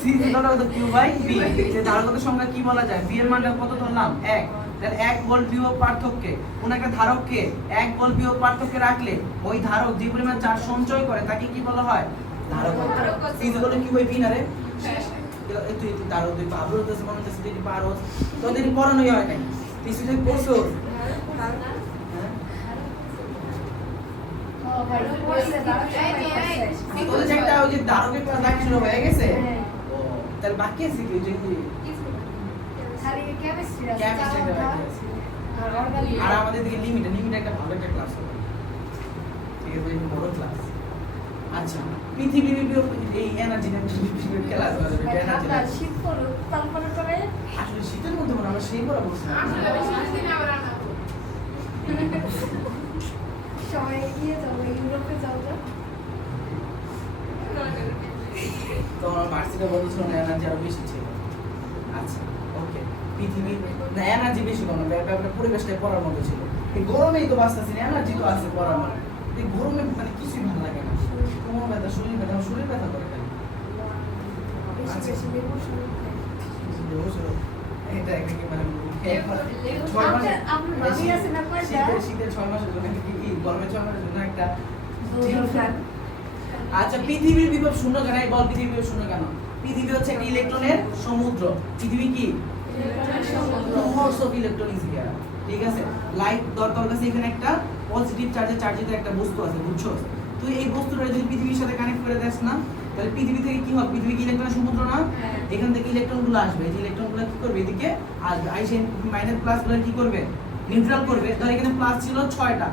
C is equal to Q by B। যে ধারকত্বের সংজ্ঞা কি বলা যায়? B এর মানটা কত ধরলাম? 1। তাহলে 1 ভোল্ট বিভব পার্থক্যে কোন একটা ধারককে 1 ভোল্ট বিভব পার্থক্যে রাখলে ওই ধারক যে পরিমাণ চার্জ সঞ্চয় করে তাকে কি বলা হয়? ধারকত্ব। C is equal to Q by B না রে? তুই ধারক তুই পাবলো তো মনে হচ্ছে তুই পারোস। তোদের পড়ানোই হয় নাই। তুই শুধু পড়ছো। ও ভাই পড়ছে দাঁড়া তোদের যে একটা ওই যে ধারকের ক্লাস দেখা শুরু হয়ে গেছে। ও তাহলে বাকি আছে কি ওই যে খালি কেমিস্ট্রি আছে Chemistry টা বাকি আছে। আর অর্গানিক আর আমাদের দিকে লিমিট একটা ভালো একটা ক্লাস হবে। ঠিক আছে এই বড় ক্লাস। আচ্ছা পৃথিবীর এই এনার্জি ক্লাস হবে এনার্জি। ঠান্ডা শীত পড়লো তারপরে করে আসলে শীতের মধ্যে মনে হয় আমরা সেই পড়া বলছি সবাই গিয়ে যাবো ইউরোপে যাও তো তো আমার ভার্সিটি বন্ধু ছিল না এনার্জি আরো বেশি ছিল। আচ্ছা ওকে পৃথিবী না এনার্জি বেশি কোনো ব্যাপারটা পরিবেশটাই পড়ার মতো ছিল। এই গরমেই তো বাঁচতেছি না এনার্জি তো আছে পড়ার মতো। এই গরমে মানে কিছুই ভালো লাগে না। কোমর ব্যথা শরীর ব্যথা করে খালি। বেশি বেশি লেবু শুরু এটা একটা কি মানে আপনার ভাবি আছে না কয়টা শীতের 6 মাসের জন্য কি গরমের 6 মাসের জন্য একটা দোকান আচ্ছা পৃথিবীর বিভব শূন্য কেন? এই বল পৃথিবীর বিভব শূন্য কেন? পৃথিবী হচ্ছে একটা ইলেকট্রনের সমুদ্র। পৃথিবী কি force of electron is here. ঠিক আছে লাইট তোর কাছে এখানে একটা পজিটিভ চার্জিত একটা বস্তু আছে বুঝছো? তুই এই বস্তুটা যদি পৃথিবীর সাথে কানেক্ট করে দেস না তাহলে পৃথিবী থেকে কি হবে? পৃথিবী কি ইলেকট্রনের সমুদ্র না? এখান থেকে ইলেকট্রনগুলো আসবে। এই যে ইলেকট্রনগুলো কি করবে? এদিকে আসবে। আইসে মাইনাস প্লাস গুলো কি করবে? নিউট্রাল করবে। ধর এখানে প্লাস ছিল 6টা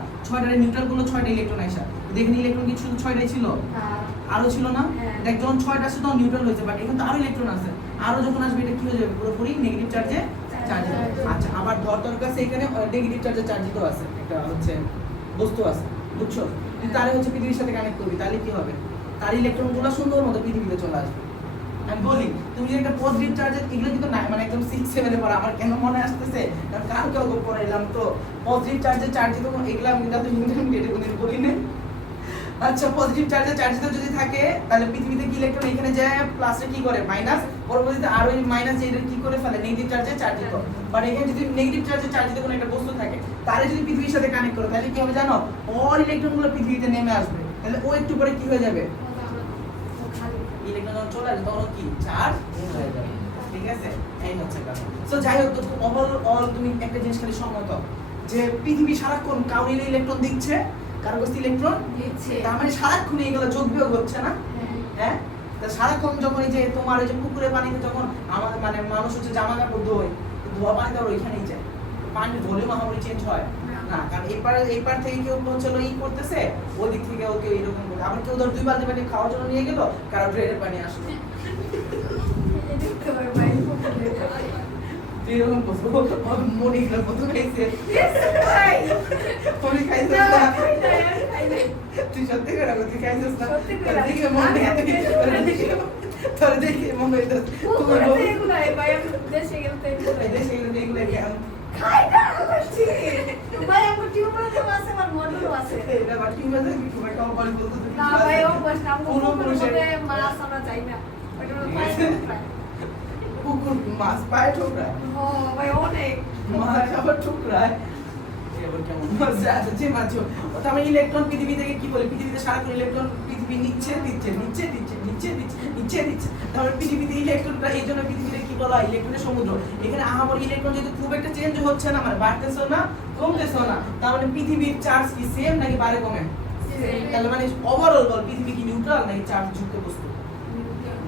নিউট্রাল গুলো 6টা ইলেকট্রন আইসা। দেখেন ইলেকট্রন কি শুধু 6টাই ছিল? আরো ছিল না? দেখ যখন 6টা আছে তখন নিউট্রাল হয়েছে বাট এখানে তো আরো ইলেকট্রন আছে। আরো যখন আসবে এটা কি হয়ে যাবে? পুরোপুরি নেগেটিভ চার্জে চার্জিত। আচ্ছা আবার ধর তোর কাছে এখানে নেগেটিভ চার্জে চার্জিত আছে একটা হচ্ছে বস্তু আছে বুঝছো? তুই তারে হচ্ছে পৃথিবীর সাথে কানেক্ট করবি তাহলে কি হবে? তার ইলেকট্রনগুলো সুন্দর মতো পৃথিবীতে চলে আসবে। আমি বলি তুমি যে একটা পজিটিভ চার্জের এগুলো কিন্তু না মানে একদম 6 7 এ পড়া আমার কেন মনে আসতেছে কারণ কালকে ওকে পড়াইলাম তো পজিটিভ চার্জের চার্জিত এগুলো আমি কিন্তু ইন্টারমিডিয়েটে কোনো বলি না। আচ্ছা পজিটিভ চার্জের চার্জিত যদি থাকে তাহলে পৃথিবীতে কি ইলেকট্রন এখানে যায় প্লাসে কি করে মাইনাস পরবর্তীতে আর ওই মাইনাস এটা কি করে ফেলে নেগেটিভ চার্জে চার্জিত। বাট এখানে যদি নেগেটিভ চার্জে চার্জিত কোনো একটা বস্তু থাকে তারে যদি পৃথিবীর সাথে কানেক্ট করে তাহলে কি হবে জানো? অল ইলেকট্রনগুলো পৃথিবীতে নেমে আসবে। তাহলে ও একটু পরে কি হয়ে যাবে? ইলেকট্রন যখন চলে আসবে তখন কি চার্জ হয়ে যাবে। ঠিক আছে এই হচ্ছে কথা। সো যাই হোক তো ওভারঅল তুমি একটা জিনিস খালি সময় দাও যে পৃথিবী সারাক্ষণ কাউরির ইলেকট্রন দিচ্ছে কারো কাছে ইলেকট্রন দিচ্ছে। তার মানে সারাক্ষণ এগুলো যোগ বিয়োগ হচ্ছে না? হ্যাঁ তা সারাক্ষণ যখন এই যে তোমার ওই যে পুকুরের পানিতে যখন আমাদের মানে মানুষ হচ্ছে জামা কাপড় ধোয় ধোয়া পানি তো ওইখানেই যায় পানির ভলিউম আহামরি চেঞ্জ হয় না কারণ এইবার থেকে কেউ হচ্ছে ই করতেছে ওই দিক থেকে ওকে এইরকম করে আবার কেউ ধর 2 বালতি পানি খাওয়ার জন্য নিয়ে গেল কারো ড্রেনের পানি আসলো দেখতে পাই ভাই তুই এরকম করছো মনি গেল প্রথমে খাইছে মনি খাইছে তুই সত্যি করে তুই খাইছিস না দেখে মনে তোর দেখে মনে হইতো তোমার ভাই আমি দেশে গেলতে দেশে এগুলো কেন খাই না আলাচ্ছি ভাই আমার টিউমার আছে আমার মডেলও আছে এটা বাকি মধ্যে কি খুব একটা অবাক বলতো না ভাই ও বস না কোনো পুরুষের মাছ আমরা যাই না ওটা কুকুর মাছ পায় ঠোকরায় ও ভাই অনেক মাছ আবার ঠোকরায় এবার কেমন মজা আছে যে মাছ ওটা আমি ইলেকট্রন পৃথিবী থেকে কি বলি পৃথিবীতে সারাক্ষণ ইলেকট্রন পৃথিবী নিচ্ছে দিচ্ছে তাহলে পৃথিবীতে ইলেকট্রনটা এই জন্য পৃথিবীতে কি বলা হয় ইলেকট্রনের সমুদ্র। এখানে আহামরি ইলেকট্রন যেহেতু খুব একটা চেঞ্জ হচ্ছে না মানে বাড়তেছে না কমতেছে না তার মানে পৃথিবীর চার্জ কি সেম নাকি বাড়ে কমে? তাহলে মানে ওভারঅল বল পৃথিবী কি নিউট্রাল নাকি চার্জ যুক্ত বস্তু?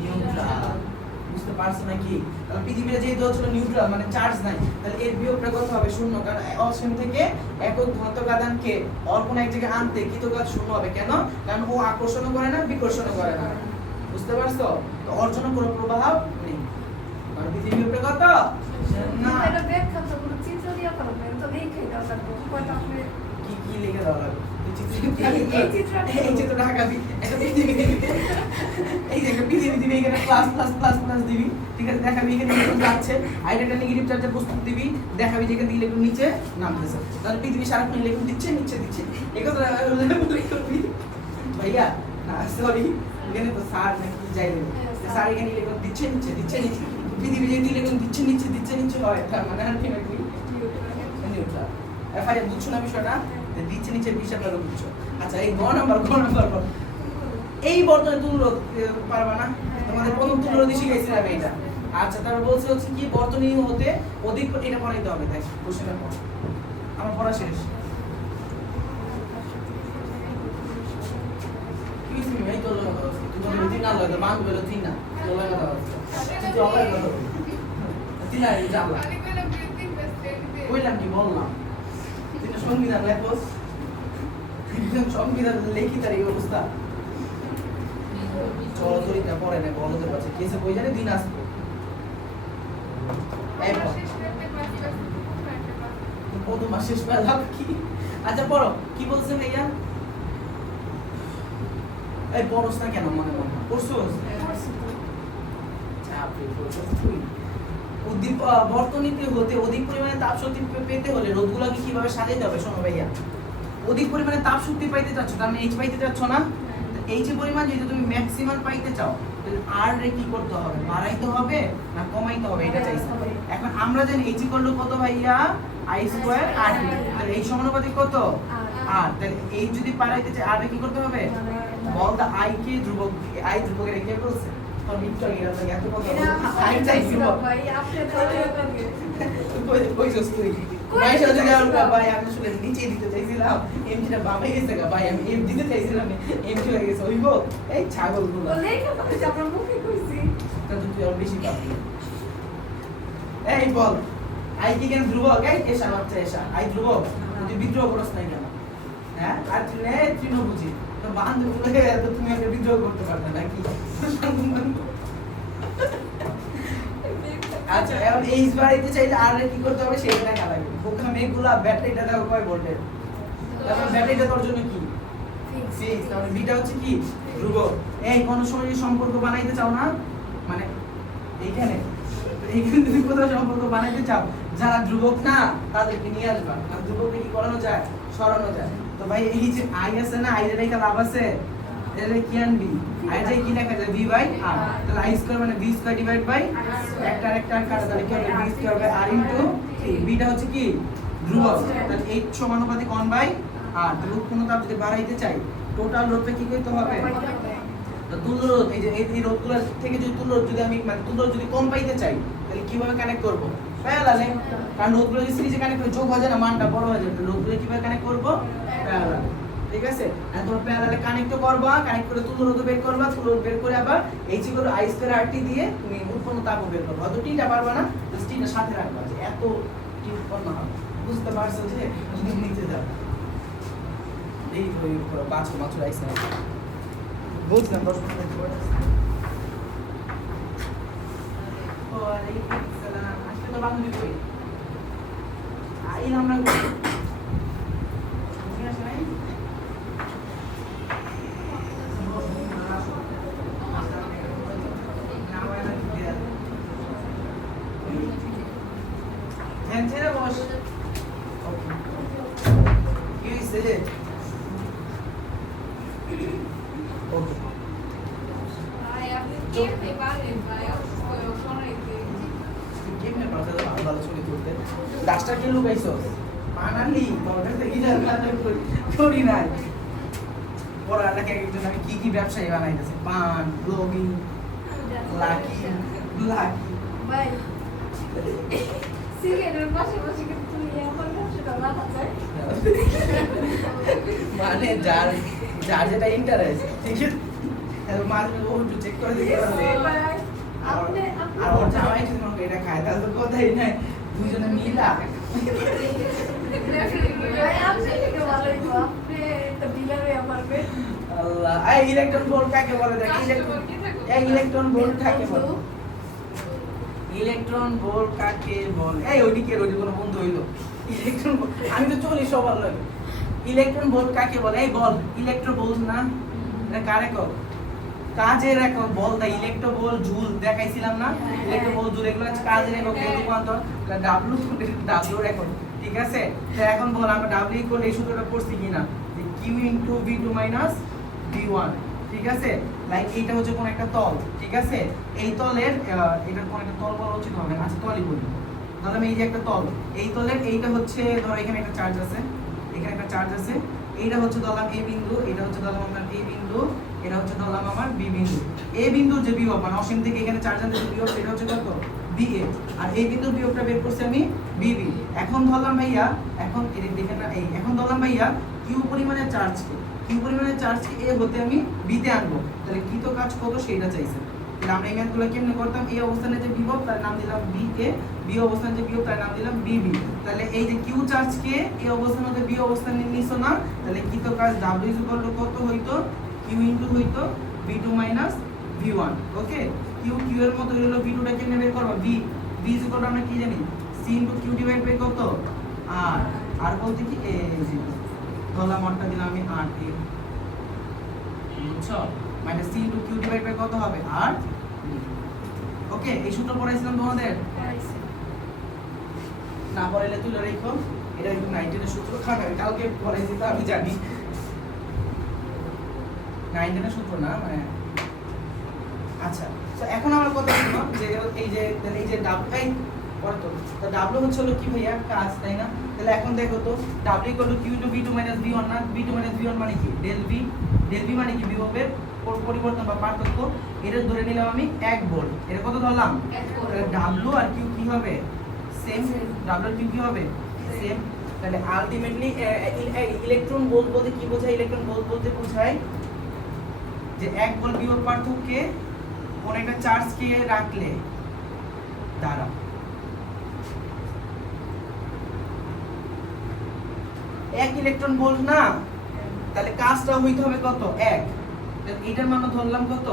নিউট্রাল। বুঝতে পারছো নাকি? তাহলে পৃথিবীতে যেহেতু হচ্ছে নিউট্রাল মানে চার্জ নাই তাহলে এর বিয়োগটা কত হবে? শূন্য। কারণ অসীম থেকে একক ঘাতক আধানকে অল্প এক জায়গায় আনতে কৃতকাজ শূন্য হবে। কেন? কারণ ও আকর্ষণও করে না বিকর্ষণও করে না। বুঝতে পারছো? তো অর্জন কোনো প্রবাহ নেই। কারণ পৃথিবীর উপরে কত না এটা ব্যাখ্যা তো কোনো চিত্র দিয়া করবে তো দেখে দাও তারপর কয়টা আপনি কি লিখে দেওয়া লাগবে? এই চিত্রটা এই চিত্রটা আঁকাবি একটা পৃথিবী দিবি এই যে একটা পৃথিবী দিবি এখানে প্লাস প্লাস প্লাস প্লাস দিবি ঠিক আছে দেখাবি এখানে ইলেকট্রন যাচ্ছে আর একটা নেগেটিভ চার্জের বস্তু দিবি দেখাবি যে এখানে ইলেকট্রন নিচে নামতেছে তাহলে পৃথিবী সারাক্ষণ ইলেকট্রন দিচ্ছে নিচে দিচ্ছে এই কথা বলে করবি ভাইয়া না সরি এখানে তো স্যার নাকি যাই দেবে স্যার এখানে ইলেকট্রন দিচ্ছে নিচে দিচ্ছে নিচে পৃথিবী যদি ইলেকট্রন দিচ্ছে নিচে হয় তার মানে আলটিমেটলি নিউট্রাল এফআই বুঝছো না বিষয়টা দিচ্ছে নিচে বিষয়টা বুঝছো আচ্ছা এই গ নাম্বার এই বর্তমানে তুল্য পারবা না তোমাদের প্রথম তুল্য দিশি গেছিলাম এইটা আচ্ছা তারপর বলছে হচ্ছে কি বর্তনী হতে অধিক এটা পড়াইতে হবে তাই কোশ্চেনের পর আমার পড়া শেষ কি তুমি এই তো লাগা দাও তুমি তো দিন না লাগা বাং বেলো দিন না তো লাগা দাও তুই আবার কথা বল দিন আর যাও আমি কইলাম ব্রিথিং বেস্ট কইলাম কি বললাম তুই সংবিধান লেখোস সংবিধান লেখি তার এই অবস্থা চলচরিত্রা পড়ে না বলদের কাছে কেসে কই জানে দিন আসবো এই কত মাস শেষ বেলা কি আচ্ছা পড়ো কি বলছে ভাইয়া এই পড়োস না কেন মনে মনে পড়ছোস চাপে পড়ছোস তুই বর্তনীতে হতে অধিক পরিমাণে তাপ শক্তি পেতে হলে রোধগুলোকে কিভাবে সাজাইতে হবে শোনো ভাইয়া অধিক পরিমাণে তাপ শক্তি পাইতে চাচ্ছ তার মানে এইচ পাইতে চাচ্ছ না এইচ এর পরিমাণ যদি তুমি ম্যাক্সিমাম পাইতে চাও তাহলে আর রে কি করতে হবে বাড়াইতে হবে না কমাইতে হবে এটা চাইছি এখন আমরা জানি এইচ ইকুয়াল টু কত ভাইয়া আই স্কয়ার আর টি তাহলে এই সমানুপাতিক কত আর তাহলে এই যদি বাড়াইতে চাই আর রে কি করতে হবে বল দা আই কে ধ্রুবক আই ধ্রুবকের কে বলছে তো নিশ্চয়ই এটা এত কথা আই চাইছি ভাই আপনি কইছস তুই ভাই সাথে যাওয়ার ভাই আমি আসলে নিচে দিতে চাইছিলাম এমটিটা বামে গেছে গা ভাই আমি এম দিতে চাইছিলাম এমটি হয়ে গেছে ওইগো এই ছাগল গুলো লেখা তো আমরা মুখে কইছি তা তুই আর বেশি পাবি এই বল আই কি কেন ধ্রুবক এই এসা বাচ্চা এসা আই ধ্রুবক তুই বিদ্রোহ করছ না কেন হ্যাঁ আর তুই নে তুই না বুঝি তো বান্ধব বলে তো তুমি একটা বিদ্রোহ করতে পারবে নাকি আচ্ছা এখন এইচ বাড়াইতে চাইলে আর কি করতে হবে সেটা দেখা লাগবে ওখানে মেঘগুলা ব্যাটারিটা দেখো কয় ভোল্টের তারপর ব্যাটারিটা তোর জন্য কি ফিক্স তাহলে বিটা হচ্ছে কি ধ্রুবক এই কোন সময় যদি সম্পর্ক বানাইতে চাও না মানে এইখানে যদি কোথাও সম্পর্ক বানাইতে চাও যারা ধ্রুবক না তাদেরকে নিয়ে আসবা আর ধ্রুবককে কি করানো যায় সরানো যায় তো ভাই এই যে আই আছে না আই এর রেখা লাভ আছে এর কি আনবি আই যে কি লেখা যায় v বাই r তাহলে i স্কয়ার মানে v স্কয়ার ডিভাইড বাই একটা কাটা তাহলে কি হবে v square by r into 3 beta হচ্ছে কি ধ্রুবক তাহলে h সমানুপাতিক 1 বাই r তাহলে উৎপন্ন তাপ যদি বাড়াইতে চাই টোটাল রোধটা কি করতে হবে তো তুল্য রোধ এই যে এই রোধগুলো থেকে যদি তুল্য রোধ যদি আমি মানে তুল্য রোধ যদি কম পাইতে চাই তাহলে কিভাবে কানেক্ট করব প্যারালালে কারণ রোধগুলো যদি সিরিজে কানেক্ট করে যোগ হয়ে যায় না মানটা বড় হয়ে যাবে রোধগুলো কিভাবে কানেক্ট করব প্যারালালে ঠিক আছে আর তোমরা প্যারালালে কানেক্ট করবা কানেক্ট করে তুল্য রোধ বের করবা তুল্য রোধ বের করে আবার h = i স্কয়ার rt দিয়ে তুমি উৎপন্ন তাপ বের করবা হয়তো টিটা পারবা না জাস্ট টিটা সাথে রাখবা যে এত টি উৎপন্ন হবে বুঝতে পারছো যে নিচে যাও এই ওই বাছু রাইস না বুঝলাম 10 মিনিট পরে ওয়ালাইকুম আসসালাম আজকে তো বান্ধবী কই আই আমরা বুঝি আসে নাই ছেড়ে বস কি হইছে রে ওকে ভাই আপনি কেমনে পারেন ভাই শোনাইতে কেমনে পারছ ভালো ছবি তুলতে ডাস্টার কে লুকাইছস মানালি তোর কাছে কি জানা করি নাই পড়াটাকে একজন আমি কি ব্যবসায়ী বানাইতেছি পান ব্লগিং লাকি ভাই সিগারেটের পাশাপাশি কিন্তু তুমি আমার ব্যবসাটা রাখা যায় মানে যার যেটা ইন্টারেস্ট ঠিক আছে তাহলে মাঝে ও একটু চেক করে দিতে পারবে আপনি আর ওর জামাই যদি মনে করে এটা খায় তাহলে তো কথাই নাই দুইজনে মিলা ভাই আপনি থেকে ভালোই তো আপনি তো ডিলারে পারবে আল্লাহ এই ইলেকট্রন ভোল্ট কাকে বলে দেখ ইলেকট্রন ভোল্ট কাকে বলে ইলেকট্রন ভোল্ট কাকে বলে এই ওইদিকে কোনো বন্ধু হইলো ইলেকট্রন আমি তো চলি সবার লাগে ইলেকট্রন ভোল্ট কাকে বলে? এই বল ইলেকট্রো ভোল্ট না, এটা কার একক? কাজের একক বল দা ইলেকট্রো ভোল্ট জুল দেখাইছিলাম না, ইলেকট্রো ভোল্ট জুল এগুলো হচ্ছে কাজের একক বল রূপান্তর, ডাব্লিউ ডাব্লিউর একক। ঠিক আছে, তো এখন বল আমরা ডাব্লিউ ইকুয়াল এই সূত্রটা পড়ছি কিনা, যে Q into v2 minus v1। ঠিক আছে, লাইক এইটা হচ্ছে কোন একটা তল। ঠিক আছে, এই তলের এটা কোন একটা তল বলা উচিত হবে না, আচ্ছা তলই বলি। ধরো আমি এই যে একটা তল, এই তলের এইটা হচ্ছে ধরো এখানে একটা চার্জ আছে, এখানে একটা চার্জ আছে, এইটা হচ্ছে ধরলাম a বিন্দু, এটা হচ্ছে ধরলাম আমার a বিন্দু, এটা হচ্ছে ধরলাম আমার b বিন্দু। a বিন্দুর যে বিভব মানে অসীম থেকে এখানে চার্জ আনতে যে বিভব সেটা হচ্ছে কত? ba। আর এই বিন্দুর বিভবটা বের করছি আমি bb। এখন ধরলাম ভাইয়া, এখন এই দেখেন না, এই এখন ধরলাম ভাইয়া q পরিমাণের চার্জকে, q পরিমাণের চার্জকে a হতে আমি b তে আনবো, তাহলে কৃত কাজ কত সেইটা চাইছে। তাহলে আমরা এই ম্যাথগুলো কেমনে করতাম? এই অবস্থানে যে বিভব তার নাম দিলাম ba, b অবস্থানে যে বিভব তার নাম দিলাম bb। তাহলে এই যে q চার্জকে এই অবস্থান হতে b অবস্থানে নিছো না, তাহলে কৃত কাজ w কত হইতো? q ইনটু হইতো v2 মাইনাস v1। ওকে, q এর মতো হলো v2 টা কেমনে বের করব? v আমরা কি জানি? c into q divide by কত? r বলতে কি এই যে ধরলাম অর্থটা দিলাম আমি r কে, বুঝছো? Minus c into q divide by কত হবে? r। ওকে, এই সূত্র পড়াইছিলাম তোমাদের না? পড়াইলে তুলে রেখো, এটা একটু 19 এর সূত্র খাবে, কালকে পড়াইছি তো আমি জানি। 19 এর সূত্র না মানে, আচ্ছা তো এখন আমরা কথা বলবো যে এই যে ডাব্লিউ পড়ো তো ডাব্লিউ হচ্ছে হলো কি ভাইয়া? কাজ, তাই না? তাহলে এখন দেখো তো W equal to Q to v2 minus v1 না, v2 মাইনাস v1 মানে কি? ডেল v মানে কি? বিভবের পরিবর্তন বা পার্থক্য। এটা ধরে নিলাম আমি 1 ভোল্ট, এটা কত ধরলাম? 1 ভোল্ট। তাহলে ডাব্লিউ আর কিউ কি হবে? সেম। ডাব্লিউ আর কিউ কি হবে? সেম। তাহলে আলটিমেটলি ইলেকট্রন ভোল্ট বলতে কি বোঝায়? ইলেকট্রন ভোল্ট বলতে বোঝায় যে 1 ভোল্ট বিভব পার্থক্যে কোন একটা চার্জকে রাখলে দ্বারা এক ইলেকট্রন ভোল্ট না, তাহলে কাজটা হইতে হবে কত? 1। তাহলে এটার মান ধরলাম কত?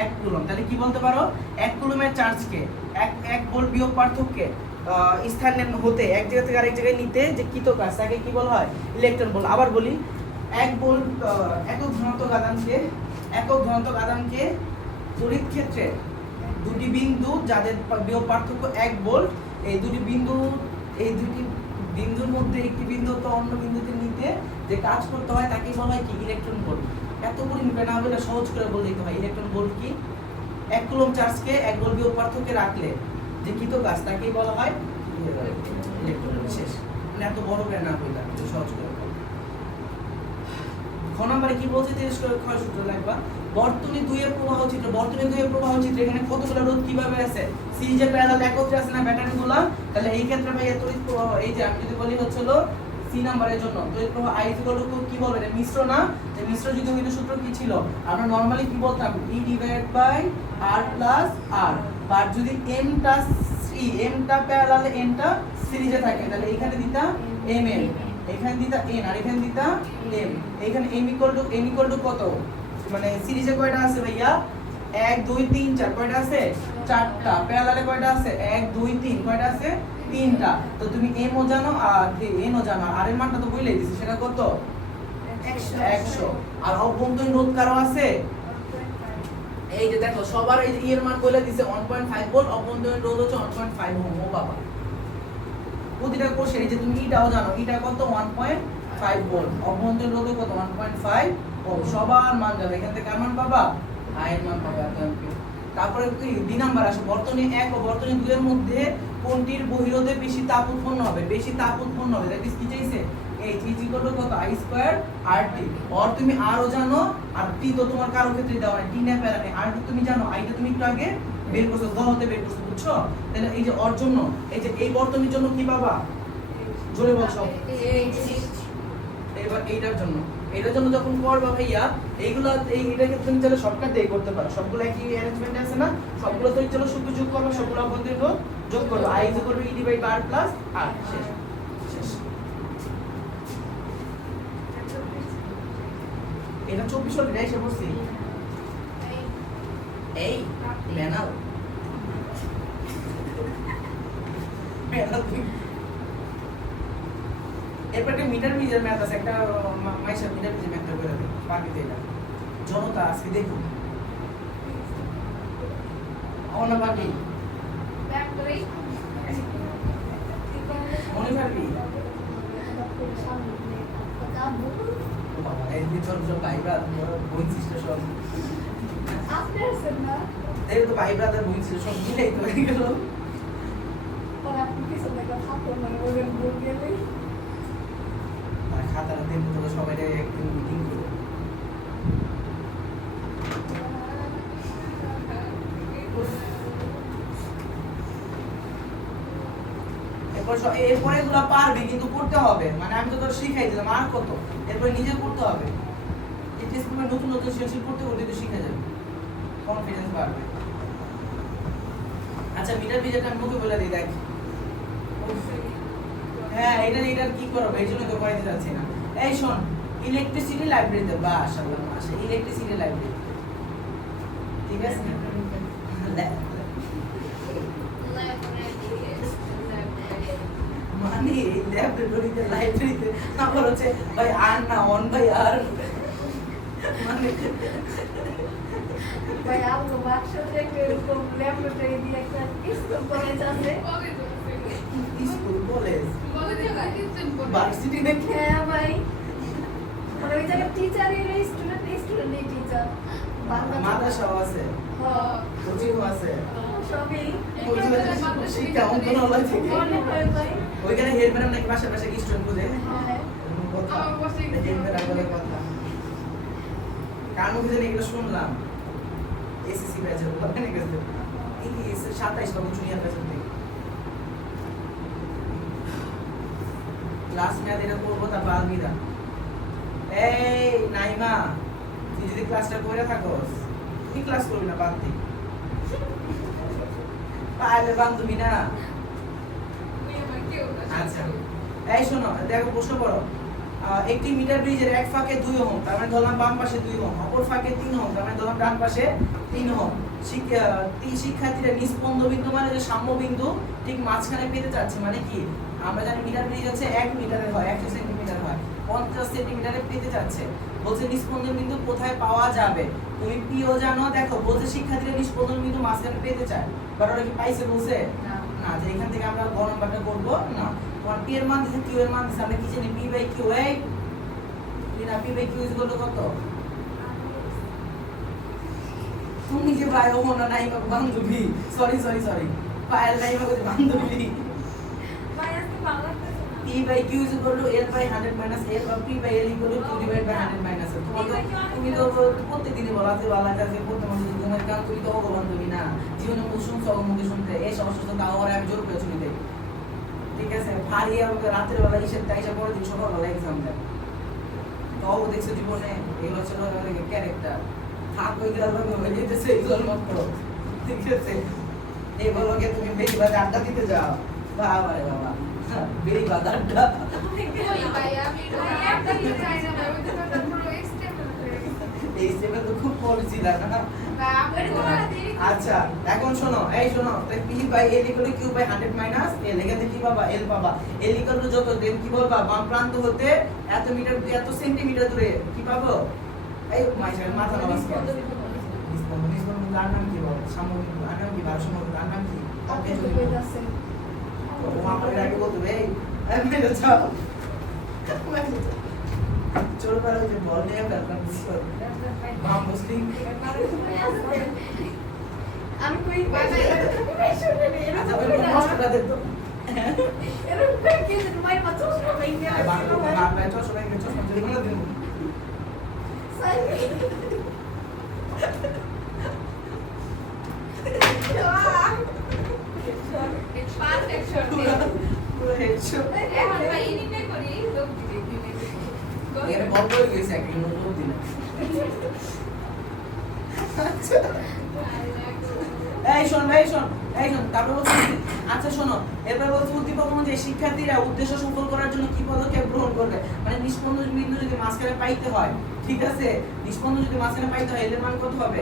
1 কুলম্ব। তাহলে কি বলতে পারো? 1 কুলম্বের চার্জকে 1 ভোল্ট বিভব পার্থক্যে স্থানে হতে এক জায়গা থেকে আরেক জায়গায় নিতে যে কৃত কাজ তাকে কি বলা হয়? Electron volt. আবার বলি, 1 ভোল্ট একক ধনাত্মক আধানকে তড়িৎ ক্ষেত্রে দুটি বিন্দু যাদের বিভব পার্থক্য 1 ভোল্ট, এই দুটি বিন্দুর মধ্যে একটি বিন্দু তো অন্য বিন্দুতে নিতে যে কাজ করতে হয় তাকেই বলা হয় কি? Electron volt. এত পরিমাণে না বলে সহজ করে বলে দিতে হয় ইলেকট্রন ভোল্ট কি? 1 কুলম্ব চার্জকে 1 ভোল্ট বিভব পার্থক্যে রাখলে যে কৃত কাজ তাকেই বলা হয় ইলেকট্রন ভোল্ট। শেষ। মানে এত বড় করে না বললাম, একটু সহজ করে বল। খ নম্বরে কি বলছে? 30 করে ক্ষয় সূত্র লাগবা। বর্তনী 2 এর প্রবাহ চিত্র, এখানে কতগুলো রোধ কিভাবে আছে? সিরিজের প্যারালাল একত্রে আছে না ব্যাটারিগুলো? তাহলে এই ক্ষেত্রে ভাই তড়িৎ প্রবাহ, এই যে আমি যদি বলি হচ্ছে হলো সি নাম্বারের জন্য তড়িৎ প্রবাহ I কি বলবো? এটা মিশ্র না? যে মিশ্র যদি হইতো সূত্র কি ছিল? আমরা নরমালি কি বলতাম? E divided by R plus R। আর যদি m টা প্যারালালে n টা সিরিজে থাকে তাহলে এখানে দিতা mn, এখানে দিতা n, আর এখানে দিতা m। এখানে m ইকুয়াল টু কত? মানে সিরিজে কয়টা আছে ভাইয়া? 1 2 3 4 কয়টা আছে? 4টা। প্যারালালে কয়টা আছে? 1 2 3 কয়টা আছে? 3টা। তো তুমি m ও জানো আর n ও জানো, আর এর মানটা তো বলেই দিছি, সেটা কত? 100। আর অভ্যন্তরীণ রোধ কারো আছে? এই যে দেখো সবার এই যে এর মান বলে দিছে 1.5 ভোল্ট, অভ্যন্তরীণ রোধ হচ্ছে 1.5 ওহম। ও বাবা, প্রতিটা কোষের এই যে তুমি এটাও জানো, এটা কত? 1.5 ভোল্ট, অভ্যন্তরীণ রোধ কত? 1.5 ওহম। সবার মান যাবে এখান থেকে, কার মান পাবা? I এর মান পাবে। তারপরে কি 2 নাম্বার আসে, বর্তনী 1 ও বর্তনী 2 এর মধ্যে কোনটির বহিরোধে বেশি তাপ উৎপন্ন হবে? দ্যাট ইজ কি চাইছে? H is equal to কত? I square RT। আর তুমি R ও জানো, আর T তো তোমার কারো ক্ষেত্রে দেওয়া নাই, T না প্যারানে। R তুমি জানো, I টা তুমি একটু আগে বের করছো, গ হতে বের করছো, বুঝছো? তাহলে এই যে ওর জন্য এই যে এই বর্তনীর জন্য কি পাবা? জোরে বলছো। এবার এটার জন্য যখন করবা ভাইয়া এইটাকে তুমি চলে শর্টকাট দিয়ে করতে পারো, সবগুলো একই অ্যারেঞ্জমেন্টে আছে না? সবগুলো তুমি চলো শুধু যোগ করবা, সবগুলো অভ্যন্তরীণ রোধ যোগ করবা। I is equal two E divide R plus R। শেষ। এটা 24 হল এটা এসে পড়ছি। এই ম্যানাল এরপর একটা মিটার ব্রিজের ম্যাথ আছে, একটা মাইশা মিটার ব্রিজের ম্যাথটা করে দেবে পারবি তো এটা জনতা আজকে দেখুন অনা পারবি ব্যাক করেই মনে পারবি ও বাবা এই ভিতর সব ভাই ব্রাদার বোন সিস্টার সব আপনি আছেন না এই তো ভাই ব্রাদার বোন সিস্টার সব মিলেই তো হয়ে গেল পরে আপনি কিছু দেখা থাকতো মানে ওদের ভুল গেলেই আর খাতার দিন তো সবাই একদিন মিটিং করে এরপরে এগুলো পারবি কিন্তু করতে হবে মানে আমি তো তোর শিখাই দিলাম আর কত এরপরে নিজে করতে হবে এই টেস্ট পেপার নতুন নতুন সৃজনশীল করতে করতে তো শিখে যাবে কনফিডেন্স বাড়বে আচ্ছা মিটার বিজেটা আমি মুখে বলে দিই দেখ হ্যাঁ এটা কি করবো এই জন্য তো করাইতে যাচ্ছি না এই শোন ইলেকট্রিসিটি লাইব্রেরিতে মাশাআল্লাহ মাশাআল্লাহ ইলেকট্রিসিটি লাইব্রেরি ঠিক আছে মানে ল্যাবরেটরিতে লাইব্রেরিতে আবার হচ্ছে ভাই আর না অন ভাই আর মানে ভাই আমগো বাক্সে দেখে এরকম ল্যাবরেটরি দিয়ে একটা স্কুল কলেজ আছে স্কুল কলেজ বলে দিও না কিচ্ছু বলে ভার্সিটি দেখে হ্যাঁ ভাই মানে ওই জায়গায় টিচার এর স্টুডেন্ট এই টিচার মাদ্রাসাও আছে কোচিংও আছে সবই শিক্ষা মন্ত্রণালয় থেকে মনে হয় ভাই ওইখানে হেড ম্যাডাম নাকি পাশে পাশে কি স্টুডেন্ট বুঝে হ্যাঁ আমার বসে হেড ম্যাডাম বলে কথা কার মুখে জানি এগুলো শুনলাম এসএসসি ব্যাচের ওখানে গেছে এই 27 তম জুনিয়র ব্যাচের থেকে ক্লাস ম্যাথ এটা করবো তারপর আলমিরা এই নাইমা তুই যদি ক্লাসটা করে থাকস তুই ক্লাস করবি না বাদ দি পারলে বান্ধবী না আচ্ছা এই শোনো দেখো প্রশ্ন করো একটি মিটার ব্রিজের এক ফাঁকে 2 ওহম তার মানে ধরলাম বাম পাশে 2 ওহম অপর ফাঁকে 3 ওহম তার মানে ধরলাম ডান পাশে 3 ওহম শিক্ষার্থীরা নিস্পন্দ বিন্দু মানে যে সাম্য বিন্দু ঠিক মাঝখানে পেতে চাচ্ছে মানে কি আমরা জানি মিটার ব্রিজ হচ্ছে 1 মিটারের হয় 100 সেন্টিমিটার হয় 50 সেন্টিমিটারে পেতে চাচ্ছে বলছে নিস্পন্দন বিন্দু কোথায় পাওয়া যাবে তুমি পিও জানো দেখো বলছে শিক্ষার্থীরা নিস্পন্দন বিন্দু মাঝখানে পেতে চায় বাট ওরা কি পাইছে বলছে না যে এখান থেকে আমরা গ নাম্বারটা করব না তোমার পি এর মান দিছে কিউ এর মান দিছে আমরা কি জানি পি বাই কিউ এই না P by Q is equal to কত তুমি যে ভাই ও না নাই বান্ধবী সরি পায়েল নাই বান্ধবী ভাই আজকে ভালো লাগতেছে না P by Q is equal to L by 100 minus L or P by L equal to Q divided by 100 minus L তুমি তো প্রত্যেকদিনই বলা আছে ভালো কাছে করতে মন যদি তোমার কাজ তুমি তো ভগবান তুমি না জীবনে মুসুম সব মুখে শুনতে এই সমস্ত তাও আর আমি জোর করে শুনি দেই ঠিক আছে ভারী আমাকে রাতের বেলা হিসেব তাই সব পরে দিন সকালবেলা এক্সাম দেয় তাও দেখছো জীবনে এগুলো ছিল ক্যারেক্টার থাক ওই গেলার ভাবে হয়ে যেতেছে এগুলোর মতো ঠিক আছে এইগুলোকে তুমি বেশি বাজে আড্ডা দিতে যাও বাবা রে বাবা বেরি বাদারটা এই স্টেপে তো খুব পড়ছিল না আচ্ছা এখন শোনো এই শোনো p by l equal q by 100 minus l এখানে কি পাবা l পাবা l ইকুয়াল টু যত দেন কি বলবা বাম প্রান্ত হতে এত মিটার এত সেন্টিমিটার দূরে কি পাবো এই মাথা নবাস নিস্পন্দন তার নাম কি বলে সামগ্রিক তার নাম কি ভারসাম্য তার নাম কি আপনি তো কইতাছেন ও আমাদের আগে বলতো এই মেরে যাও চোর পারে যে বল নিয়ে কাটলাম মা মুসলিম আমি কই আচ্ছা ওই নষ্টটা দে তো এরকম করে কি তোমার পাঁচ বছর হইছে আর বাংলা বাংলা চশমা ইংরেজি চশমা যদি বলে দিন পুরো হেডশট এখানে বল করে গেছে একটা লোক দিন আচ্ছা এই শোন তারপর বলছি আচ্ছা শোনো এরপর বলছি উদ্দীপক অনুযায়ী শিক্ষার্থীরা উদ্দেশ্য সফল করার জন্য কি পদক্ষেপ গ্রহণ করবে মানে নিষ্পন্দন বিন্দু যদি মাঝখানে পাইতে হয় ঠিক আছে নিষ্পন্দন যদি মাঝখানে পাইতে হয় এর মান কত হবে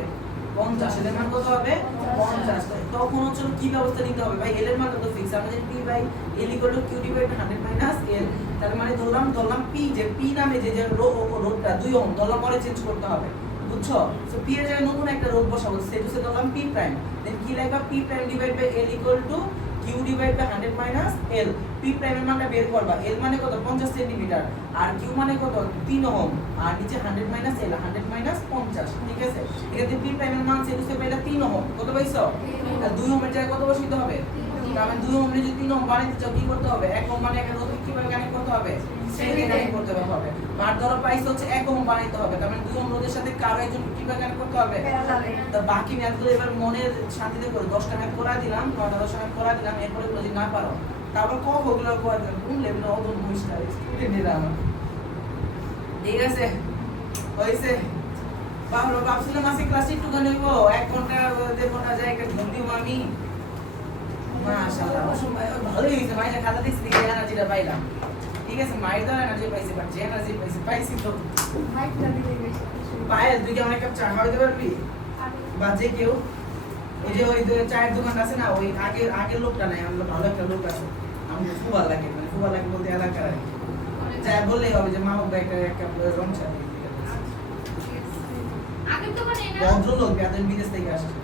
50 এর মান কত হবে 50 তখন হচ্ছে কি ব্যবস্থা নিতে হবে ভাই এর মান তো ফিক্স আমরা জানি p by l equal to q divide 100 minus l তার মানে ধরলাম পি, যে পি নামে যে রোধটা 2 ওহম, ধরলাম পরে চেঞ্জ করতে হবে, বুঝছো? সো পি এর জায়গায় নতুন একটা রোধ বসাবো, সেটা হচ্ছে ধরলাম পি প্রাইম, দেন কি লিখবা, P prime divide by L equal to Q divide by 100 minus L. P প্রাইমের মানটা বের করবা, এল মানে কত 50 সেন্টিমিটার, আর কিউ মানে কত 3 ওহম, আর নিচে 100 মাইনাস এল, 100 মাইনাস 50, ঠিক আছে? এখানে পি প্রাইমের মান সেটা হচ্ছে পেলা 3 ওহম, কত পাইছো? আর 2 ওহমের জায়গায় কত বসাইতে হবে? তার মানে 2 ওহম যদি 3 ওহম বানাইতে চাও কি করতে হবে? 1 ওহম মানে একটা রোধকে কিভাবে কানেক্ট করতে হবে? সেটাকে কানেক্ট করতে হবে। আর ধরো পাইছো হচ্ছে 1 ওহম বানাইতে হবে, তার মানে 2 ওহম রোধের সাথে কারো একজন কিভাবে কানেক্ট করতে হবে? তো বাকি ম্যাথগুলো এবার মনের শান্তিতে করে 10টা ম্যাথ করা দিলাম, 9টা 10টা ম্যাথ করা দিলাম, এরপরে যদি না পারো তারপর ক ওগুলো করে দিলাম, কোন লেভেলে অদন মুশকিল স্টুডেন্টরা আমার, ঠিক আছে? হইছে বাবা, ভাবছিলাম আজকে ক্লাস একটুখানি হইব, 1 ঘন্টা 1.5 ঘন্টা যায় একটা ঘুম দিব আমি। মাশাআল্লাহ ভালোই হয়েছে, মাইরা খাতা দিচ্ছি এনার্জিটা পাইলাম, ঠিক আছে? মায়ের দ্বারা এনার্জি পাইছি, বাট যে এনার্জি পাইছি তো মাইকটা দিলে বেশি পায়েল, তুই কি আমার কাপ চা খাওয়াইতে পারবি? বা যে কেউ ওই যে ওই চায়ের দোকান আছে না, ওই আগের লোকটা নাই, আমরা ভালো একটা লোক আছে, আমার খুব ভালো লাগে, মানে খুব ভালো লাগে বলতে এলাকার আর কি। যা বললেই হবে যে মা বাবা একটা এক কাপ রং চা দিয়ে দিতে হবে। আগের দোকানে না ভদ্রলোক বেতন বিদেশ থেকে আসছে,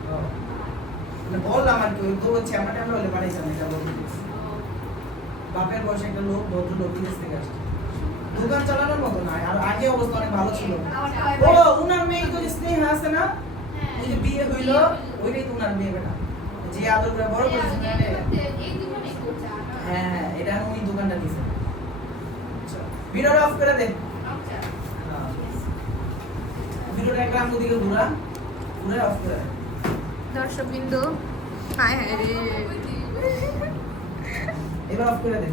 মানে বললাম আর কি, ওই তো হচ্ছে আমরা টাইম হলে পাঠাইছিলাম এটা বলতে। বাপের বয়সে একটা লোক, ভদ্রলোক বিদেশ থেকে আসছে, দোকান চালানোর মতো না, আর আগে অবস্থা অনেক ভালো ছিল। ও উনার মেয়ে তো স্নেহা আছে না, ওই যে বিয়ে হইলো, ওইটাই তো উনার মেয়ে বেটা, যে আদর করে বড় করেছে না। এই দোকানে করছে হ্যাঁ, এটা উনি দোকানটা দিয়েছে। ভিডিওটা অফ করে দে, আচ্ছা ভিডিওটা একবার আমার দিকে ঘুরা অফ করে দে। দর্শকবৃন্দ হায় হায় রে এবার অফ করে দে।